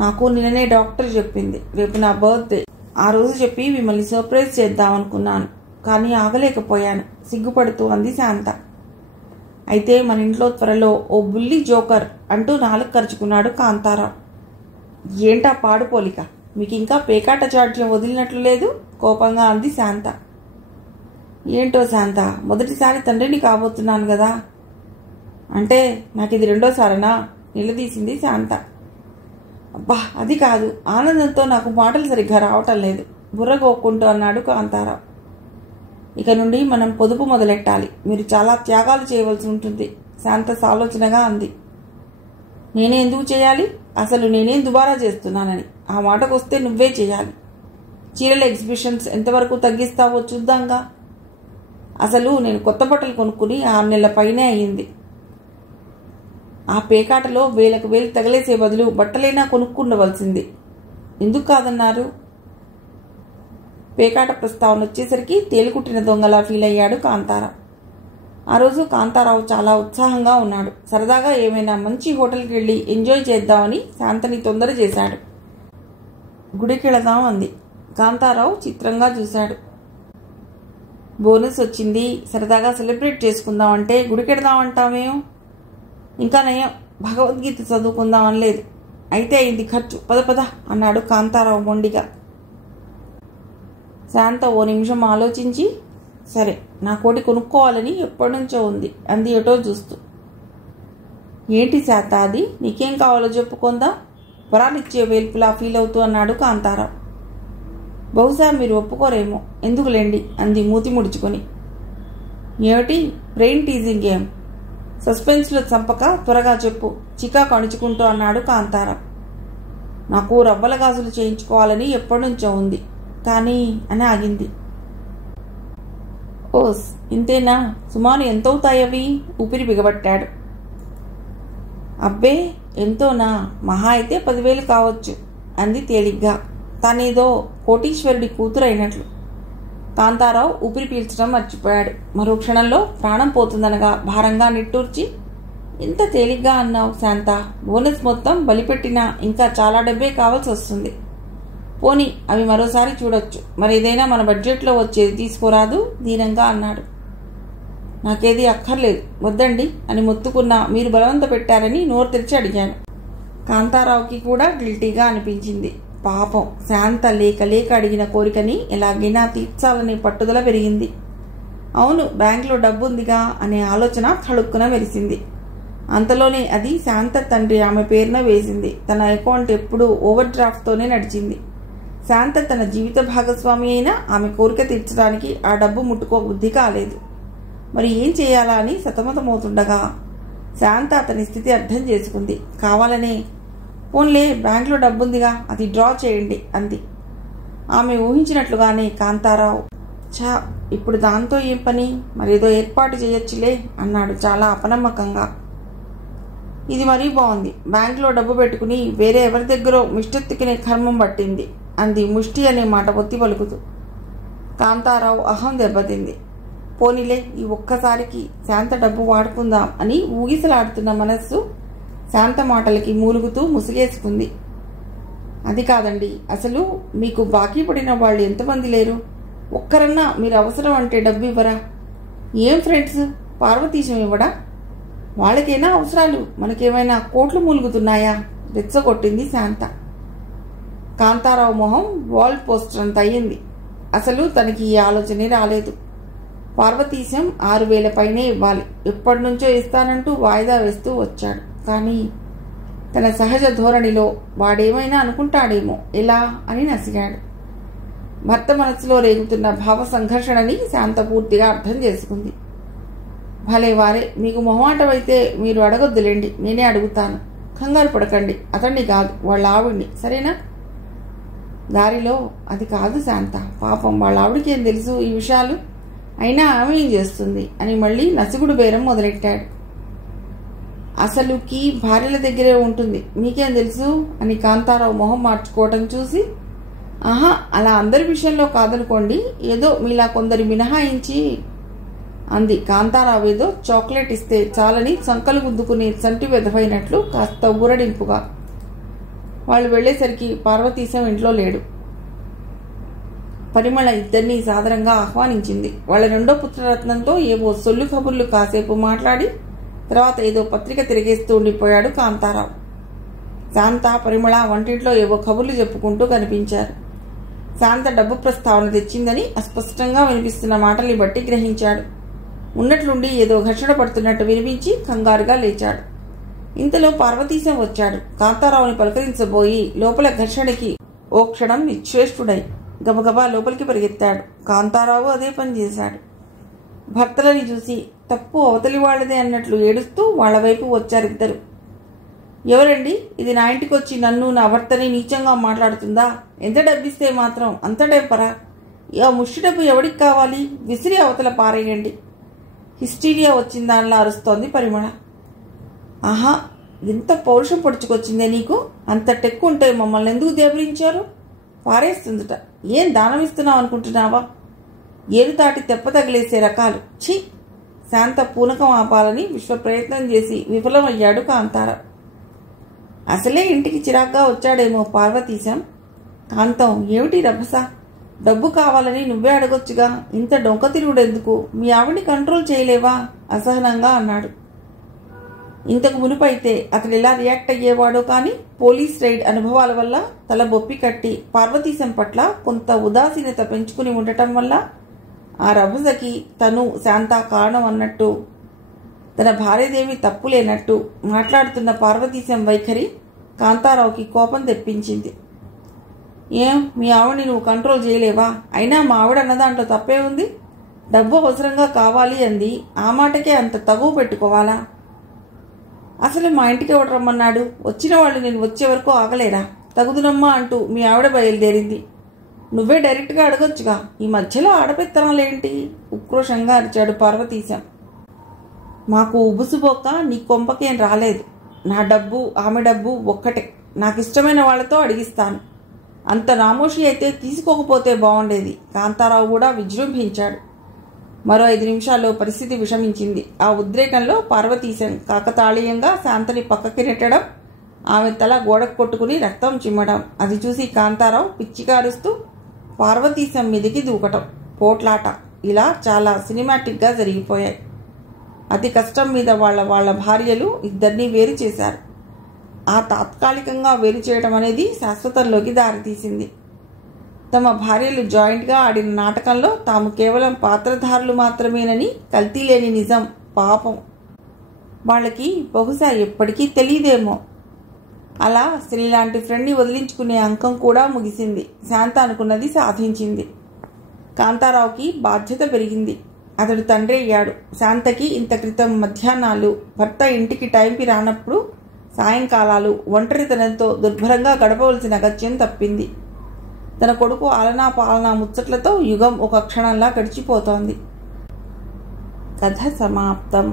నాకు నిన్ననే డాక్టర్ చెప్పింది రేపు నా బర్త్డే. ఆ రోజు చెప్పి మిమ్మల్ని సర్ప్రైజ్ చేద్దామనుకున్నాను, కానీ ఆగలేకపోయాను సిగ్గుపడుతూ అంది శాంత. అయితే మన ఇంట్లో త్వరలో ఓ బుల్లి జోకర్ అంటూ నాలుగు ఖర్చుకున్నాడు కాంతారావు. ఏంటా పాడుపోలిక, మీకు ఇంకా పేకాట చాట్యం వదిలినట్లు లేదు కోపంగా అంది శాంత. ఏంటో శాంత, మొదటిసారి తండ్రిని కాబోతున్నాను కదా. అంటే నాకు ఇది రెండోసారనా నిలదీసింది శాంత. అబ్బా అది కాదు, ఆనందంతో నాకు మాటలు సరిగ్గా రావటం లేదు బుర్రగోక్కుంటూ అన్నాడు కాంతారావు. ఇక నుండి మనం పొదుపు మొదలెట్టాలి, మీరు చాలా త్యాగాలు చేయవలసి ఉంటుంది శాంత సాలోచనగా అంది. నేనే ఎందుకు చేయాలి, అసలు నేనేం దుబారా చేస్తున్నానని. ఆ మాటకొస్తే నువ్వే చేయాలి. చీరల ఎగ్జిబిషన్స్ ఎంతవరకు తగ్గిస్తావో చూద్దాంగా. అసలు నేను కొత్త బట్టలు కొనుక్కుని 6 నెలల పైనే అయ్యింది. ఆ పేకాటలో వేలకు వేలు తగలేసే బదులు బట్టలైనా కొనుక్కుండవలసింది. ఎందుకు కాదన్నారు? పేకాట ప్రస్తావన వచ్చేసరికి తేలికుట్టిన దొంగలా ఫీల్ అయ్యాడు కాంతారావు. ఆ రోజు కాంతారావు చాలా ఉత్సాహంగా ఉన్నాడు. సరదాగా ఏమైనా మంచి హోటల్కి వెళ్ళి ఎంజాయ్ చేద్దామని శాంతని తొందర చేశాడు. గుడికెళదాం అంది. కాంతారావు చిత్రంగా చూశాడు. బోనస్ వచ్చింది, సరదాగా సెలబ్రేట్ చేసుకుందాం అంటే గుడికెడదామంటామేం? ఇంకా నయం భగవద్గీత చదువుకుందాం అనలేదు. అయితే అయింది ఖర్చు, పద పద అన్నాడు కాంతారావు మొండిగా. శాంత ఓ నిమిషం ఆలోచించి, సరే నా కోటి కొనుక్కోవాలని ఎప్పటి నుంచో ఉంది అంది ఎటో చూస్తూ. ఏంటి శాంత అది, నీకేం కావాలో చెప్పుకుందా వరాలిచ్చే వేల్పులా ఫీల్ అవుతూ అన్నాడు కాంతారావు. బహుశా మీరు ఒప్పుకోరేమో, ఎందుకులేండి అంది మూతి ముడుచుకొని. ఏమిటి బ్రెయిన్ టీజింగ్ గేమ్, సస్పెన్స్లో చంపక త్వరగా చెప్పు చికాకు అణుచుకుంటూ అన్నాడు కాంతారావు. నాకు రవ్వల గాజులు చేయించుకోవాలని ఎప్పటి నుంచో ఉంది కానీ అని ఆగింది. ఓస్ ఇంతేనా, సుమారు ఎంతవుతాయి అవి? ఊపిరి బిగబట్టాడు. అబ్బే ఎంతోనా, మహా అయితే 10,000 కావచ్చు అంది తేలిగ్గా, తనేదో కోటీశ్వరుడి కూతురు అయినట్లు. కాంతారావు ఊపిరి పీల్చడం మర్చిపోయాడు. మరో క్షణంలో ప్రాణం పోతుందనగా భారంగా నిట్టూర్చి, ఇంత తేలిగ్గా అన్నావు శాంత, బోనస్ మొత్తం బలిపెట్టినా ఇంకా చాలా డబ్బే కావాల్సి వస్తుంది. పోనీ అవి మరోసారి చూడొచ్చు, మరేదైనా మన బడ్జెట్లో వచ్చేది తీసుకోరాదు దీనంగా అన్నాడు. నాకేది అక్కర్లేదు వద్దండి అని మొత్తుకున్నా మీరు బలవంత పెట్టారని నోరు తెరిచి అడిగాను. కాంతారావుకి కూడా గిల్టీగా అనిపించింది. పాపం శాంత లేక లేక అడిగిన కోరికని ఎలాగైనా తీర్చాలనే పట్టుదల పెరిగింది. అవును బ్యాంకులో డబ్బుందిగా అనే ఆలోచన తళుక్కున వెలిసింది. అంతలోనే అది శాంత తండ్రి ఆమె పేరున వేసింది. తన అకౌంట్ ఎప్పుడూ ఓవర్ డ్రాఫ్ట్తోనే నడిచింది. శాంత తన జీవిత భాగస్వామి అయినా ఆమె కోరిక తీర్చడానికి ఆ డబ్బు ముట్టుకో బుద్ధి కాలేదు. మరి ఏం చేయాలా అని సతమతమవుతుండగా శాంత అతని స్థితి అర్థం చేసుకుంది. కావాలనే, పోన్లే బ్యాంకులో డబ్బుందిగా అది డ్రా చేయండి అంది. ఆమె ఊహించినట్లుగానే కాంతారావు, ఛా ఇప్పుడు దాంతో ఏం పని, మరేదో ఏర్పాటు చేయొచ్చులే అన్నాడు చాలా అపనమ్మకంగా. ఇది మరీ బాగుంది, బ్యాంకులో డబ్బు పెట్టుకుని వేరే ఎవరి దగ్గరో మిష్టెత్తుకునే కర్మం పట్టింది అంది ముష్టి అనే మాట ఒత్తి పలుకుతూ. కాంతారావు అహం దెబ్బతింది. పోనీలే ఈ ఒక్కసారికి శాంత డబ్బు వాడుకుందాం అని ఊగిసలాడుతున్న మనస్సు శాంత మాటలకి మూలుగుతూ ముసిగేసుకుంది. అది కాదండి, అసలు మీకు బాకీ పడిన వాళ్ళు ఎంతమంది లేరు? ఒక్కరన్నా మీరు అవసరం అంటే డబ్బు ఇవ్వరా? ఏం ఫ్రెండ్స్, పార్వతీశం ఇవ్వడా? వాళ్ళకైనా అవసరాలు, మనకేమైనా కోట్లు మూలుగుతున్నాయా? రెచ్చగొట్టింది శాంత. కాంతారావు మొహం వాల్ పోస్టర్ అంత అయ్యింది. అసలు తనకి ఈ ఆలోచనే రాలేదు. పార్వతీశం 6,000 పైనే ఇవ్వాలి, ఎప్పటి నుంచో ఇస్తానంటూ వాయిదా వేస్తూ వచ్చాడు. కానీ తన సహజ ధోరణిలో వాడేమైనా అనుకుంటాడేమో ఎలా అని నసిగాడు. భర్త మనసులో రేగుతున్న భావ సంఘర్షణని శాంత పూర్తిగా అర్థం చేసుకుంది. భలే వారే, మీకు మొహమాటం అయితే మీరు అడగొద్దులేండి, నేనే అడుగుతాను. కంగారు పడకండి, అతన్ని కాదు వాళ్ళ ఆవిడ్ని, సరేనా? దారిలో, అది కాదు శాంత, పాపం వాళ్ళ ఆవిడికి ఏం తెలుసు ఈ విషయాలు, అయినా ఆమె ఏం చేస్తుంది అని మళ్ళీ నసిగుడు బేరం మొదలెట్టాడు. అసలుకి భార్యల దగ్గరే ఉంటుంది, మీకేం తెలుసు అని కాంతారావు మొహం మార్చుకోవటం చూసి, ఆహా అలా అందరి విషయంలో కాదనుకోండి, ఏదో మీలా కొందరి మినహాయించి అంది. కాంతారావు ఏదో చాక్లెట్ ఇస్తే చాలని సంకలు గుద్దుకునే చంటి వెదవైనట్లు కాస్త ఊరడింపుగా. వాళ్ళు వెళ్లేసరికి పార్వతీశం ఇంట్లో లేడు. పరిమళ ఇద్దరినీ సాదరంగా ఆహ్వానించింది. వాళ్ళ రెండో పుత్రరత్నంతో ఏవో సొల్లు కబుర్లు కాసేపు మాట్లాడి తర్వాత ఏదో పత్రిక తిరిగేస్తూ ఉండిపోయాడు కాంతారావు. శాంత, పరిమళ వంటింట్లో ఏవో కబుర్లు చెప్పుకుంటూ కనిపించారు. శాంత డబ్బు ప్రస్తావన తెచ్చిందని అస్పష్టంగా వినిపిస్తున్న మాటల్ని బట్టి గ్రహించాడు. ఉన్నట్లుండి ఏదో ఘర్షణ పడుతున్నట్టు వినిపించి కంగారుగా లేచాడు. ఇంతలో పార్వతీశం వచ్చాడు. కాంతారావుని పలకరించబోయి లోపల ఘర్షణకి ఓ క్షణం నిశ్చేష్టుడై గబగబా లోపలికి పరిగెత్తాడు. కాంతారావు అదే పని చేశాడు. భర్తలని చూసి తప్పు అవతలి వాళ్లదే అన్నట్లు ఏడుస్తూ వాళ్ల వైపు వచ్చారిద్దరు. ఎవరండి ఇది? నా ఇంటికి వచ్చి నన్ను, నా భర్తని నీచంగా మాట్లాడుతుందా? ఎంత డబ్బిస్తే మాత్రం అంత డబ్బరా? ఆ ముష్టి డబ్బు ఎవడికి కావాలి? విసిరి అవతల పారేయండి. హిస్టీరియా వచ్చిందానిలా అరుస్తోంది పరిమళ. ఆహా, ఎంత పౌరుషం పొడుచుకొచ్చిందే నీకు? అంత టెక్కు ఉంటే మమ్మల్ని ఎందుకు దేవరించారు? పారేస్తుందట. ఏం దానమిస్తున్నావు అనుకుంటున్నావా? ఏరు తాటి తెప్ప తగిలేసే రకాలు. ఛీ! శాంత పూనకం ఆపాలని విశ్వ ప్రయత్నం చేసి విఫలమయ్యాడు కాంతారావు. అసలే ఇంటికి చిరాగ్గా వచ్చాడేమో పార్వతీశం. కాంతం, ఏమిటి రభస? డబ్బు కావాలని నువ్వే అడగొచ్చుగా, ఇంత డొంక తిరుగుడెందుకు? మీ ఆవిడ్ని కంట్రోల్ చేయలేవా? అసహనంగా అన్నాడు. ఇంతకు మునుపైతే అతడు ఎలా రియాక్ట్ అయ్యేవాడో కానీ పోలీస్ రైడ్ అనుభవాల వల్ల తల బొప్పి కట్టి పార్వతీశం పట్ల కొంత ఉదాసీనత పెంచుకుని ఉండటం వల్ల ఆ రభసకి తను శాంత కారణం అన్నట్టు, తన భార్యదేవి తప్పులేనట్టు మాట్లాడుతున్న పార్వతీశం వైఖరి కాంతారావుకి కోపం తెప్పించింది. ఏం, మీ ఆవిడని నువ్వు కంట్రోల్ చేయలేవా? అయినా మా ఆవిడ అన్న దాంట్లో తప్పే ఉంది. డబ్బు అవసరంగా కావాలి అంది, ఆ మాటకే అంత తగువ పెట్టుకోవాలా? అసలు మా ఇంటికి ఎవడు రమ్మన్నాడు? వచ్చిన వాళ్ళు నేను వచ్చే వరకు ఆగలేరా? తగుదునమ్మా అంటూ మీ ఆవిడ బయలుదేరింది. నువ్వే డైరెక్ట్గా అడగొచ్చుగా, ఈ మధ్యలో ఆడపెత్తనాలేంటి? ఉక్రోషంగా అరిచాడు పార్వతీశం. మాకు ఉబుసుబోక నీ కొంపకేం రాలేదు. నా డబ్బు ఆమె డబ్బు ఒక్కటే. నాకు ఇష్టమైన వాళ్లతో అడిగిస్తాను. అంత నామోషి అయితే తీసుకోకపోతే బాగుండేది. కాంతారావు కూడా విజృంభించాడు. మరో 5 నిమిషాల్లో పరిస్థితి విషమించింది. ఆ ఉద్రేకంలో పార్వతీశం కాకతాళీయంగా శాంతని పక్కకి నెట్టడం, ఆమె తల గోడకు కొట్టుకుని రక్తం చిమ్మడం, అది చూసి కాంతారావు పిచ్చికారుస్తూ పార్వతీశం మీదికి దూకటం, పోట్లాట ఇలా చాలా సినిమాటిక్గా జరిగిపోయాయి. అతి కష్టం మీద వాళ్ళ భార్యలు ఇద్దరినీ వేరు చేశారు. ఆ తాత్కాలికంగా వేరు చేయడం అనేది శాశ్వతంలోకి దారితీసింది. తమ భార్యలు జాయింట్గా ఆడిన నాటకంలో తాము కేవలం పాత్రధారులు మాత్రమేనని కల్తీ లేని నిజం పాపం వాళ్ళకి బహుశా ఎప్పటికీ తెలియదేమో. అలా స్త్రీలాంటి ఫ్రెండ్ని వదిలించుకునే అంకం కూడా ముగిసింది. శాంత అనుకున్నది సాధించింది. కాంతారావుకి బాధ్యత పెరిగింది. అతడు తండ్రి అయ్యాడు. శాంతకి ఇంత క్రితం మధ్యాహ్నాలు, భర్త ఇంటికి టైంకి రానప్పుడు సాయంకాలాలు ఒంటరితనంతో దుర్భరంగా గడపవలసిన అగత్యం తప్పింది. తన కొడుకు ఆలనా పాలనా ముచ్చట్లతో యుగం ఒక క్షణంలా గడిచిపోతోంది. కథ సమాప్తం.